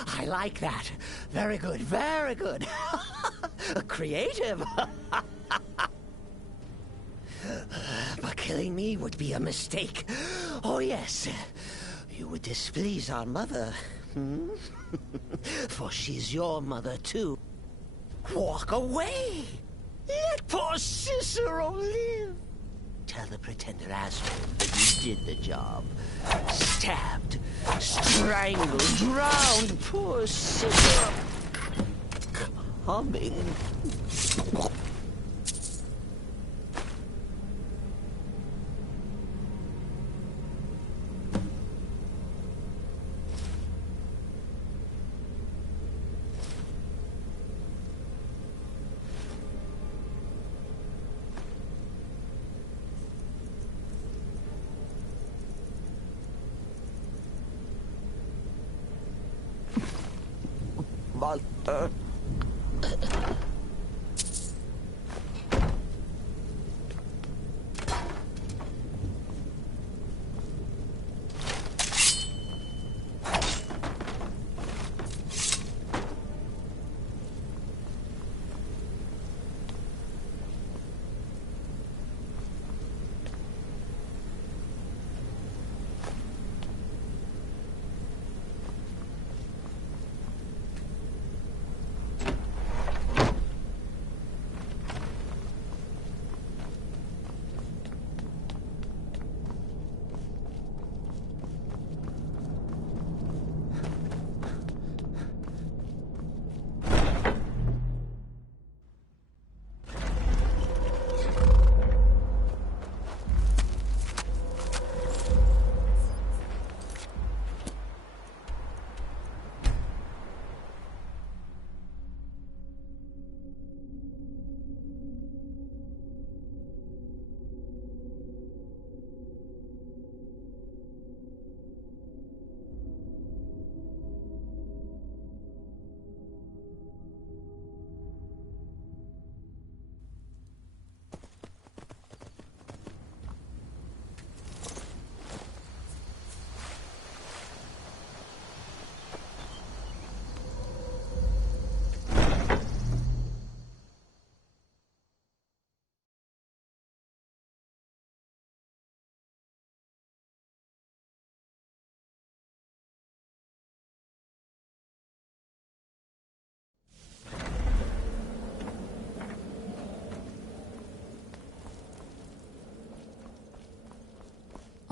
I like that. Very good, very good. Creative. But killing me would be a mistake. Oh, yes. You would displease our mother. Hmm? For she's your mother, too. Walk away! Let poor Cicero live! Tell the pretender Astrid that you did the job. Stabbed, strangled, drowned poor Cicero. Coming.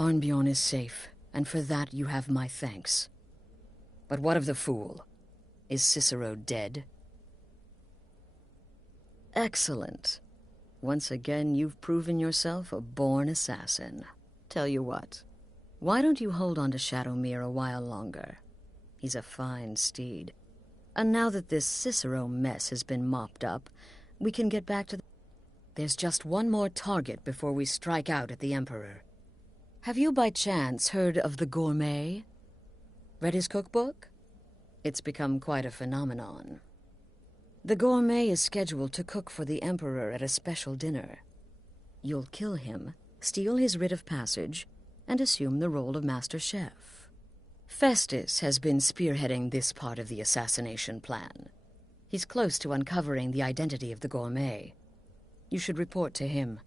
Arnbjorn is safe, and for that you have my thanks. But what of the fool? Is Cicero dead? Excellent. Once again, you've proven yourself a born assassin. Tell you what, why don't you hold on to Shadowmere a while longer? He's a fine steed. And now that this Cicero mess has been mopped up, we can get back to the... There's just one more target before we strike out at the Emperor. Have you by chance heard of the Gourmet? Read his cookbook? It's become quite a phenomenon. The Gourmet is scheduled to cook for the Emperor at a special dinner. You'll kill him, steal his writ of passage, and assume the role of Master Chef. Festus has been spearheading this part of the assassination plan. He's close to uncovering the identity of the Gourmet. You should report to him.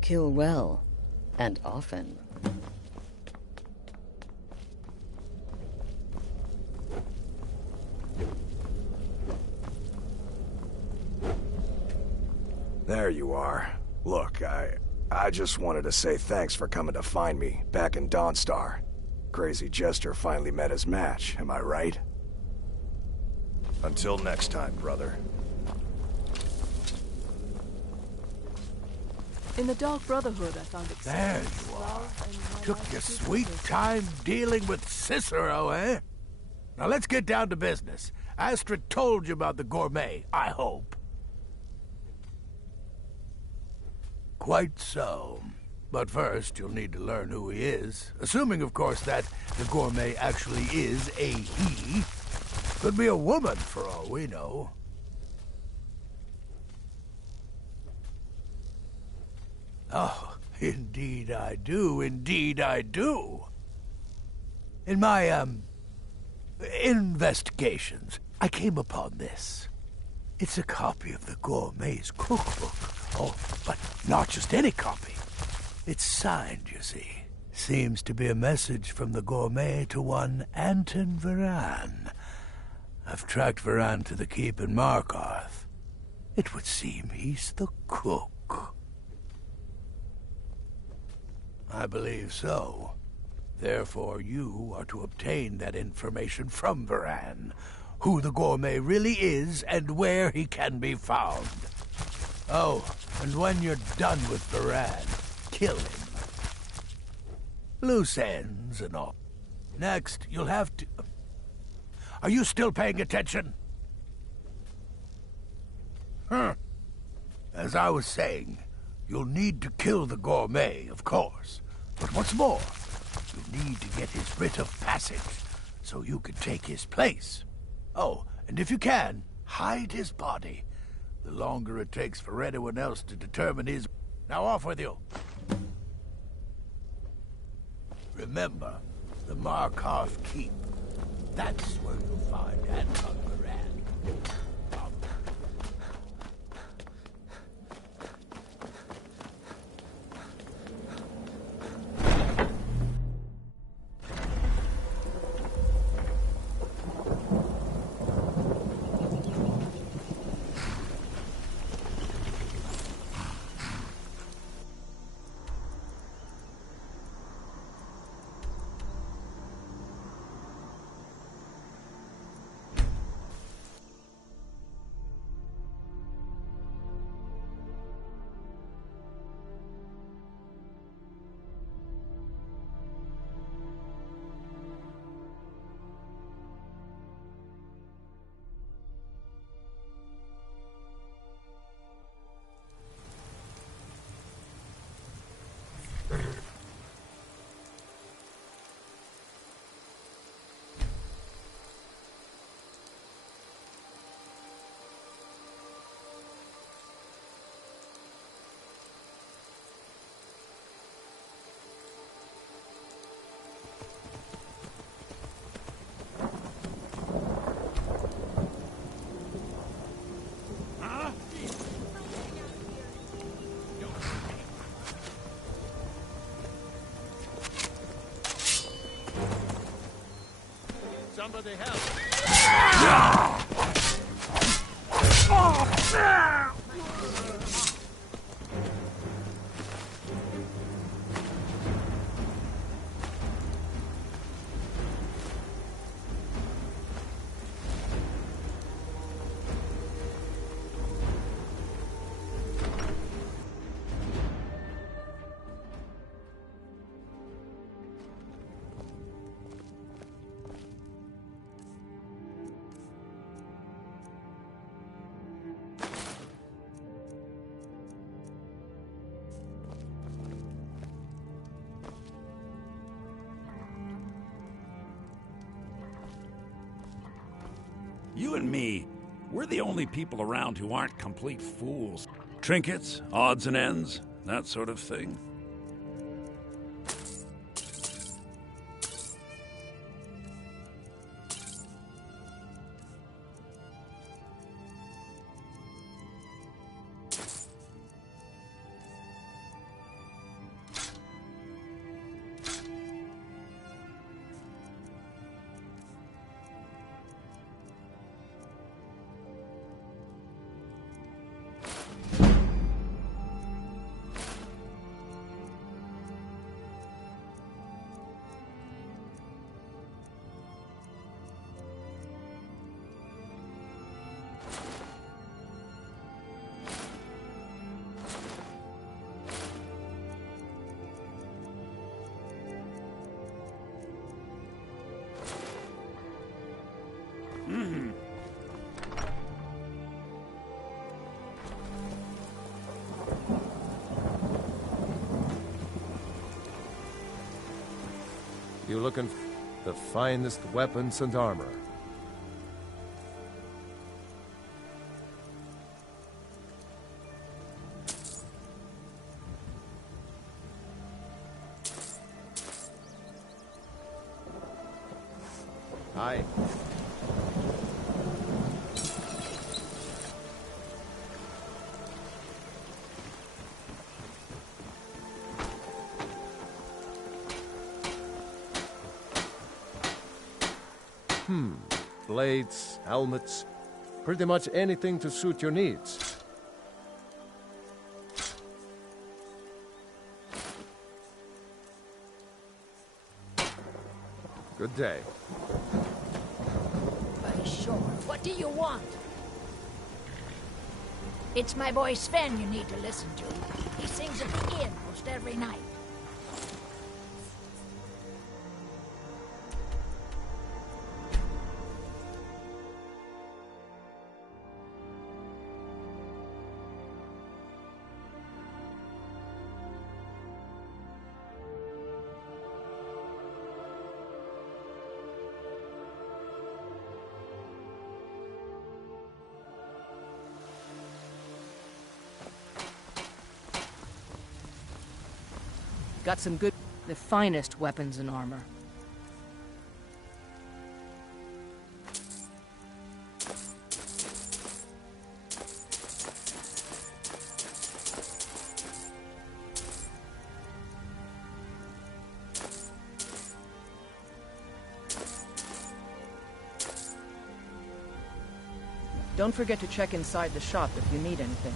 Kill well, and often. There you are. Look, I just wanted to say thanks for coming to find me back in Dawnstar. Crazy Jester finally met his match, am I right? Until next time, brother. In the Dark Brotherhood, I found it... There you are. Took your sweet time dealing with Cicero, eh? Now let's get down to business. Astrid told you about the Gourmet, I hope. Quite so. But first, you'll need to learn who he is. Assuming, of course, that the Gourmet actually is a he. Could be a woman, for all we know. Oh, indeed I do. Indeed I do. In my, investigations, I came upon this. It's a copy of the Gourmet's cookbook. Oh, but not just any copy. It's signed, you see. Seems to be a message from the Gourmet to one Anton Varan. I've tracked Varan to the keep in Markarth. It would seem he's the cook. I believe so. Therefore, you are to obtain that information from Varan. Who the Gourmet really is and where he can be found. Oh, and when you're done with Varan, kill him. Loose ends and all. Next, you'll have to... Are you still paying attention? As I was saying, you'll need to kill the Gourmet, of course. But what's more, you'll need to get his writ of passage, so you can take his place. Oh, and if you can, hide his body. The longer it takes for anyone else to determine his... Now off with you. Remember, the Markarth Keep. That's where you'll find Anton Varan. Somebody help! You and me, we're the only people around who aren't complete fools. Trinkets, odds and ends, that sort of thing. You looking for the finest weapons and armor? Hi. Blades, helmets, pretty much anything to suit your needs. Good day. By sure. What do you want? It's my boy Sven you need to listen to. He sings at the inn most every night. Got some good, the finest weapons and armor. Don't forget to check inside the shop if you need anything.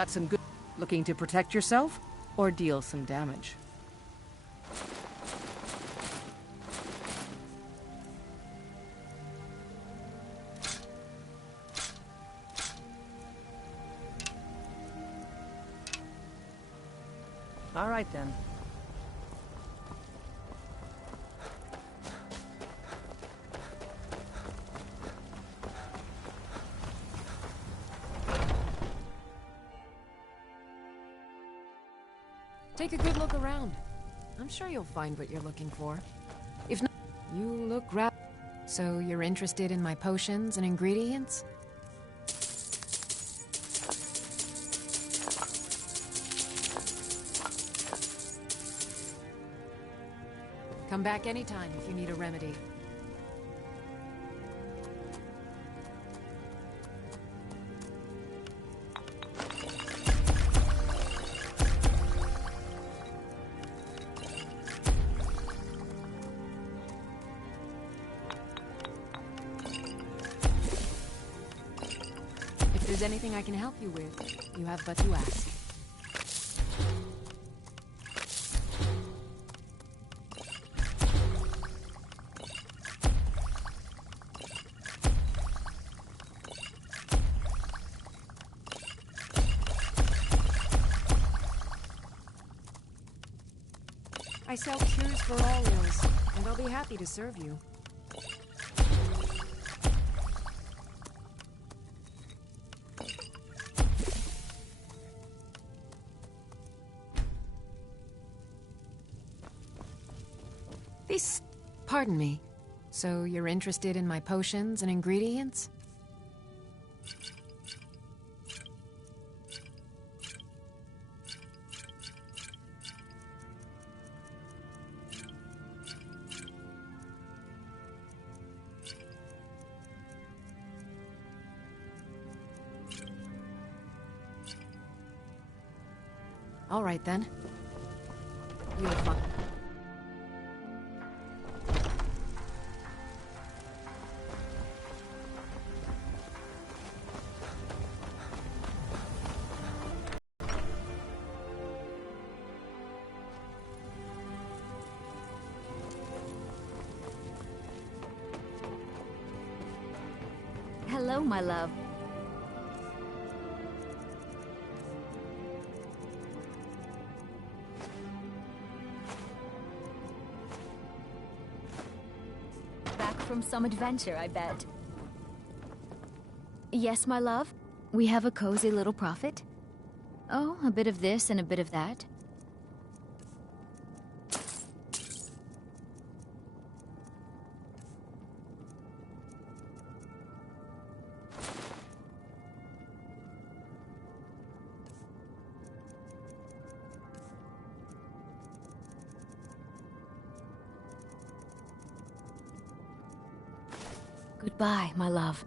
got some good... Looking to protect yourself or deal some damage? All right, then. Take a good look around. I'm sure you'll find what you're looking for. If not, you look So you're interested in my potions and ingredients? Come back anytime if you need a remedy. If there's anything I can help you with, you have but to ask. I sell cures for all ills, and I'll be happy to serve you. Pardon me. So you're interested in my potions and ingredients? All right, then. You'll find... Hello, my love. Back from some adventure, I bet. Yes, my love? We have a cozy little profit? Oh, a bit of this and a bit of that. Goodbye, my love.